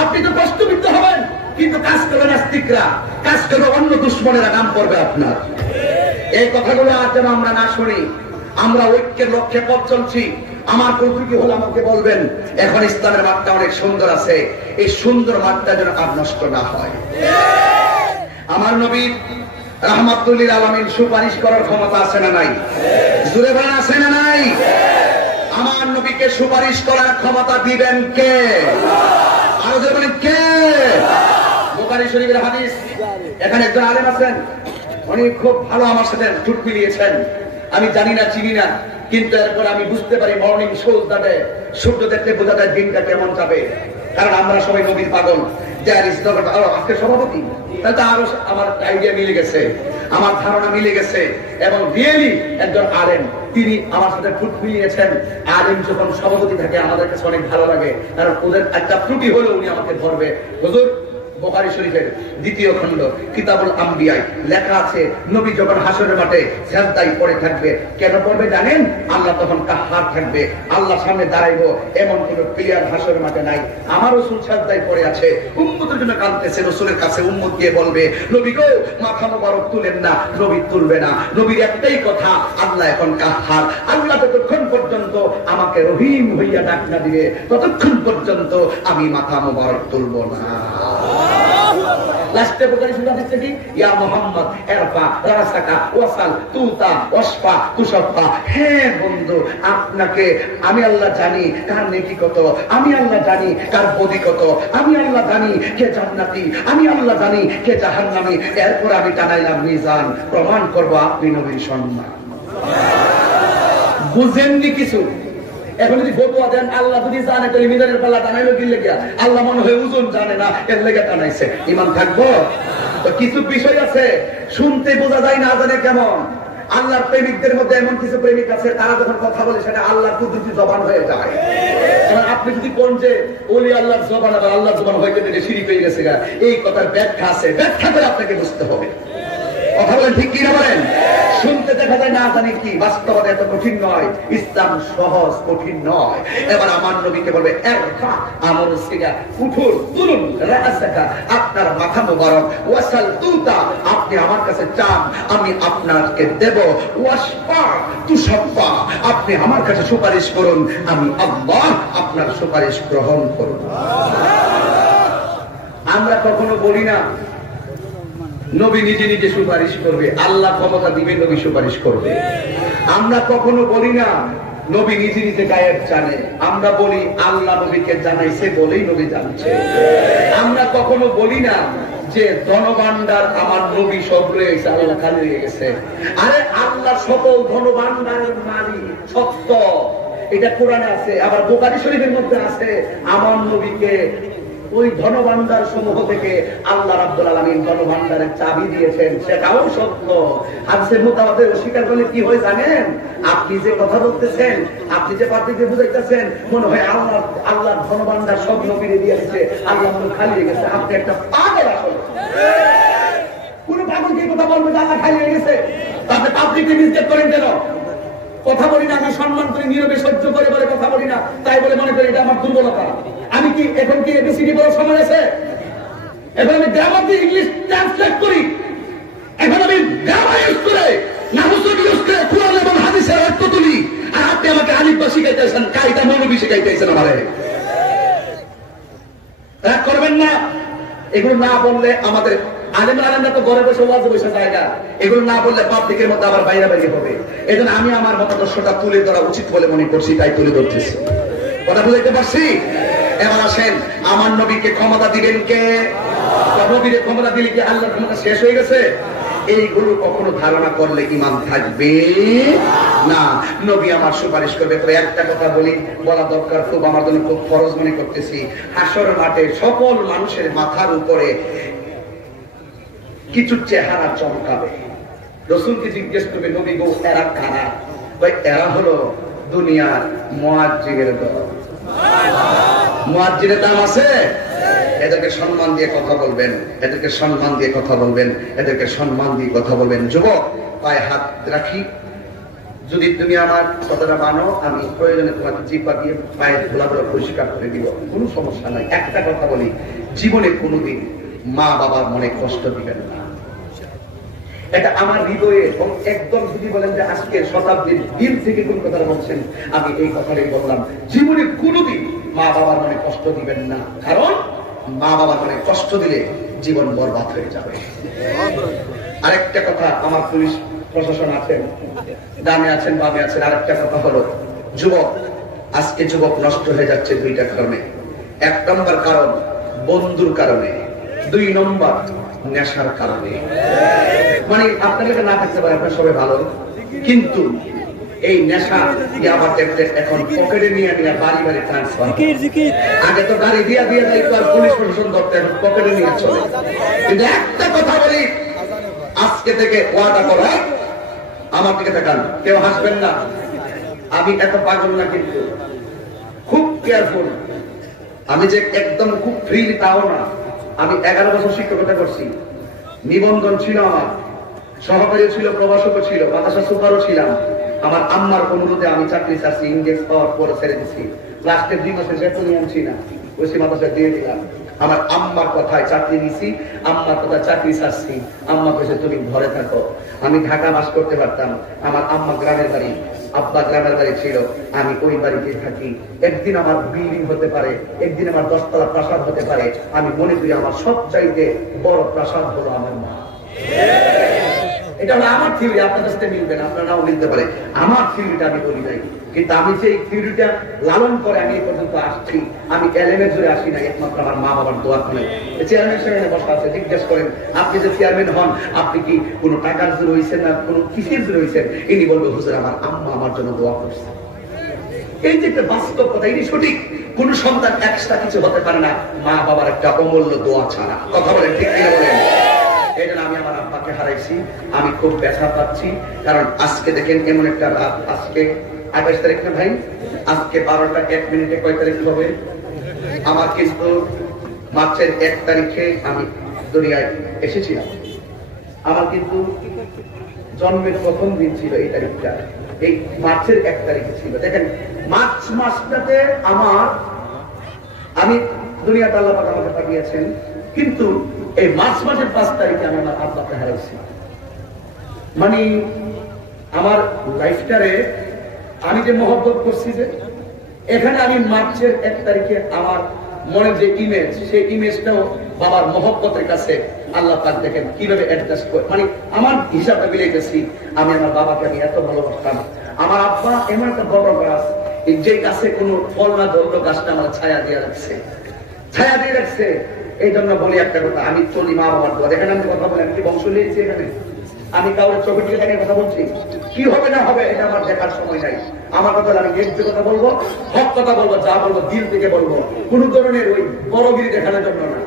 আপনি তো কষ্টবিদ্ধ হবেন, কিন্তু কাজ করবে নাস্তিকরা, কাজ করবে অন্য দুশ্মনেরা, নাম করবে আপনার। এই কথাগুলো আর যেন আমরা না শুনি। আমরা ঐক্যের লক্ষ্যে পথ চলছি। আমার কৌতুকি হলে আমাকে বলবেন, এখন ইসলামের মাঠটা অনেক সুন্দর আছে, এই সুন্দর মাঠটা যেন আর নষ্ট না হয়। আমার নবী রাহমাতুল লিল আলামিন সুপারিশ করার ক্ষমতা আছে না নাই? জোরে বলেন, আছে না নাই? আমার নবীকে সুপারিশ করার ক্ষমতা দিবেন কে? আরো জোরে বলেন, কে? বুখারী শরীফের হাদিস। এখানে একজন আলেম আছেন, উনি খুব ভালো আমার সাথে ঠুট মিলিয়েছেন। আমি জানি না, চিনি না, কিন্তু এরপর আমি বুঝতে পারি মর্নিং শোজ দাটে সূর্য দেখতে বোঝা যায় দিনটা কেমন যাবে। কারণ আমরা সবাই নবীর পাগল। আজকে সভাপতি, তাহলে তো আরো আমার আইডিয়া মিলে গেছে, আমার ধারণা মিলে গেছে। এবং রিয়েলি একজন আলেম, তিনি আমার সাথে ফুট মিলিয়েছেন। আলেম যখন সভাপতি থাকে আমাদের কাছে অনেক ভালো লাগে, কারণ ওদের একটা ত্রুটি হলেও উনি আমাকে ধরবে। হুজুর বুখারী শরীফের 2য় খণ্ড কিতাবুল আম্বিয়ায় লেখা আছে, নবী যখন হাসরের মাঠে সিজদায় পড়ে থাকবে, কেন পড়বে জানেন? আল্লাহ তখন কাহার থাকবে, আল্লাহ সামনে দাঁড়াইবো, এমন কোন প্লেয়ার হাসরের মাঠে নাই। আমার রাসূল সিজদায় পড়ে আছে, উম্মতের জন্য কাঁদতেছে, রাসূলের কাছে উম্মত গিয়ে বলবে, নবী গো মাথা মোবারক তুলেন না। নবী তুলবে না। নবীর একটাই কথা, আল্লাহ এখন কাহার, আল্লাহ যতক্ষণ পর্যন্ত আমাকে রহিম হইয়া ডাক না দিবে ততক্ষণ পর্যন্ত আমি মাথা মোবারক তুলব না। লাস্টে বুখারী শরীফ হাদিস থেকে, ইয়া মুহাম্মদ ইরফা রাসাকা ওয়াসাল তুতা ওয়াশফা তুশফা। হে বন্ধু, আপনাকে আমি আল্লাহ জানি কার নেকি কত, আমি আল্লাহ জানি কার বদি কত, আমি আল্লাহ জানি কে জান্নাতি, আমি আল্লাহ জানি কে জাহান্নামী। এরপর আমি টানাইলাম মিজান, প্রমাণ করব আপনি নবীর সম্মান। বুঝেননি কিছু? এখন যদি ফতোয়া দেন আল্লাহ যদি জানে তাহলে মিজানের পাল্লা টানাইলো কি লেগে? আল্লাহ মনে হয় ওজন জানে না, এর লেগে টানাইছে। ঈমান থাকবো তো? কিছু বিষয় আছে শুনতে বোঝা যায় না জানে কেমন। আল্লাহর প্রেমিকদের মধ্যে এমন কিছু প্রেমিক আছে, তারা যখন কথা বলে সেটা আল্লাহর কুদরতি জবান হয়ে যায়। কারণ আপনি যদি কোন যে ওলি আল্লাহর জবান আবার আল্লাহর জবান হয়ে গেছে, শিরিক হয়ে গেছে, এই কথার ব্যাখ্যা আছে, ব্যাখ্যা করে আপনাকে বুঝতে হবে। কথা বলেন ঠিক কিনা বলেন? শুনতে দেখা যায় না জানি কি, বাস্তবতা এত কঠিন নয়, ইসলাম সহজ, কঠিন নয়। এবার আমার নবীকে বলবে, আমার সিগা উঠুন, তুলুন রাসাকা, আপনার মাথা মোবারক, ওয়াসাল তুতা, আপনি আমার কাছে চান আমি আপনাকে দেব, ওয়াশফা তুশফা, আপনি আমার কাছে সুপারিশ করুন, আমি আল্লাহ আপনার সুপারিশ গ্রহণ করুন। আমরা কখনো বলি না নবী নিজে নিজে সুপারিশ করবে, আল্লাহ ক্ষমতা দিবে নবী সুপারিশ করবে। আমরা কখনো বলি না নবী নিজে নিজে গায়েব জানে, আমরা বলি আল্লাহ নবীকে জানাইছে বলেই নবী জানছে। আমরা কখনো বলি না যে ধনভাণ্ডার আমার নবী সব রয়েছে, আল্লাহ খালি হয়ে গেছে। আরে আল্লাহ সকল ধনভাণ্ডারের মালিক, সত্য, এটা কোরআনে আছে, আবার বুখারী শরীফের মধ্যে আছে। আমার নবীকে ওই ধনভাণ্ডার সমূহ থেকে আল্লাহ রাব্বুল আলামিন ধনভাণ্ডারের চাবি দিয়েছেন, সেটাও সত্য। হাদিসে মুতাওয়াতির অস্বীকার করলে কি হয় জানেন? আপনি যে কথা বলতেছেন, আপনি যে পাত্রীকে বুঝাইতেছেন, মনে হয় আল্লাহ ধনভাণ্ডার সব নবীরে দিয়ে দিয়েছে, আল্লাহ খালি হয়ে গেছে। আপনি একটা পাগল। আসলে কোন পাগল কি কথা বলবে আল্লাহ খালি হয়ে গেছে? তাতে পাত্রীকে মিসগেট করেন কেন? কথা বলি না, আমি সম্মান করি, নীরবে সহ্য করে বলে কথা বলি না, তাই বলে মনে করি এটা আমার দুর্বলতা। আমি কি এখন কি এবিসিডি বলার সময় আছে? এখন আমি গ্রামার দিয়ে ইংলিশ ট্রান্সলেট করি, এখন আমি গ্রামার ইউজ করে নাহসুল ইউজ করে কুরআন এবং হাদিসের অর্থ তুলি, আর আপনি আমাকে আলিফ বা শিখাইতেছেন, কায়দা মৌলবি শিখাইতেছেন আমারে। রাগ করবেন না। এগুলো না বললে আমাদের আলেমরা তো ঘরে বসে ওয়াজ বসে জায়গা, এগুলো না বললে পাবলিকের মধ্যে আবার বাইরে বাইরে হবে। এই জন্য আমি আমার মতাদর্শটা তুলে ধরা উচিত বলে মনে করছি, তাই তুলে ধরতেছি। কথা বুঝাইতে পারছি? এবার আসেন, আমার নবীকে ক্ষমতা দিবেন কে? নবীর ক্ষমতা দিলে কি আল্লাহর ক্ষমতা শেষ হয়ে গেছে? এইগুলো কখনো ধারণা করলে ঈমান থাকবে না। নবী আমার সুপারিশ করবে। তো একটা কথা বলি, বলা দরকার, খুব আমার জন্য খুব ফরজ মনে করতেছি। হাসরের মাঠে সকল মানুষের মাথার উপরে কিছু চেহারা চমকাবে। রাসূলকে জিজ্ঞেস করবে, নবী গো এরা কারা? ভাই এরা হলো দুনিয়ার মুয়াজ্জিনের দল। মুয়াজ্জিনের দাম আছে? এদেরকে সম্মান দিয়ে কথা বলবেন, এদেরকে সম্মান দিয়ে কথা বলবেন, এদেরকে সম্মান দিয়ে কথা বলবেন। যুবক, পায়ে হাত রাখি, যদি তুমি আমার কথাটা মানো, আমি প্রয়োজনে তোমাকে জিহ্বা দিয়ে পায়ের ধুলাগুলো পরিষ্কার করে দিব, কোনো সমস্যা নাই। একটা কথা বলি, জীবনে কোনোদিন মা বাবার মনে কষ্ট দিবেন না। এটা আমার হৃদয়ে একদম, যদি বলেন যে আজকে শতাব্দীর দিন থেকে কোন কথা বলছেন, আমি এই কথাটাই বললাম। জীবনে কোনোদিন মা বাবার মনে কষ্ট দিবেন না, কারণ মা বাবার মনে কষ্ট দিলে জীবন বরবাদ হয়ে যাবে। আরেকটা কথা, আমার পুলিশ প্রশাসন আছেন, ডানে আছেন, বামে আছেন, আরেকটা কথা হলো, যুবক, আজকে যুবক নষ্ট হয়ে যাচ্ছে দুইটা কারণে। এক নম্বর কারণ বন্ধুর কারণে, দুই নম্বর নেশার কারণে। মানে আপনার কাছে না থাকতে পারে, আপনার সবাই ভালো, কিন্তু এই নেশা আবার এখন পকেটে নিয়ে নিয়ে বাড়ি বাড়ি ট্রান্সফার। আগে তো গাড়ি দিয়া দিয়ে যাইতো, আর পুলিশ প্রশাসন ধরতে, এখন পকেটে নিয়ে চলে। কিন্তু একটা কথা বলি, আজকে থেকে ওয়াদা করা, আমার দিকে তাকান, কেউ হাসবেন না, আমি এত পাগল না, কিন্তু খুব কেয়ারফুল। আমি যে একদম খুব ফ্রি তাও না, আমি 11 বছর শিক্ষকতা করছি, নিবন্ধন ছিল আমার, সহকারী ছিল, প্রভাষক ছিল, মাদ্রাসা সুপারও ছিলাম। আমার আম্মার অনুরোধে আমি চাকরি চাচ্ছি, ইন্ডেক্স পাওয়ার পরে ছেড়ে দিচ্ছি। লাস্টের 2 মাসের বেতনই আনছি না, ওই মাদ্রাসা দিয়ে দিলাম। আমার আম্মার কথায় চাকরি নিছি, আম্মার কথায় চাকরি চাচ্ছি। আম্মা কইছে তুমি ঘরে থাকো। আমি ঢাকা বাস করতে পারতাম, আমার আম্মা গ্রামের বাড়ি, আব্বা গ্রামের বাড়ি ছিল, আমি ওই বাড়িতে থাকি। একদিন আমার বিল্ডিং হতে পারে, একদিন আমার 10 তলা প্রাসাদ হতে পারে। আমি মনে করি আমার সবচাইতে বড় প্রাসাদ হলো আমার মা। এটা হলো আমার থিওরি, আপনাদের সাথে মিলবে না, আপনারাও মিলতে পারে। আমার থিওরিটা আমি বলি নাই, কিন্তু আমি যে থিওরিটা লালন করে আমি এই পর্যন্ত আসছি, আমি এলএমের জোরে আসি না, একমাত্র আমার মা বাবার দোয়া করে। চেয়ারম্যান সাহেব বসা আছে, জিজ্ঞেস করেন আপনি যে চেয়ারম্যান হন, আপনি কি কোনো টাকার জোরে হয়েছেন না কোনো কিসের জোরে হয়েছেন? ইনি বলবে হুজুর আমার আম্মা আমার জন্য দোয়া করছে। এই যে একটা বাস্তব কথা, এটি সঠিক। কোন সন্তান এক্সট্রা কিছু হতে পারে না মা বাবার একটা অমূল্য দোয়া ছাড়া। কথা বলেন, ঠিক কিনা বলেন? এই জন্য আমি আমার আব্বাকে হারাইছি, আমি খুব ব্যথা পাচ্ছি। কারণ আজকে দেখেন এমন একটা রাত, আজকে 28 তারিখ না ভাই, আজকে 12টা 1 মিনিটে কয় তারিখ হবে? আমার কিন্তু মার্চের 1 তারিখে আমি দুনিয়ায় এসেছিলাম। আমার কিন্তু জন্মের প্রথম দিন ছিল এই তারিখটা, এই মার্চের 1 তারিখে ছিল। দেখেন মার্চ মাসটাতে আমি দুনিয়াতে আল্লাহ পাক আমাকে পাঠিয়েছেন, কিন্তু এই মার্চ মাসের 5 তারিখে আমি আমার আব্বাকে হারাইছি। মানে আমার লাইফটারে আমি যে মহব্বত করছি, যে এখানে আমি মার্চের 1 তারিখে আমার মনে যে ইমেজ, সেই ইমেজটাও বাবার মহব্বতের কাছে আল্লাহ পাক দেখেন কিভাবে অ্যাডজাস্ট করে। মানে আমার হিসাবটা মিলাইতেছি, আমি আমার বাবাকে আমি এত ভালোবাসতাম। আমার আব্বা এমন একটা বড় গাছ, যে গাছে কোনো ফল না ধরলো, গাছটা আমার ছায়া দিয়ে রাখছে, ছায়া দিয়ে রাখছে। এই জন্য বলি একটা কথা, আমি চলি মা বাবার দোয়া। দেখেন আমি কথা বলি, আমি কি বংশ নিয়েছি এখানে? আমি কাউরের চোখের দিকে দেখে কথা বলছি? কি হবে না হবে এটা আমার দেখার সময় নাই। আমার কথা আমি ন্যায্য কথা বলবো, হক কথা বলবো, যা বলবো দিল থেকে বলবো, কোন ধরনের ওই বড়গিরি দেখানোর জন্য না।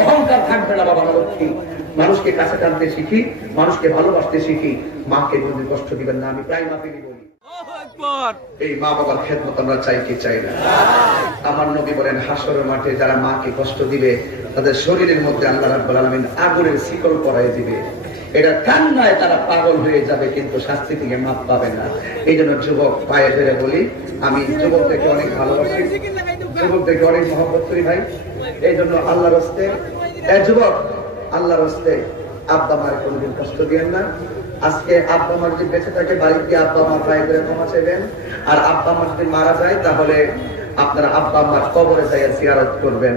অহংকার থাকবে না বাবা লক্ষ্মী। মানুষকে কাছে টানতে শিখি, মানুষকে ভালোবাসতে শিখি। মাকে যদি কষ্ট দিবেন না, আমি প্রায় মাকে বলি। এই মা বাবার খেদমত আমরা চাই কি চাই না? আমার নবী বলেন হাসরের মাঠে যারা মাকে কষ্ট দিবে তাদের শরীরের মধ্যে আল্লাহ রাব্বুল আলামিন আগুনের শিকল পরাই দিবে। এটা কান্নায় তারা পাগল হয়ে যাবে, কিন্তু শাস্তি থেকে মাপ পাবে না। এই জন্য যুবক পায়ে ধরে বলি, আমি যুবকদেরকে অনেক ভালোবাসি, যুবকদেরকে অনেক মহব্বত করি ভাই। এই জন্য আল্লাহর হস্তে যুবক, আল্লাহর হস্তে আব্বা মার কোনদিন কষ্ট দিয়েন না। আজকে আব্বা মার যদি বেঁচে থাকে, বাড়িতে আব্বা মা পায়ে ধরে ক্ষমা চাইবেন। আর আব্বা মা যদি মারা যায়, তাহলে আপনারা আব্বা মার কবরে যাইয়া জিয়ারত করবেন।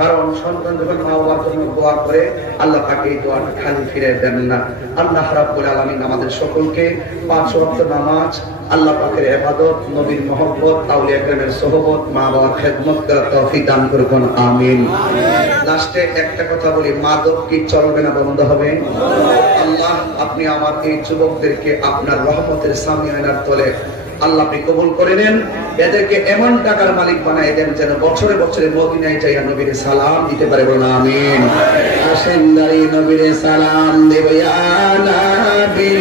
কারণ সন্তান যখন মা বাবার জন্য দোয়া করে, আল্লাহ তাকে এই দোয়াটা খালি ফিরে দেন না। আল্লাহ রাব্বুল আলামিন আমাদের সকলকে 5 ওয়াক্ত নামাজ, আল্লাহ পাকের ইবাদত, নবীর মহব্বত, আউলিয়া কেরামের সোহবত, মা বাবার খেদমত করার তৌফিক দান করুন, আমিন। লাস্টে একটা কথা বলি, মাদক কি চলবে না বন্ধ হবে? আল্লাহ আপনি আমার এই যুবকদেরকে আপনার রহমতের সামিয়ানার তলে আল্লাহ আপনি কবুল করে নেন। এদেরকে এমন টাকার মালিক বানাই দেন যেন বছরে বছরে মদিনায় যাইয়া নবীর সালাম দিতে পারে, বলুন আমিন। আসেন দাঁড়ি নবীর সালাম দেব, ইয়া নবী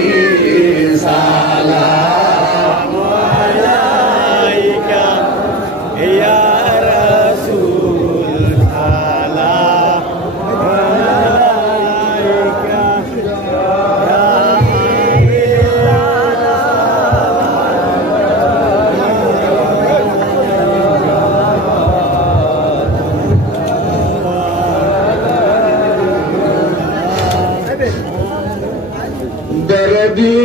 সালাম আলাইকা ইয়া রাসূল সালাম আলাইকা দরদি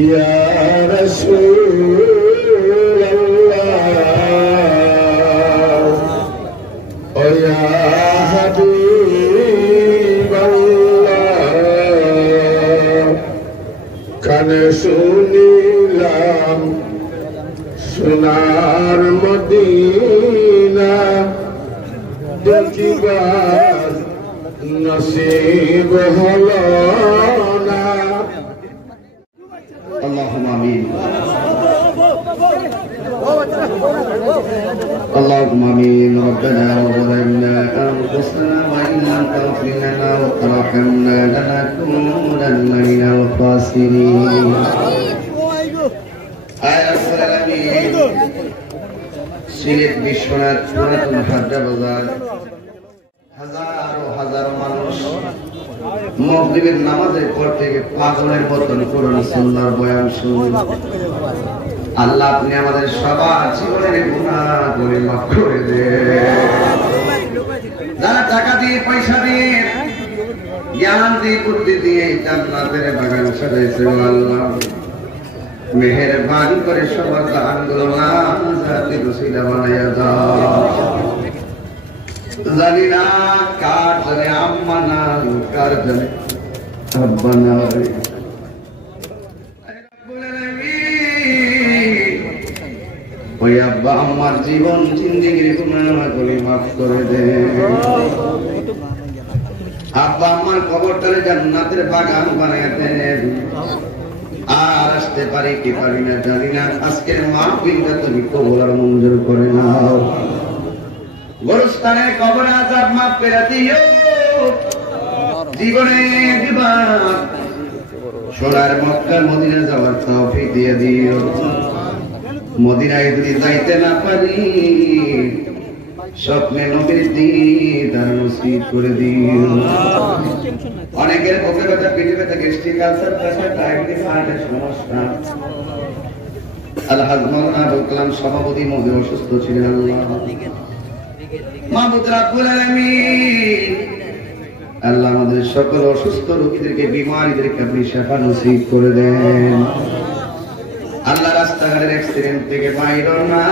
ইয়া রাসূলুল্লাহ ও ইয়া হাবিবাল্লাহ, কানে শুনিলাম সোনার মদিনা, দেখিবার নসিব হলো না। আল্লাহুম্মা আমিন। اللهم آمين. ربنا ظلمنا أنفسنا وإن لم تغفر لنا وترحمنا لنكونن من الخاسرين. সিলেট বিশ্বনাথ পুরাতন হাট্টা বাজার হাজারো হাজারো মানুষ মাগরিবের নামাজের পর থেকে পাগলের মতন কোরআন সুন্নাহর বয়ান শুনুন। আল্লাহ আপনি আমাদের সবার জীবনের গুনাহগুলো মাফ করে দেন। যারা টাকা দিয়ে পয়সা দিয়ে জ্ঞান দিয়ে বুদ্ধি দিয়ে জান্নাতের বাগান সাজাইছে আল্লাহ মেহেরবানি করে সবার দানগুলো নাজাতের ওসিলা বানায়া দাও। জানি না কার জানে আম্মা না কার জানে আব্বা না ওই আব্বা আম্মার জীবন জিন্দেগির গুনাহগুলো মাফ করে দে। আব্বা আম্মার কবরটারে জান্নাতের বাগান বানায়া দেন। আর আসতে পারি কি পারি না জানি না, আজকের মাহফিলটা তুমি কবুল আর মঞ্জুর করে নাও। গোরস্থানের কবর আযাব মাফ করে দিও। জীবনে দিবার সোনার মক্কা মদিনা যাওয়ার তৌফিক দিয়ে দিও। মদিনায় যদি যাইতে না পারি স্বপ্নে নবীর দিদার নসিব করে দিও। অনেকের বুকে ব্যথা, পিঠে ব্যথা, গ্যাস্ট্রিক আলসার, প্রেসার, ডায়াবেটিস, হার্টের সমস্যা। আলহাজ মাওলানা আবুল কালাম সভাপতি মধ্যে অসুস্থ ছিলেন। আল্লাহ মাহমুদ রাব্বুল আলামিন আল্লাহ আমাদের সকল অসুস্থ রোগীদেরকে বিমারীদেরকে আপনি শিফা নসিব করে দেন। আল্লাহ রাস্তাঘাটের অ্যাক্সিডেন্ট থেকে বাইর না,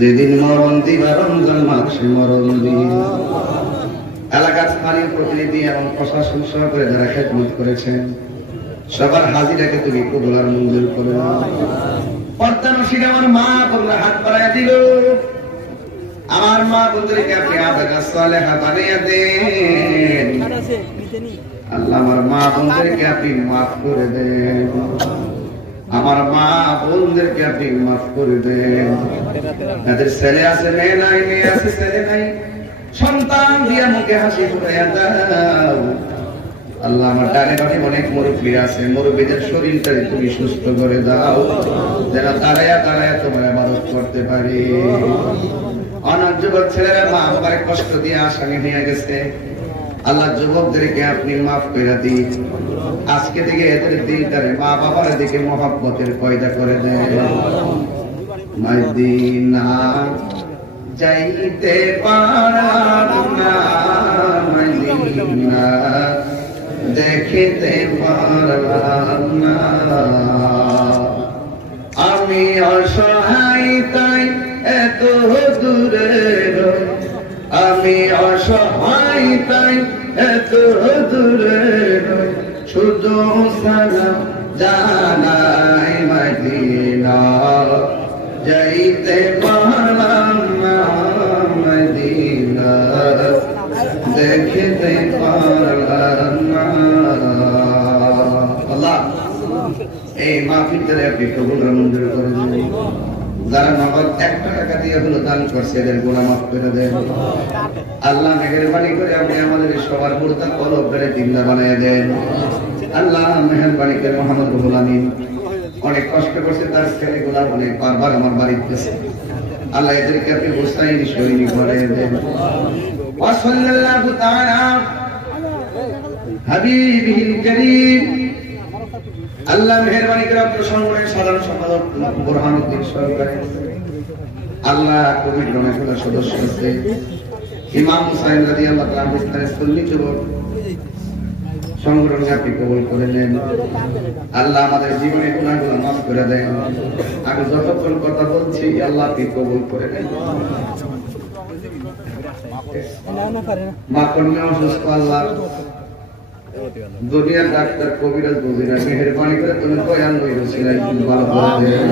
যেদিন মরণ দিবা রমজান মাসে মরণ দিন। এলাকার স্থানীয় প্রতিনিধি এবং প্রশাসন সহকারে যারা খেদমত করেছেন সবার হাজিরাকে তুমি কবুল আর মঞ্জুর করে নাও। পর্দা নসীর আমার মা বোনরা হাত বাড়াইয়া দিল। আমার মা বোনদেরকে আপনি আবেগা সালেহা বানিয়ে দেন। আল্লাহ আমার মা বোনদেরকে আপনি মাফ করে দেন। আমার মা বোনদেরকে আপনি মাফ করে দেন। তাদের ছেলে আছে মেয়ে নাই, মেয়ে আছে ছেলে নাই, সন্তান দিয়া মুখে হাসি ফুটাইয়া দাও। আল্লাহ আমার ডানে বামে অনেক মুরব্বী আছে, মুরব্বীদের শরীরটা তুমি সুস্থ করে দাও যেন দাঁড়াইয়া দাঁড়াইয়া তোমার ইবাদত করতে পারি। অনাথ যুবক ছেলেরা মা বাবার কষ্ট দিয়ে আসামি হয়ে গেছে, আল্লাহ যুবকদেরকে আপনি মাফ করে দিন। আজকে থেকে এদের দিলটারে মা বাবার দিকে মহব্বতের পয়দা করে দেন। মদিনা যাইতে পারলাম না, মদিনা দেখিতে পারলাম না। আমি অসহায় তাই এত দূরে রই, আমি অসহায় তাই এত দূরে রই, শুধু সালাম জানাই মদিনা যাইতে পারলাম না, মদিনা দেখিতে পারলাম না। আল্লাহ এই মাহফিলটারে আপনি কবুল মঞ্জুর করে দিন। যারা নগদ 1 টাকা দিয়ে হলো দান করছে এদের গুনাহ মাফ করে দেন। আল্লাহ মেহেরবানি করে আপনি আমাদের সবার মুর্দা কলব করে জিন্দা বানিয়ে দেন। আল্লাহ মেহেরবানি করে মোহাম্মদ রুহুল আমিন অনেক কষ্ট করছে, তার ছেলেগুলা অনেক বারবার আমার বাড়িতে গেছে। আল্লাহ এদেরকে আপনি হুসাইনি সৈনি করে দেন। ওয়া সাল্লাল্লাহু তাআলা হাবিবিল কারীম। আল্লাহ মেহেরবানি করে আপনার সংগঠনের সাধারণ সম্পাদক বুরহানুদ্দিন সরকার, আল্লাহ কমিটির অনেক সদস্য আছে, ইমাম হুসাইন রাদিয়াল্লাহু তাআলা ইসলামের সুন্নি যুবক সংগঠনকে আপনি কবুল করে নেন। আল্লাহ আমাদের জীবনের গুনাহগুলো মাফ করে দেন। আমি যতক্ষণ কথা বলছি আল্লাহ আপনি কবুল করে নেন। মা কন্যা অসুস্থ, আল্লাহ দুনিয়ার ডাক্তার কবিরাজ বুঝিনা মেহেরবানি করে তুমি কয়ান লইছিলেন ভালো করে দেন।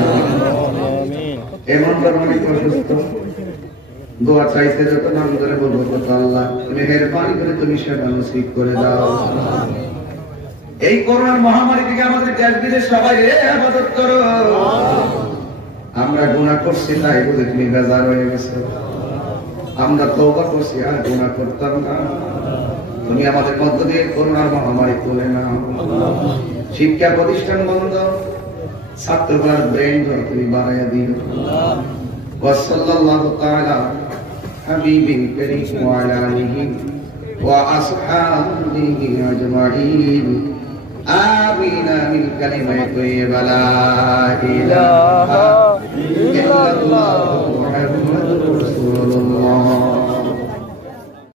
এমন অনেক অসুস্থ, দোয়া চাইতে যত নাম ধরে বলবো কত আল্লাহ মেহেরবানি করে তুমি সেবা নসিব করে দাও। এই করোনার মহামারী থেকে আমাদের দেশ বিদেশ সবাই ইবাদত করো। আমরা গুনাহ করছি তাই বলে তুমি বেজার হয়ে গেছো। আমরা তওবা করছি আর গুনাহ করতাম না। তুমি আমাদের মধ্য দিয়ে করোনার মহামারী তুলে নাও। শিক্ষা প্রতিষ্ঠান বন্ধ, ছাত্রগুলোর ব্রেন তুমি বাড়াইয়া দিও ওয়াসাল্লাল্লাহু তাআলা হাবিবিল কারীম ওয়া আলা আলিহি ওয়া আসহাবিহি আজমাইন آمين من كلمة طيبة لا إله إلا الله محمد رسول الله